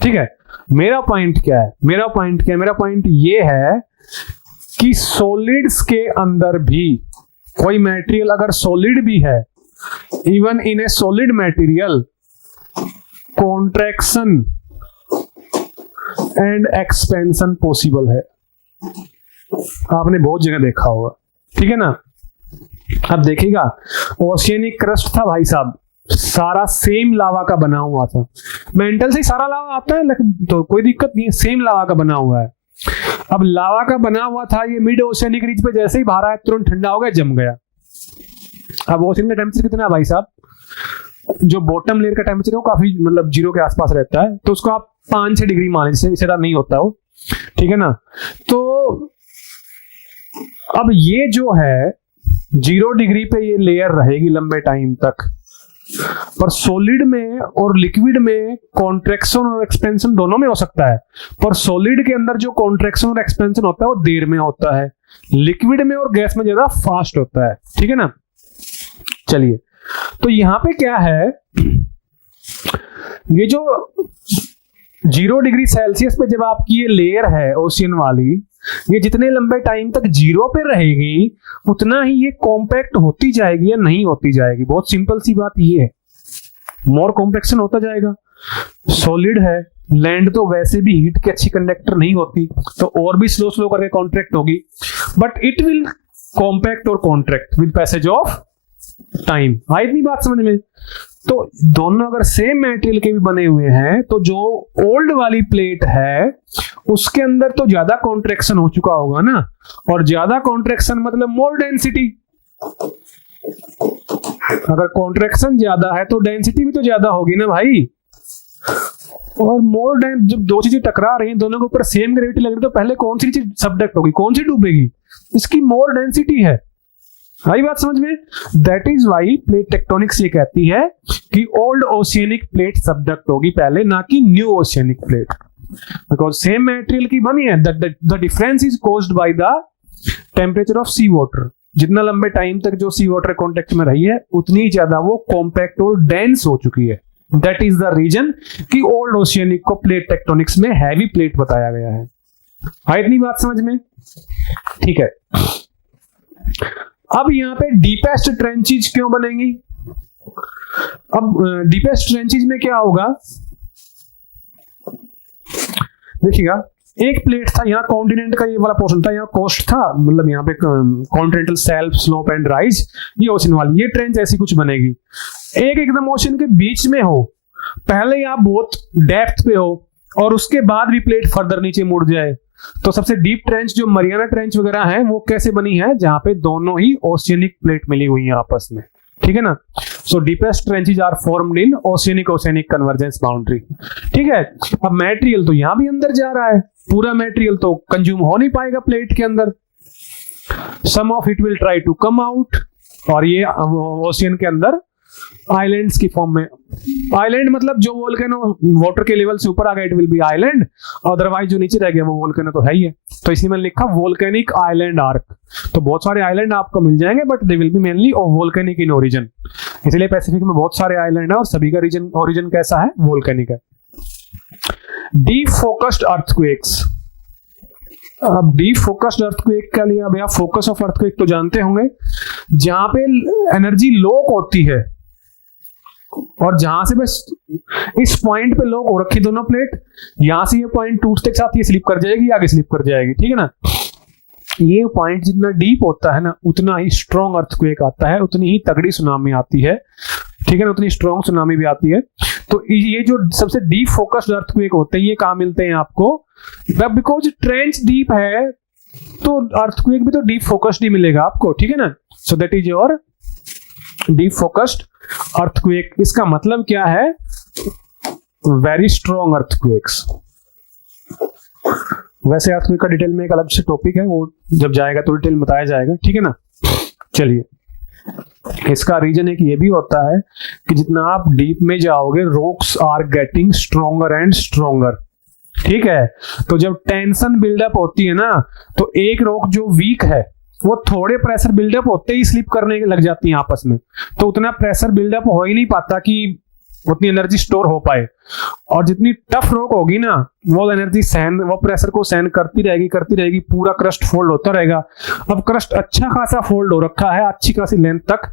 ठीक है, मेरा पॉइंट क्या है, मेरा पॉइंट ये है कि सॉलिड्स के अंदर भी कोई मटेरियल अगर सॉलिड भी है, even in A solid material contraction and expansion possible है। आपने बहुत जगह देखा होगा। ठीक है ना, अब देखिएगा ओशियनिक क्रस्ट था भाई साहब, सारा सेम लावा का बना हुआ था। मेंटल से ही सारा लावा आता है, लेकिन तो कोई दिक्कत नहीं है, सेम लावा का बना हुआ है। अब लावा का बना हुआ था, ये मिड ओशियनिक रीच पे जैसे ही बाहर आया तुरंत ठंडा हो गया, जम गया। अब ओशियन का टेम्परेचर कितना है भाई साहब, जो बॉटम लेयर का टेम्परेचर है वो काफी मतलब 0 के आसपास रहता है, तो उसको आप 5-6 डिग्री मान लीजिए, इससे नहीं होता वो। ठीक है ना, तो अब ये जो है 0 डिग्री पे ये लेयर रहेगी लंबे टाइम तक, पर सॉलिड में और लिक्विड में कॉन्ट्रैक्शन और एक्सपेंशन दोनों में हो सकता है, पर सॉलिड के अंदर जो कॉन्ट्रैक्शन और एक्सपेंशन होता है वो देर में होता है, लिक्विड में और गैस में ज्यादा फास्ट होता है। ठीक है ना, चलिए, तो यहां पे क्या है, ये जो 0 डिग्री सेल्सियस पे जब आपकी ये लेयर है ओशियन वाली, ये जितने लंबे टाइम तक 0 पे रहेगी उतना ही ये कॉम्पैक्ट होती जाएगी या नहीं होती जाएगी। बहुत सिंपल सी बात ये है, मोर कॉम्पैक्शन होता जाएगा। सॉलिड है, लैंड तो वैसे भी हीट की अच्छी कंडक्टर नहीं होती, तो और भी स्लो करके कॉन्ट्रैक्ट होगी, बट इट विल कॉम्पैक्ट और contract with passage of time. आई इतनी बात समझ में। तो दोनों अगर सेम मटेरियल के भी बने हुए हैं, तो जो ओल्ड वाली प्लेट है उसके अंदर तो ज्यादा कॉन्ट्रैक्शन हो चुका होगा ना, और ज्यादा कॉन्ट्रैक्शन मतलब मोर डेंसिटी। अगर कॉन्ट्रैक्शन ज्यादा है तो डेंसिटी भी तो ज्यादा होगी ना भाई, और मोर जब दो चीजें टकरा रही हैं, दोनों के ऊपर सेम ग्रेविटी लग रही है, तो पहले कौन सी चीज सबडक्ट होगी, कौन सी डूबेगी, इसकी मोर डेंसिटी है। आई बात समझ में। That is why plate tectonics ये कहती है कि ओल्ड ओशियनिक प्लेट सबडक्ट होगी पहले, ना कि new oceanic plate, because same material की बनी है। The difference is caused by the temperature of sea water. जितना लंबे टाइम तक जो सी वाटर कॉन्टेक्ट में रही है उतनी ही ज्यादा वो कॉम्पैक्ट और डेंस हो चुकी है। दैट इज द रीजन कि ओल्ड ओशियनिक को प्लेट टेक्टोनिक्स में हैवी प्लेट बताया गया है। आई इतनी बात समझ में, ठीक है। अब यहाँ पे डीपेस्ट ट्रेंचेज क्यों बनेंगी। अब डीपेस्ट ट्रेंचेज में क्या होगा, देखिएगा, एक प्लेट था यहाँ, कॉन्टिनेंट का ये वाला पोर्शन था, यहाँ कोस्ट था, मतलब यहाँ पे continental shelf, slope and rise, ये ओशन वाली, ये ट्रेंच ऐसी कुछ बनेगी। एक एकदम ओशन के बीच में हो, पहले आप बहुत डेप्थ पे हो और उसके बाद भी प्लेट फर्दर नीचे मुड़ जाए, तो सबसे डीप ट्रेंच जो मरियाना ट्रेंच वगैरह है वो कैसे बनी है, जहां पे दोनों ही ओशियनिक प्लेट मिली हुई है आपस में, ठीक है ना। So deepest trenches are formed in oceanic convergence boundary, ठीक है। अब मटेरियल तो यहां भी अंदर जा रहा है, पूरा मटेरियल तो कंज्यूम हो नहीं पाएगा प्लेट के अंदर, some of it will try to come out, और ये ओशियन के अंदर आइलैंड्स की फॉर्म में, आइलैंड मतलब जो वोल्केनो वाटर के लेवल से ऊपर आ गया it will B island, otherwise जो नीचे रह गया वो वोल्केनो तो है ही है, तो इसलिए मैंने लिखा वोल्केनिक आइलैंड आर्क। तो बहुत सारे आइलैंड आपको मिल जाएंगे but they will be mainly volcanic in origin, इसलिए पैसिफिक में बहुत सारे आइलैंड है और सभी का रीजन ओरिजिन कैसा है, वोल्केनिक है। डीप फोकस्ड अर्थक्वेक्स, अब डीप फोकस्ड अर्थक्वेक के लिए, अब यहाँ फोकस ऑफ अर्थक्वेक तो जानते होंगे, जहां पे एनर्जी लो होती है और जहां से बस इस पॉइंट पे लॉक हो रखी दोनों प्लेट, यहां से ये पॉइंट टूटते के साथ ये स्लिप कर जाएगी, आगे स्लिप कर जाएगी, ठीक है ना। ये पॉइंट जितना डीप होता है ना उतना ही स्ट्रॉन्ग अर्थक्वेक आता है, उतनी ही तगड़ी सुनामी आती है, ठीक है ना, उतनी स्ट्रॉन्ग सुनामी भी आती है। तो ये जो सबसे डीप फोकस्ड अर्थक्वेक होते हैं ये कहाँ मिलते हैं आपको, बिकॉज ट्रेंच डीप है तो अर्थक्वेक भी तो डीप फोकस्ड ही मिलेगा आपको, ठीक है ना। So that is your deep focused earthquake. इसका मतलब क्या है, वेरी स्ट्रॉन्ग अर्थक्वेक्स। वैसे अर्थक्वेक का डिटेल में एक अलग से टॉपिक है, वो जब जाएगा तो डिटेल बताया जाएगा, ठीक है ना। चलिए, इसका रीजन एक ये भी होता है कि जितना आप डीप में जाओगे rocks are getting stronger and stronger, ठीक है। तो जब टेंशन बिल्डअप होती है ना तो एक रॉक जो वीक है वो थोड़े प्रेशर बिल्डअप होते ही स्लिप करने लग जाती है आपस में, तो उतना प्रेशर बिल्डअप हो ही नहीं पाता कि उतनी एनर्जी स्टोर हो पाए। और जितनी टफ रॉक होगी ना वो एनर्जी सहन, वो प्रेशर को सहन करती रहेगी, पूरा क्रस्ट फोल्ड होता रहेगा। अब क्रस्ट अच्छा खासा फोल्ड हो रखा है अच्छी खासी लेंथ तक,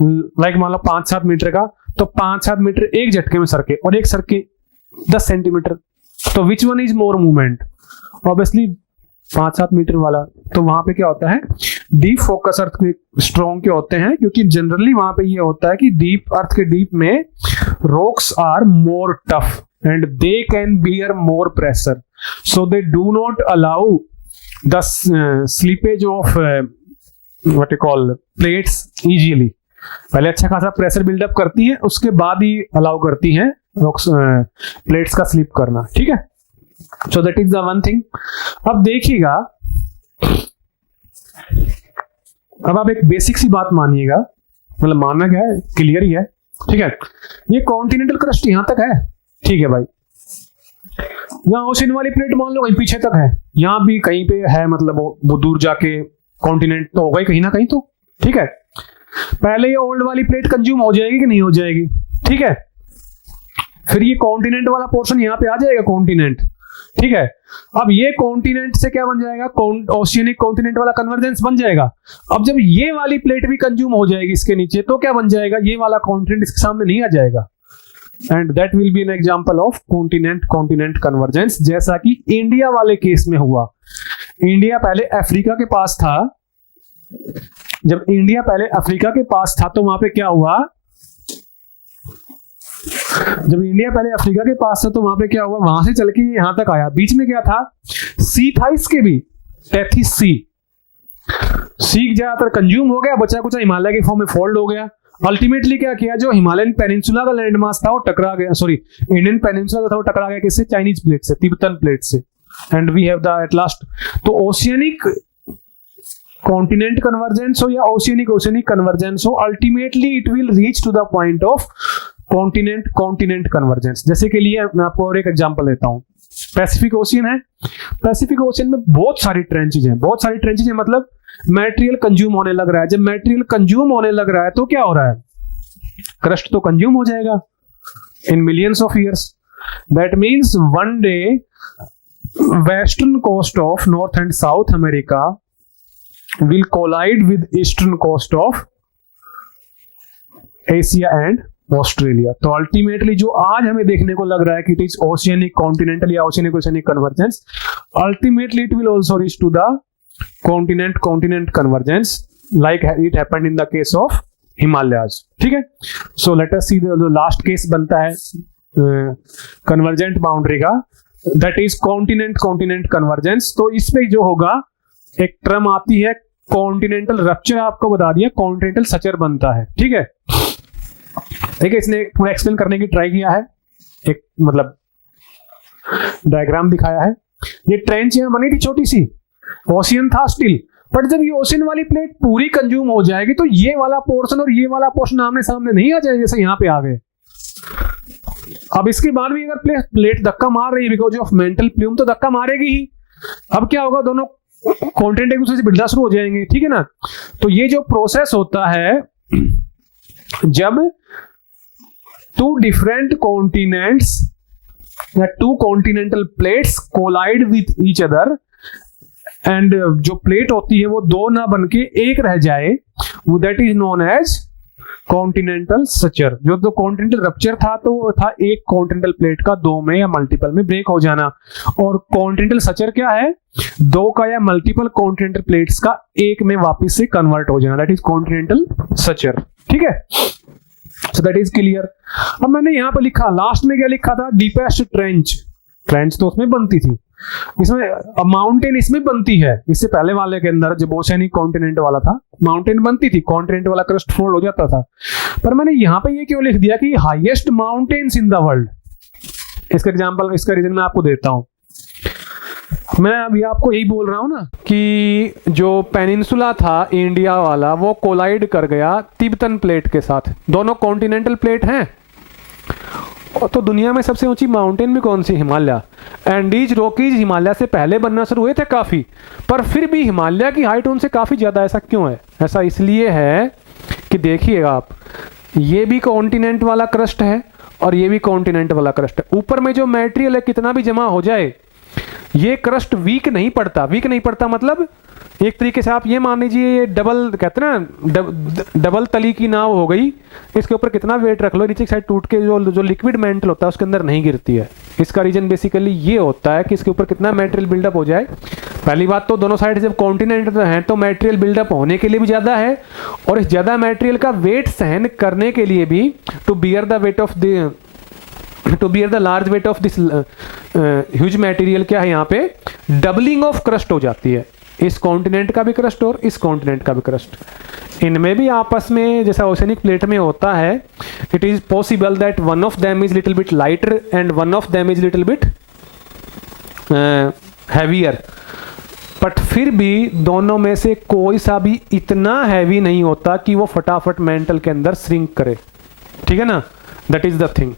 लाइक मान लो 5-7 मीटर का, तो 5-7 मीटर एक झटके में सरके और एक सरके 10 सेंटीमीटर, तो which one is more movement, obviously 5-7 metre वाला। तो वहां पे क्या होता है, डीप फोकस अर्थक्वेक स्ट्रॉन्ग के होते हैं, क्योंकि जनरली वहां पे ये होता है कि डीप अर्थ के डीप में rocks are more tough and they can bear more pressure, so they do not allow the slippage of what you call plates easily. पहले अच्छा खासा प्रेशर बिल्डअप करती है, उसके बाद ही अलाउ करती हैं रॉक्स प्लेट्स का स्लिप करना, ठीक है। So that is the one thing. अब देखिएगा, अब आप एक बेसिक सी बात मानिएगा, मतलब मानना क्या है, क्लियर ही है, ठीक है। ये कॉन्टिनेंटल क्रस्ट यहां तक है, ठीक है भाई। यहाँ ओशन वाली प्लेट मान लो कहीं पीछे तक है, यहाँ भी कहीं पे है, मतलब वो दूर जाके कॉन्टिनेंट तो होगा ही कहीं ना कहीं, तो ठीक है। पहले ये ओल्ड वाली प्लेट कंज्यूम हो जाएगी कि नहीं हो जाएगी, ठीक है। फिर ये कॉन्टिनेंट वाला पोर्शन यहाँ पे आ जाएगा, कॉन्टिनेंट, ठीक है। अब ये कॉन्टिनेंट से क्या बन जाएगा, ओशियनिक कॉन्टिनेंट वाला कन्वर्जेंस बन जाएगा। अब जब ये वाली प्लेट भी कंज्यूम हो जाएगी इसके नीचे, तो क्या बन जाएगा, ये वाला कॉन्टिनेंट इसके सामने नहीं आ जाएगा, and that will be an example of continent continent convergence, जैसा कि इंडिया वाले केस में हुआ। इंडिया पहले अफ्रीका के पास था, जब इंडिया पहले अफ्रीका के पास था तो वहां पे क्या हुआ, जब इंडिया पहले अफ्रीका के पास था तो वहां पे क्या हुआ, वहां से चल के यहां तक आया। बीच में क्या था, सी था इसके भी, टेथिस सी। सी ज्यादातर कंज्यूम हो गया, बचा कुछ हिमालय के फॉर्म में फोल्ड हो गया। अल्टीमेटली क्या किया, जो हिमालयन पेनिनसुला का लैंड मास था वो टकरा गया, सॉरी इंडियन पेनिनसुला था वो टकरा गया किससे, चाइनीज प्लेट से, तिब्बतन प्लेट से, and we have the at last. तो ओशियनिक कॉन्टिनेंट कन्वर्जेंस हो या ओशियनिक ओशियनिक कन्वर्जेंस हो, ultimately it will reach to the point of continent continent convergence. जैसे के लिए मैं आपको और एक एग्जांपल देता हूं, पैसिफिक ओशियन है, पैसिफिक ओशियन में बहुत सारी ट्रेंचेज हैं, बहुत सारी ट्रेंचेज हैं, मतलब मटेरियल कंज्यूम होने लग रहा है। जब मटेरियल कंज्यूम होने लग रहा है तो क्या हो रहा है, क्रस्ट तो कंज्यूम हो जाएगा in millions of years. That means one day western coast of north and south America will collide with eastern coast of Asia and Australia। तो अल्टीमेटली जो आज हमें देखने को लग रहा है कि इट इज ओशियनिक कॉन्टिनेंटल या oceanic oceanic convergence, ultimately it will also reach to the continent continent convergence like it happened in the case of Himalayas, ठीक है। सो लेट अस सी जो लास्ट केस बनता है कन्वर्जेंट बाउंड्री का, that is continent continent convergence. तो इसमें जो होगा एक टर्म आती है कॉन्टिनेंटल रप्चर, आपको बता दिया, कॉन्टिनेंटल सचर बनता है, ठीक है। ठीक है, इसने पूरा एक्सप्लेन करने की ट्राई किया है, एक मतलब डायग्राम दिखाया है। ये ट्रेंच यहाँ बनी थी छोटी सी, ओशियन था स्टिल, बट जब ये ओशियन वाली प्लेट पूरी कंज्यूम हो जाएगी तो ये वाला पोर्शन और ये वाला पोर्शन आमने सामने नहीं आ जाएगा, जैसे यहाँ पे आ गए। अब इसके बाद भी अगर प्लेट धक्का मार रही है बिकॉज ऑफ मेंटल प्लूम, तो धक्का मारेगी ही। अब क्या होगा, दोनों कंटेंट एक दूसरे से भिड़ना शुरू हो जाएंगे, ठीक है ना। तो ये जो प्रोसेस होता है, जब टू डिफरेंट कॉन्टिनेंट्स या two continental plates collide with each other, and जो प्लेट होती है वो दो ना बनके एक रह जाए, that is known as continental suture. जो तो कॉन्टिनेंटल रप्चर था तो वो था एक कॉन्टिनेंटल प्लेट का दो में या मल्टीपल में ब्रेक हो जाना, और कॉन्टिनेंटल सचर क्या है, दो का या मल्टीपल कॉन्टिनेंटल प्लेट्स का एक में वापस से कन्वर्ट हो जाना, दैट इज कॉन्टिनेंटल सचर। ठीक है, सो दैट इज क्लियर। अब मैंने यहां पर लिखा, लास्ट में क्या लिखा था, डीपेस्ट ट्रेंच। ट्रेंच तो उसमें बनती थी, इसमें माउंटेन इसमें बनती है, इससे पहले वाले के अंदर जब ओशियनिक कॉन्टिनेंट वाला था माउंटेन बनती थी, कॉन्टिनेंट वाला क्रस्ट फोल्ड हो जाता था। पर मैंने यहां पे ये क्यों लिख दिया कि highest mountains in the world, इसका एग्जांपल, इसका रीजन मैं आपको देता हूं। मैं अभी आपको यही बोल रहा हूं ना कि जो पेनिनसुला था इंडिया वाला वो कोलाइड कर गया तिब्बतन प्लेट के साथ, दोनों कॉन्टिनेंटल प्लेट हैं। तो दुनिया में सबसे ऊंची माउंटेन भी कौन सी, हिमालय। एंडीज रॉकीज हिमालय से पहले बनना शुरू हुए थे काफ़ी, पर फिर भी हिमालय की हाइट उनसे काफ़ी ज़्यादा। ऐसा क्यों है? ऐसा इसलिए है कि देखिएगा आप, ये भी कॉन्टिनेंट वाला क्रस्ट है और ये भी कॉन्टिनेंट वाला क्रस्ट है। ऊपर में जो मटेरियल है कितना भी जमा हो जाए, ये क्रस्ट वीक नहीं पड़ता। वीक नहीं पड़ता मतलब एक तरीके से आप ये मान लीजिए, ये डबल कहते हैं ना, डबल तली की नाव हो गई, इसके ऊपर कितना वेट रख लो, नीचे की साइड टूट के जो लिक्विड मेंटल होता है उसके अंदर नहीं गिरती है। इसका रीजन बेसिकली ये होता है कि इसके ऊपर कितना मटेरियल बिल्डअप हो जाए। पहली बात तो दोनों साइड जब कॉन्टिनेंट है तो मटेरियल बिल्डअप होने के लिए भी ज़्यादा है, और इस ज़्यादा मटेरियल का वेट सहन करने के लिए भी, to bear the large weight of this huge material, क्या है यहाँ पे डबलिंग ऑफ क्रस्ट हो जाती है। इस कॉन्टिनेंट का भी क्रस्ट और इस कॉन्टिनेंट का भी क्रस्ट, इनमें भी आपस में जैसा ओशियनिक प्लेट में होता है, it is possible that one of them is little bit lighter and one of them is little bit heavier, but फिर भी दोनों में से कोई सा भी इतना हैवी नहीं होता कि वो फटाफट मेंटल के अंदर श्रिंक करे। ठीक है ना, दैट इज द थिंग।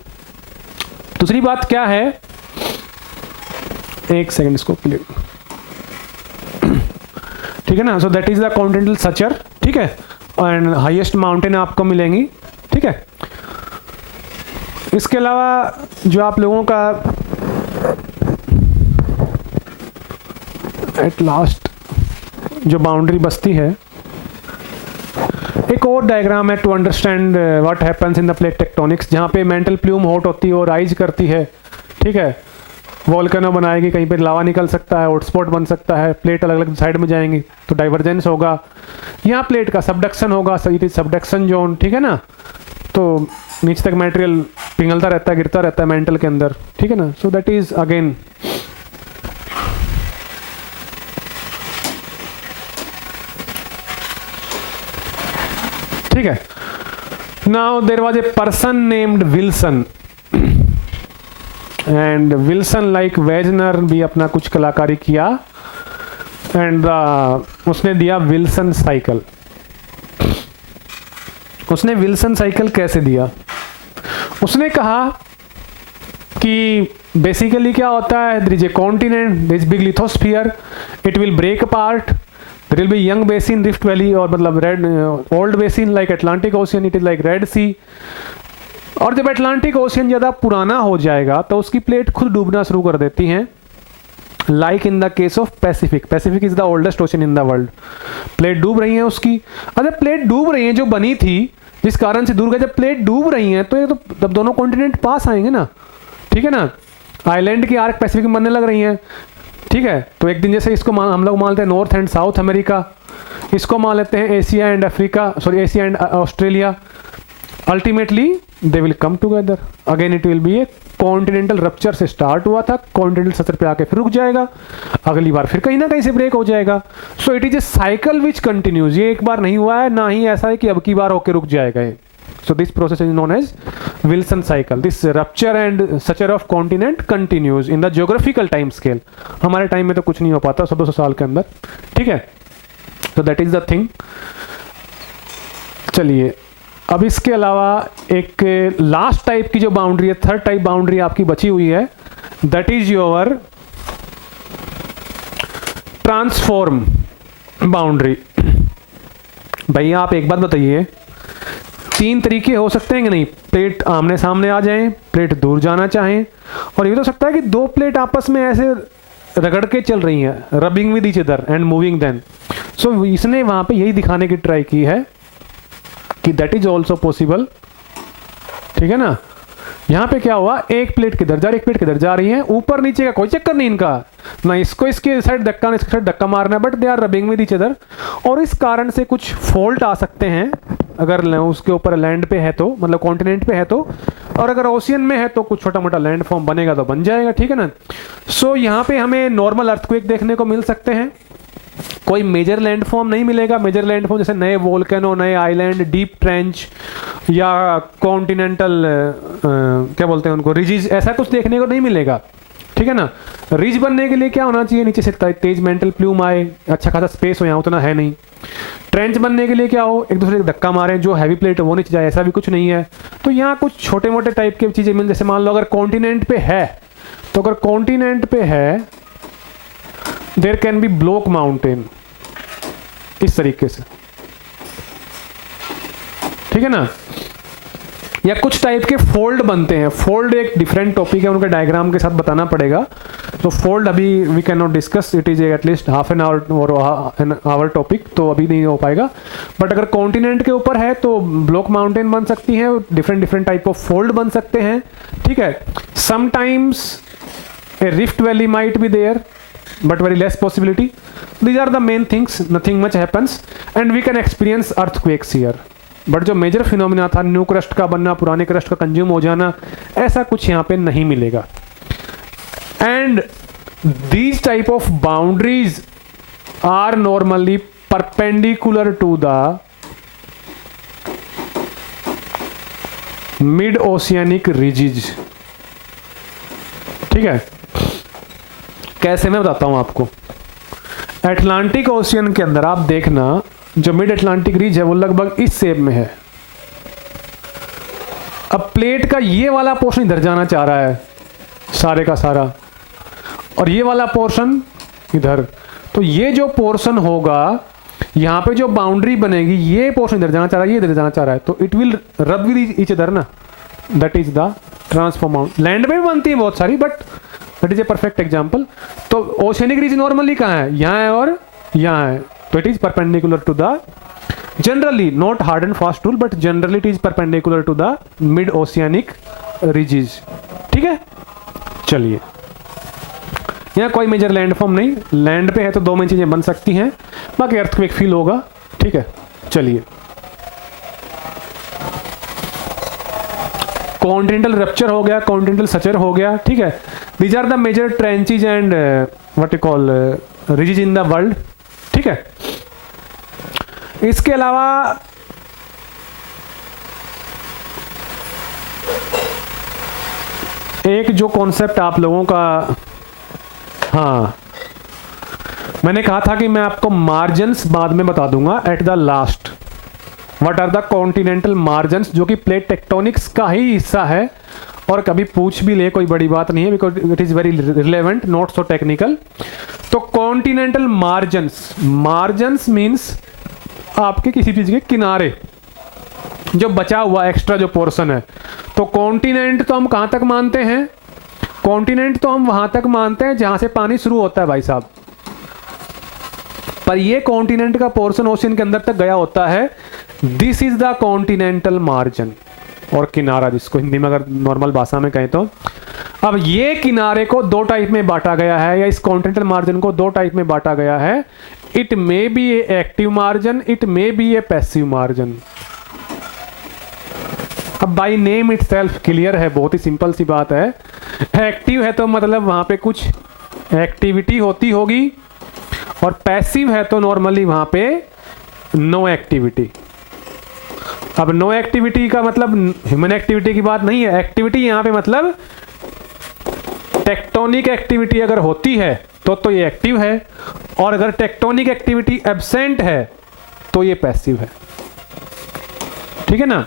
दूसरी बात क्या है, एक सेकेंड इसको क्लियर, ठीक है ना। So that is the continental Sachar, ठीक है, एंड हाईएस्ट माउंटेन आपको मिलेंगी। ठीक है, इसके अलावा जो आप लोगों का एट लास्ट जो बाउंड्री बसती है, एक और डायग्राम है to understand what happens in the plate tectonics, जहाँ पे मेंटल प्लूम हॉट होती है और राइज करती है। ठीक है, वॉल्केनो बनाएगी, कहीं पे लावा निकल सकता है, हॉटस्पॉट बन सकता है, प्लेट अलग अलग साइड में जाएंगी तो डाइवर्जेंस होगा। यहाँ प्लेट का सबडक्शन होगा, इट इज सबडक्शन जोन। ठीक है ना, तो नीचे तक मटेरियल पिघलता रहता है, गिरता रहता है मेंटल के अंदर। ठीक है ना, सो दैट इज अगेन ठीक है। Now there was a person named Wilson, and Wilson like Wegener भी अपना कुछ कलाकारी किया, एंड उसने दिया विल्सन साइकिल। उसने विल्सन साइकिल कैसे दिया? उसने कहा कि बेसिकली क्या होता है, there is a continent, there is big lithosphere, it will break apart, there will be young basin, rift valley, और मतलब red old basin like Atlantic Ocean, it is like Red Sea. और जब Atlantic ocean ज़्यादा पुराना हो जाएगा तो उसकी प्लेट खुद डूबना शुरू कर देती हैं, like in the case of Pacific. Pacific is the oldest ocean in the world. Plate डूब रही है उसकी, अगर प्लेट डूब रही है जो बनी थी जिस कारण से दूर गए, जब प्लेट डूब रही है तो ये तो तब दोनों कॉन्टिनेंट पास आएंगे ना। ठीक है ना, आइलैंड की आर्क पैसिफिक में बनने लग रही हैं। ठीक है, तो एक दिन जैसे इसको हम लोग मानते हैं नॉर्थ एंड साउथ अमेरिका, इसको मान लेते हैं Asia and Africa, sorry Asia and Australia. Ultimately they will come together again, it will B A continental rupture से स्टार्ट हुआ था, कॉन्टिनेंटल सतह पे आके फिर रुक जाएगा, अगली बार फिर कहीं ना कहीं से ब्रेक हो जाएगा। सो it is A cycle which continues, ये एक बार नहीं हुआ है, ना ही ऐसा है कि अब की बार होके रुक जाएगा। So this process is known as Wilson cycle. This rupture and suture of continent continues in the geographical time scale. हमारे टाइम में तो कुछ नहीं हो पाता 100-200 साल के अंदर। ठीक है, तो that is the thing. चलिए, अब इसके अलावा एक लास्ट टाइप की जो बाउंड्री है, थर्ड टाइप बाउंड्री आपकी बची हुई है, that is your transform boundary. भैया आप एक बात बताइए, तीन तरीके हो सकते हैं कि नहीं, प्लेट आमने सामने आ जाएं, प्लेट दूर जाना चाहें, और ये तो सकता है कि दो प्लेट आपस में ऐसे रगड़ के चल रही हैं, rubbing with each other and moving then. So इसने वहाँ पे यही दिखाने की ट्राई की है कि दैट इज ऑल्सो पॉसिबल, ठीक है ना। यहाँ पे क्या हुआ, एक प्लेट किधर जा रही, एक प्लेट किधर जा रही है, ऊपर नीचे का कोई चक्कर नहीं इनका, ना इसको इसके साइड धक्का ना इसके साइड धक्का मारना है, but they are rubbing with each other. और इस कारण से कुछ फॉल्ट आ सकते हैं अगर उसके ऊपर लैंड पे है तो, मतलब कॉन्टिनेंट पे है तो, और अगर ओशियन में है तो कुछ छोटा मोटा लैंड फॉर्म बनेगा तो बन जाएगा, ठीक है ना। सो यहाँ पे हमें नॉर्मल अर्थक्वेक देखने को मिल सकते हैं, कोई मेजर लैंड फॉर्म नहीं मिलेगा। मेजर लैंड फॉर्म जैसे नए वोल्केनो, नए आइलैंड, डीप ट्रेंच या कॉन्टिनेंटल क्या बोलते हैं उनको, रिजिज, ऐसा कुछ देखने को नहीं मिलेगा, ठीक है ना। रिज बनने के लिए क्या होना चाहिए, नीचे से तेज मेंटल प्लूम आए, अच्छा खासा स्पेस हो, यहाँ उतना है नहीं। ट्रेंच बनने के लिए क्या हो, एक दूसरे को धक्का मारे, जो हैवी प्लेट वो नीचे जाए, ऐसा भी कुछ नहीं है। तो यहाँ कुछ छोटे मोटे टाइप की चीज़ें मिल, जैसे मान लो अगर कॉन्टिनेंट पे है, तो अगर कॉन्टिनेंट पे है there can be block mountain, इस तरीके से, ठीक है ना। या कुछ टाइप के फोल्ड बनते हैं, फोल्ड एक डिफरेंट टॉपिक है, उनके डायग्राम के साथ बताना पड़ेगा। तो फोल्ड अभी we can not discuss, it is at least half an hour और एन आवर टॉपिक, तो अभी नहीं हो पाएगा। बट अगर कॉन्टिनेंट के ऊपर है तो ब्लॉक माउंटेन बन सकती है, different different type of fold बन सकते हैं, ठीक है। Sometimes a rift valley might be there but very less possibility. These are the main things, nothing much happens and we can experience earthquakes here. But जो major phenomena था, new crust का बनना, पुराने क्रस्ट का consume हो जाना, ऐसा कुछ यहाँ पे नहीं मिलेगा। And these type of boundaries are normally perpendicular to the mid oceanic ridges, ठीक है। कैसे, मैं बताता हूं आपको। अटलांटिक ओशियन के अंदर आप देखना, जो मिड अटलांटिक रीज है वो लगभग इस शेप में है। अब प्लेट का ये वाला पोर्शन इधर जाना चाह रहा है सारे का सारा, और ये वाला पोर्शन इधर, तो ये जो पोर्शन होगा, यहाँ पे जो बाउंड्री बनेगी, ये पोर्शन इधर जाना चाह रहा है, ये इधर जाना चाह रहा है, तो it will rub with each other ना, that is the transform. Land में भी बनती है बहुत सारी, but that is a perfect example. तो ओशियनिक रीज नॉर्मली कहाँ है, यहाँ है और यहाँ है, तो it is perpendicular to the, generally not hard and fast rule, but generally it is perpendicular to the mid oceanic ridges, ठीक है। चलिए, यहाँ कोई मेजर लैंड फॉर्म नहीं, लैंड पे है तो दो मेन चीजें बन सकती हैं, बाकी अर्थक्वेक फील होगा, ठीक है। चलिए, कॉन्टिनेंटल रप्चर हो गया, कॉन्टिनेंटल सचर हो गया, ठीक है। These are the major trenches and what you call ridges in the world, ठीक है। इसके अलावा एक जो कॉन्सेप्ट आप लोगों का, हाँ, मैंने कहा था कि मैं आपको मार्जिन्स बाद में बता दूंगा at the last. What are the continental margins, जो कि प्लेट टेक्टोनिक्स का ही हिस्सा है, और कभी पूछ भी ले कोई बड़ी बात नहीं है, because it is very relevant, not so technical. तो कॉन्टिनेंटल मार्जिन्स, मार्जिन्स मीन्स आपके किसी चीज के किनारे जो बचा हुआ एक्स्ट्रा जो पोर्शन है। तो कॉन्टिनेंट तो हम कहां तक मानते हैं, कॉन्टिनेंट तो हम वहां तक मानते हैं जहां से पानी शुरू होता है भाई साहब, पर ये कॉन्टिनेंट का पोर्शन ओशियन के अंदर तक गया होता है, this is the continental margin, और किनारा जिसको हिंदी में अगर नॉर्मल भाषा में कहें तो। अब ये किनारे को दो टाइप में बांटा गया है, या इस कॉन्टिनेंटल मार्जिन को दो टाइप में बांटा गया है। It may be a active margin, it may be a passive margin. अब by name itself clear है, बहुत ही सिंपल सी बात है। एक्टिव है तो मतलब वहां पे कुछ एक्टिविटी होती होगी, और पैसिव है तो नॉर्मली वहां पे नो एक्टिविटी। अब नो एक्टिविटी का मतलब ह्यूमन एक्टिविटी की बात नहीं है, एक्टिविटी यहाँ पे मतलब टेक्टोनिक एक्टिविटी अगर होती है तो ये एक्टिव है, और अगर टेक्टोनिक एक्टिविटी एब्सेंट है तो ये पैसिव है, ठीक है ना।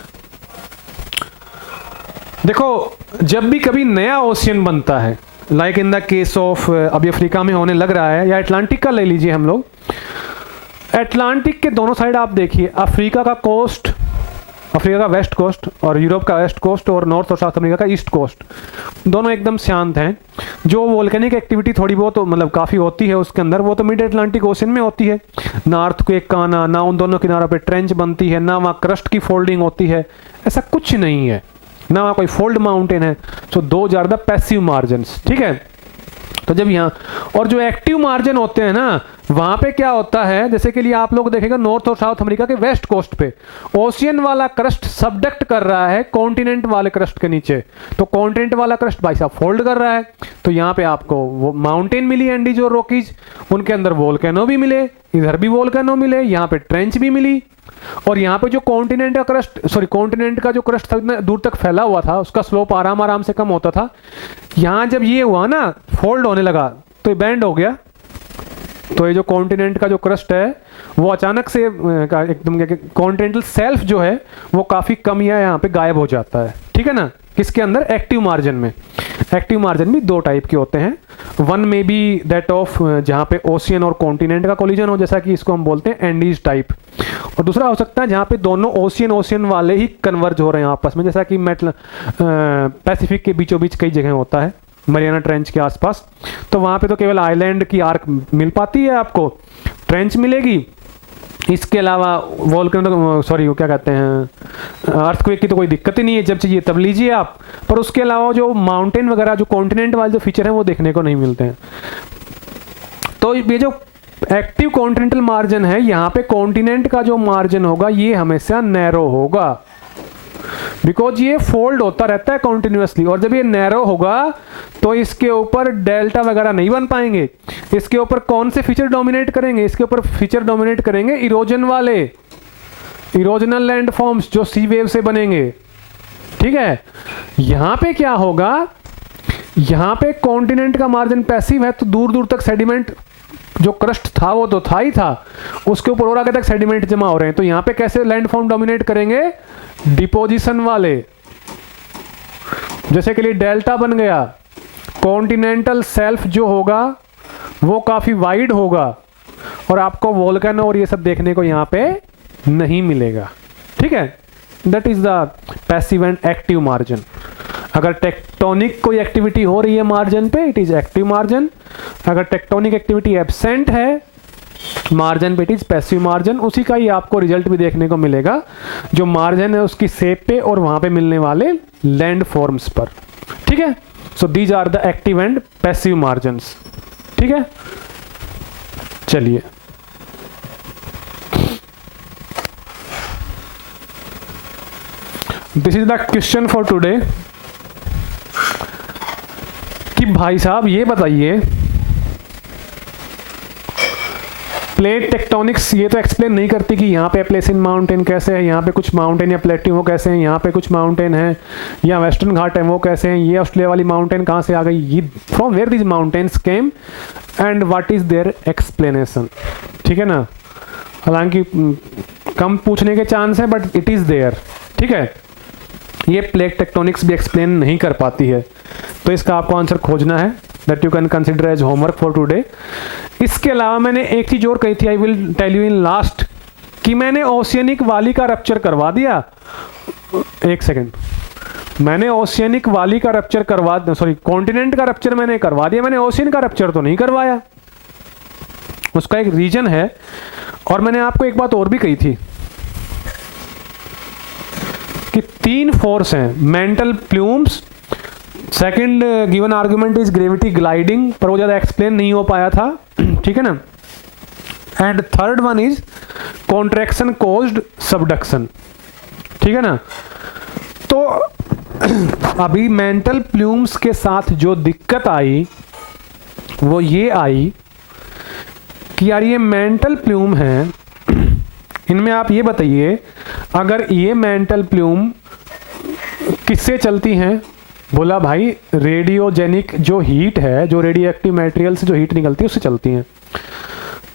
देखो, जब भी कभी नया ओशियन बनता है, like in the case of अभी अफ्रीका में होने लग रहा है, या अटलांटिक का ले लीजिए हम लोग, अटलांटिक के दोनों साइड आप देखिए, अफ्रीका का कोस्ट अफ्रीका का वेस्ट कोस्ट और यूरोप का वेस्ट कोस्ट और नॉर्थ और साउथ अमेरिका का ईस्ट कोस्ट, दोनों एकदम शांत हैं। जो वोल्केनिक एक्टिविटी थोड़ी बहुत तो मतलब काफ़ी होती है उसके अंदर, वो तो मिड अटलांटिक ओशन में होती है। ना अर्थक्वेक का आना, ना उन दोनों किनारों पे ट्रेंच बनती है, ना वहाँ क्रस्ट की फोल्डिंग होती है, ऐसा कुछ नहीं है, ना वहाँ कोई फोल्ड माउंटेन है। सो दो आर द पैसिव मार्जिन्स, ठीक है। तो जब यहाँ और जो एक्टिव मार्जिन होते हैं ना, वहां पे क्या होता है, जैसे कि लिए आप लोग देखेंगे नॉर्थ और साउथ अमेरिका के वेस्ट कोस्ट पे ओशियन वाला क्रस्ट सबडक्ट कर रहा है कॉन्टिनेंट वाले क्रस्ट के नीचे, तो कॉन्टिनेंट वाला क्रस्ट भाई साहब फोल्ड कर रहा है, तो यहाँ पे आपको वो माउंटेन मिली एंडीज और रॉकीज, उनके अंदर वोल्केनो भी मिले, इधर भी वोल्केनो मिले, यहाँ पे ट्रेंच भी मिली, और यहाँ पे जो कॉन्टिनेंट का क्रस्ट, सॉरी कॉन्टिनेंट का जो क्रस्ट था दूर तक फैला हुआ था, उसका स्लोप आराम आराम से कम होता था। यहाँ जब ये हुआ ना, फोल्ड होने लगा, तो ये बैंड हो गया, तो ये जो कॉन्टिनेंट का जो क्रस्ट है वो अचानक से एकदम कॉन्टिनेंटल सेल्फ जो है वो काफ़ी कम या यहाँ पे गायब हो जाता है, ठीक है ना। किसके अंदर? एक्टिव मार्जिन में। एक्टिव मार्जिन भी दो टाइप के होते हैं, वन में बी दैट ऑफ जहाँ पे ओशियन और कॉन्टिनेंट का कोलिजन हो, जैसा कि इसको हम बोलते हैं एंडीज टाइप, और दूसरा हो सकता है जहाँ पे दोनों ओशियन वाले ही कन्वर्ज हो रहे हैं आपस में, जैसा कि पैसिफिक के बीचों बीच कई जगह होता है, मरियाना ट्रेंच के आसपास, तो वहाँ पे तो केवल आइलैंड की आर्क मिल पाती है, आपको ट्रेंच मिलेगी, इसके अलावा वोल्केनो, सॉरी वो क्या कहते हैं, अर्थक्वेक की तो कोई दिक्कत ही नहीं है, जब चाहिए तब लीजिए आप, पर उसके अलावा जो माउंटेन वगैरह जो कॉन्टिनेंट वाले जो फीचर हैं वो देखने को नहीं मिलते हैं। तो ये जो एक्टिव कॉन्टिनेंटल मार्जिन है, यहाँ पे कॉन्टिनेंट का जो मार्जिन होगा ये हमेशा नैरो होगा, बिकॉज ये फोल्ड होता रहता है कॉन्टिन्यूसली, और जब ये नैरो होगा तो इसके ऊपर डेल्टा वगैरह नहीं बन पाएंगे। इसके ऊपर कौन से फीचर डोमिनेट करेंगे? इसके ऊपर फीचर डोमिनेट करेंगे इरोजन वाले, इरोजनल लैंड फॉर्म्स जो सी वेव से बनेंगे, ठीक है। यहां पे क्या होगा, यहां पे कॉन्टिनेंट का मार्जिन पैसिव है, तो दूर दूर तक सेडिमेंट जो क्रस्ट था वो तो था ही था, उसके ऊपर और आगे तक सेडिमेंट जमा हो रहे हैं, तो यहां पे कैसे लैंड फॉर्म डोमिनेट करेंगे? डिपोजिशन वाले, जैसे के लिए डेल्टा बन गया, कॉन्टिनेंटल सेल्फ जो होगा वो काफी वाइड होगा, और आपको वोल्केनो और ये सब देखने को यहाँ पे नहीं मिलेगा, ठीक है। That is the passive and active margin. अगर टेक्टोनिक कोई एक्टिविटी हो रही है मार्जिन पे, इट इज एक्टिव मार्जिन। अगर टेक्टोनिक एक्टिविटी एब्सेंट है मार्जिन पे, इट इज पैसिव मार्जिन। उसी का ही आपको रिजल्ट भी देखने को मिलेगा, जो मार्जिन है उसकी शेप पे और वहां पे मिलने वाले लैंड फॉर्म्स पर, ठीक है। So these are the active and passive margins, ठीक है। चलिए this is the question for today कि भाई साहब ये बताइए, प्लेट टेक्टोनिक्स ये तो एक्सप्लेन नहीं करती कि यहाँ पे प्लेसिन माउंटेन कैसे है, यहाँ पे कुछ माउंटेन या प्लेट्यू वो कैसे हैं, यहाँ पे कुछ माउंटेन है या वेस्टर्न घाट है वो कैसे हैं, ये ऑस्ट्रेलिया वाली माउंटेन कहाँ से आ गई, ये from where this mountains came and what is their explanation, ठीक है ना। हालांकि कम पूछने के चांस है, बट इट इज देयर, ठीक है। ये प्लेट टेक्टोनिक्स भी एक्सप्लेन नहीं कर पाती है, तो इसका आपको आंसर खोजना है, that you can consider as homework for today. इसके अलावा मैंने एक चीज और कही थी, I will tell you in last, कि मैंने ओशियनिक वाली का रप्चर करवा दिया। एक सेकेंड, मैंने ओशियनिक वाली का रप्चर करवा, सॉरी कॉन्टिनेंट का रप्चर मैंने करवा दिया, मैंने ओशियन का रप्चर तो नहीं करवाया। उसका एक रीजन है, और मैंने आपको एक बात और भी कही थी कि 3 फोर्स हैं, mental plumes, second given argument is gravity gliding, पर वो ज़्यादा एक्सप्लेन नहीं हो पाया था, ठीक है ना। And third one is contraction caused subduction, ठीक है ना। तो अभी मेंटल प्लूम्स के साथ जो दिक्कत आई वो ये आई कि यार ये मेंटल प्लूम है, इनमें आप ये बताइए अगर ये मेंटल प्लूम किससे चलती हैं? बोला भाई रेडियोजेनिक जो हीट है, जो रेडियो एक्टिव मटेरियल से जो हीट निकलती है उससे चलती हैं।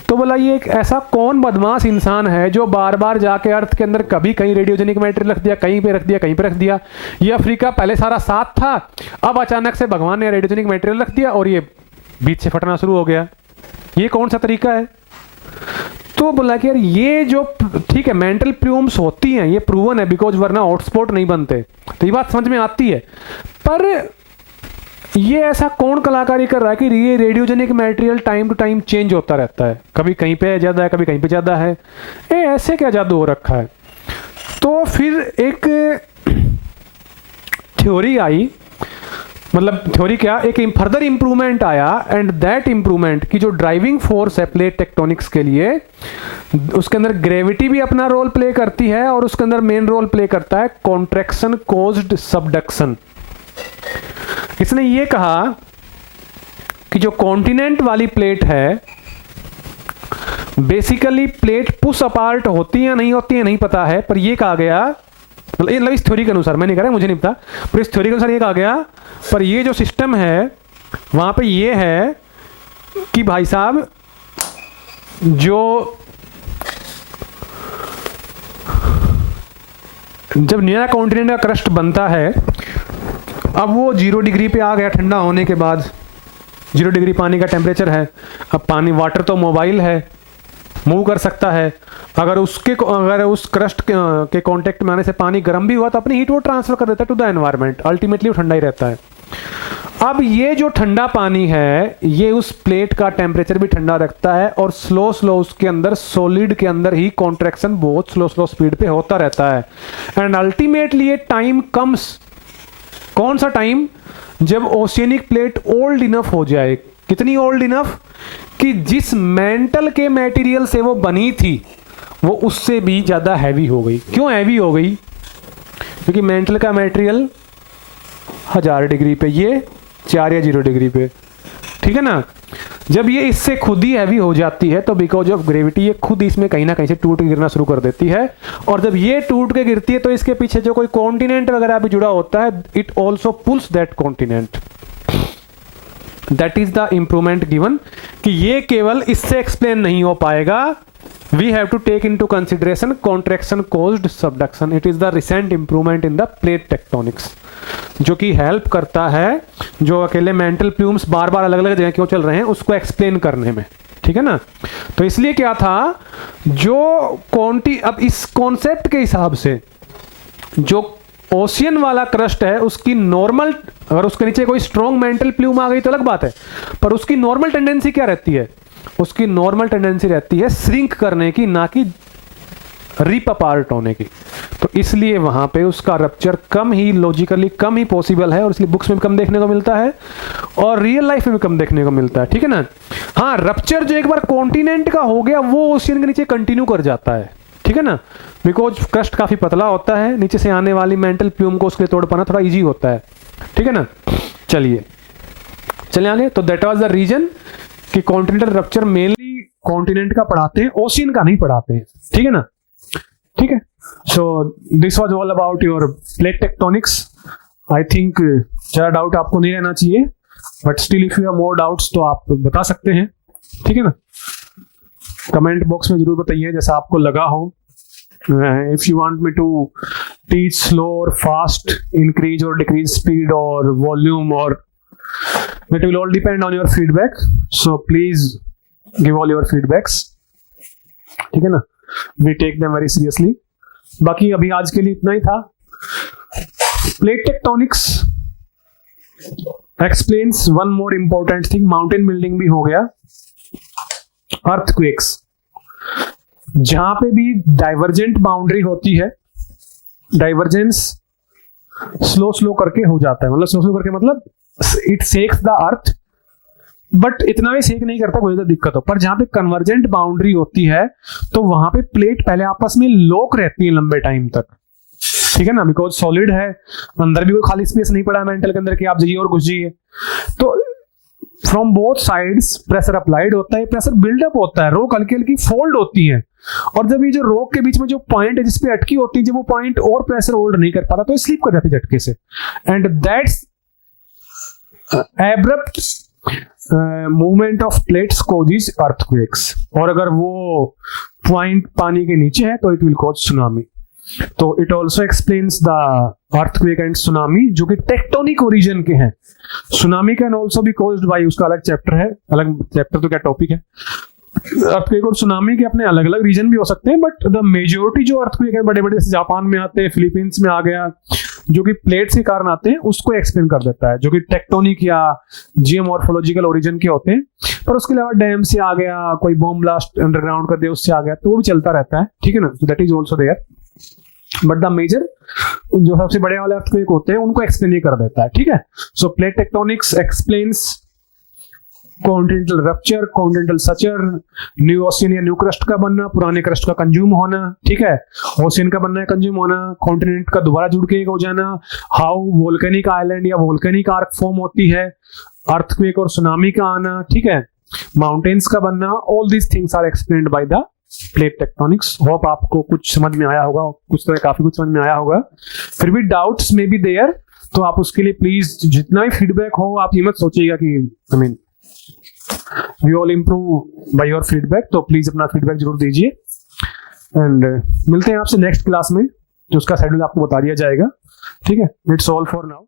तो बोला ये एक ऐसा कौन बदमाश इंसान है जो बार बार जाके अर्थ के अंदर कभी कहीं रेडियोजेनिक मटेरियल रख दिया, कहीं पे रख दिया, कहीं पे रख दिया। ये अफ्रीका पहले सारा साथ था, अब अचानक से भगवान ने रेडियोजेनिक मटेरियल रख दिया और ये बीच से फटना शुरू हो गया। ये कौन सा तरीका है? तो बोला कि यार ये जो ठीक है मेंटल प्लूम्स होती हैं, ये प्रूवन है, बिकॉज वरना हॉटस्पॉट नहीं बनते, तो ये बात समझ में आती है। पर ये ऐसा कौन कलाकारी कर रहा है कि ये radiogenic material time to time change होता रहता है, कभी कहीं पे ज़्यादा है कभी कहीं पे ज़्यादा है, ये ऐसे क्या जादू हो रखा है। तो फिर एक थ्योरी आई, मतलब थ्योरी क्या, एक फर्दर इंप्रूवमेंट आया, एंड दैट इंप्रूवमेंट की जो ड्राइविंग फोर्स है प्लेट टेक्टोनिक्स के लिए, उसके अंदर ग्रेविटी भी अपना रोल प्ले करती है, और उसके अंदर मेन रोल प्ले करता है कॉन्ट्रैक्शन कोज्ड सबडक्शन। इसने ये कहा कि जो कॉन्टिनेंट वाली प्लेट है, बेसिकली प्लेट पुश अपार्ट होती है नहीं होती है नहीं पता है, पर ये कहा गया, मतलब इस थ्योरी के अनुसार, मैं नहीं कह रहा, मुझे नहीं पता, पर इस थ्योरी के अनुसार ये कहा गया, पर ये जो सिस्टम है वहां पे ये है कि भाई साहब जो जब नया कॉन्टिनेंट का क्रस्ट बनता है, अब वो 0 डिग्री पे आ गया ठंडा होने के बाद, 0 डिग्री पानी का टेम्परेचर है। अब पानी, वाटर तो मोबाइल है, मूव कर सकता है, अगर उस क्रस्ट के कांटेक्ट में आने से पानी गर्म भी हुआ तो अपनी हीट वो ट्रांसफर कर देता है टू द एनवायरनमेंट, अल्टीमेटली वो ठंडा ही रहता है। अब ये जो ठंडा पानी है, ये उस प्लेट का टेम्परेचर भी ठंडा रखता है, और स्लो स्लो उसके अंदर, सॉलिड के अंदर ही कॉन्ट्रैक्शन बहुत स्लो स्लो स्पीड पे होता रहता है, एंड अल्टीमेटली ये टाइम कम्स, कौन सा टाइम, जब ओशियनिक प्लेट ओल्ड इनफ हो जाए। कितनी ओल्ड इनफ कि जिस मेंटल के मटेरियल से वो बनी थी वो उससे भी ज्यादा हैवी हो गई। क्यों हैवी हो गई? क्योंकि मेंटल का मटेरियल 1000 डिग्री पे, ये 4 या 0 डिग्री पे, ठीक है ना। जब ये इससे खुद ही हैवी हो जाती है तो बिकॉज ऑफ ग्रेविटी ये खुद इसमें कहीं ना कहीं से टूट के गिरना शुरू कर देती है, और जब ये टूट के गिरती है तो इसके पीछे जो कोई कॉन्टिनेंट वगैरह भी जुड़ा होता है, it also pulls that continent. That is the improvement given, कि ये केवल इससे एक्सप्लेन नहीं हो पाएगा, we have to take into consideration contraction caused subduction. It is the recent improvement in the plate tectonics, जो कि हेल्प करता है जो अकेले मेंटल प्लूम्स बार बार अलग अलग जगह क्यों चल रहे हैं उसको एक्सप्लेन करने में, ठीक है ना। तो इसलिए क्या था, जो अब इस कॉन्सेप्ट के हिसाब से जो ओशियन वाला क्रस्ट है उसकी नॉर्मल, अगर उसके नीचे कोई स्ट्रॉन्ग मेंटल प्लूम आ गई तो अलग बात है, पर उसकी नॉर्मल टेंडेंसी क्या रहती है, उसकी नॉर्मल टेंडेंसी रहती है श्रिंक करने की, ना कि रिप अपार्ट होने की। तो इसलिए वहां पे उसका रप्चर कम ही, लॉजिकली कम ही पॉसिबल है, और इसलिए बुक्स में भी कम देखने को मिलता है और रियल लाइफ में भी कम देखने को मिलता है, ठीक है ना। हाँ, रप्चर जो एक बार कॉन्टिनेंट का हो गया वो ओशियन के नीचे कंटिन्यू कर जाता है, ठीक है ना, बिकॉज क्रस्ट काफी पतला होता है, नीचे से आने वाली मेंटल प्लूम को उसके लिए तोड़ पाना थोड़ा इजी होता है, ठीक है ना। चलिए आगे। तो दैट वाज द रीजन कि कॉन्टिनेंटल रप्चर मेनली कॉन्टिनेंट का पढ़ाते हैं, ओशियन का नहीं पढ़ाते हैं, ठीक है ना। ठीक है, so this was all about your plate tectonics. I think ज्यादा डाउट आपको नहीं रहना चाहिए, but still if you have more doubts तो आप बता सकते हैं, ठीक है ना। कमेंट बॉक्स में जरूर बताइए जैसा आपको लगा हो। If you want me to teach slow और फास्ट, इंक्रीज और डिक्रीज स्पीड और वॉल्यूम, और that will all depend on your feedback, so please give all your feedbacks, ठीक है ना, we take them very seriously। बाकी अभी आज के लिए इतना ही था। Plate tectonics explains one more important thing, mountain building भी हो गया, अर्थक्वेक्स, जहां पे भी डाइवर्जेंट बाउंड्री होती है, डाइवर्जेंस स्लो करके हो जाता है, मतलब स्लो करके मतलब it sex the earth, but इतना भी सेक नहीं करता, कोई तो दिक्कत हो। पर जहां पे कन्वर्जेंट बाउंड्री होती है तो वहां पे प्लेट पहले आपस में लॉक रहती है लंबे टाइम तक, ठीक है ना, बिकॉज सॉलिड है, अंदर भी कोई खाली स्पेस नहीं पड़ा मेंटल के अंदर कि आप जाइए और घुस जाइए। तो from both sides pressure applied होता है, प्रेशर बिल्डअप होता है, रोक हल्की हल्की फोल्ड होती है, और जब ये जो रोक के बीच में जो पॉइंट है जिसपे अटकी होती है, जब वो पॉइंट और प्रेशर होल्ड नहीं कर पाता तो स्लिप कर जाती है झटके से, and that's abrupt movement of plates causes earthquakes। और अगर वो पॉइंट पानी के नीचे है तो it will cause tsunami। तो it also explains the earthquake and tsunami, जो कि टेक्टोनिक ओरिजिन के हैं। tsunami can also be caused by, उसका अलग चैप्टर है, अलग चैप्टर तो क्या टॉपिक है, अर्थक्वेक और सुनामी के अपने अलग अलग रीजन भी हो सकते हैं, बट द मेजोरिटी जो अर्थक्वेक है बड़े बड़े जैसे जापान में आते हैं, फिलीपींस में आ गया, जो कि प्लेट्स के कारण आते हैं, उसको एक्सप्लेन कर देता है, जो कि टेक्टोनिक या जियोमॉर्फोलॉजिकल ओरिजिन के होते हैं। पर उसके अलावा डैम से आ गया, कोई बॉम्ब ब्लास्ट अंडरग्राउंड कर दिया उससे आ गया, तो वो भी चलता रहता है, ठीक है ना, so that is also there. But the major जो सबसे बड़े वाले अर्थक्वेक होते हैं उनको एक्सप्लेन ही कर देता है, ठीक है। So plate tectonics explains continental rupture, continental suture, new ocean या न्यू क्रस्ट का बनना, पुराने क्रस्ट का कंज्यूम होना, ठीक है, ओशियन का बनना है कंज्यूम होना, कॉन्टिनेंट का दोबारा जुड़ के हो जाना, हाउ वोल्केनिक आइलैंड या वोल्केनिक आर्क फॉर्म होती है, अर्थक्वेक और सुनामी का आना, ठीक है, माउंटेन्स का बनना, all these things are explained by the plate tectonics. Hope आपको कुछ समझ में आया होगा, कुछ तो काफी कुछ समझ में आया होगा। फिर भी डाउट्स मे बी देयर, तो आप उसके लिए प्लीज जितना भी फीडबैक हो आप ये मत सोचिएगा कि I mean we all improve by your feedback, तो प्लीज अपना फीडबैक जरूर दीजिए। एंड मिलते हैं आपसे नेक्स्ट क्लास में, जो उसका शेड्यूल आपको बता दिया जाएगा, ठीक है। It's all for now.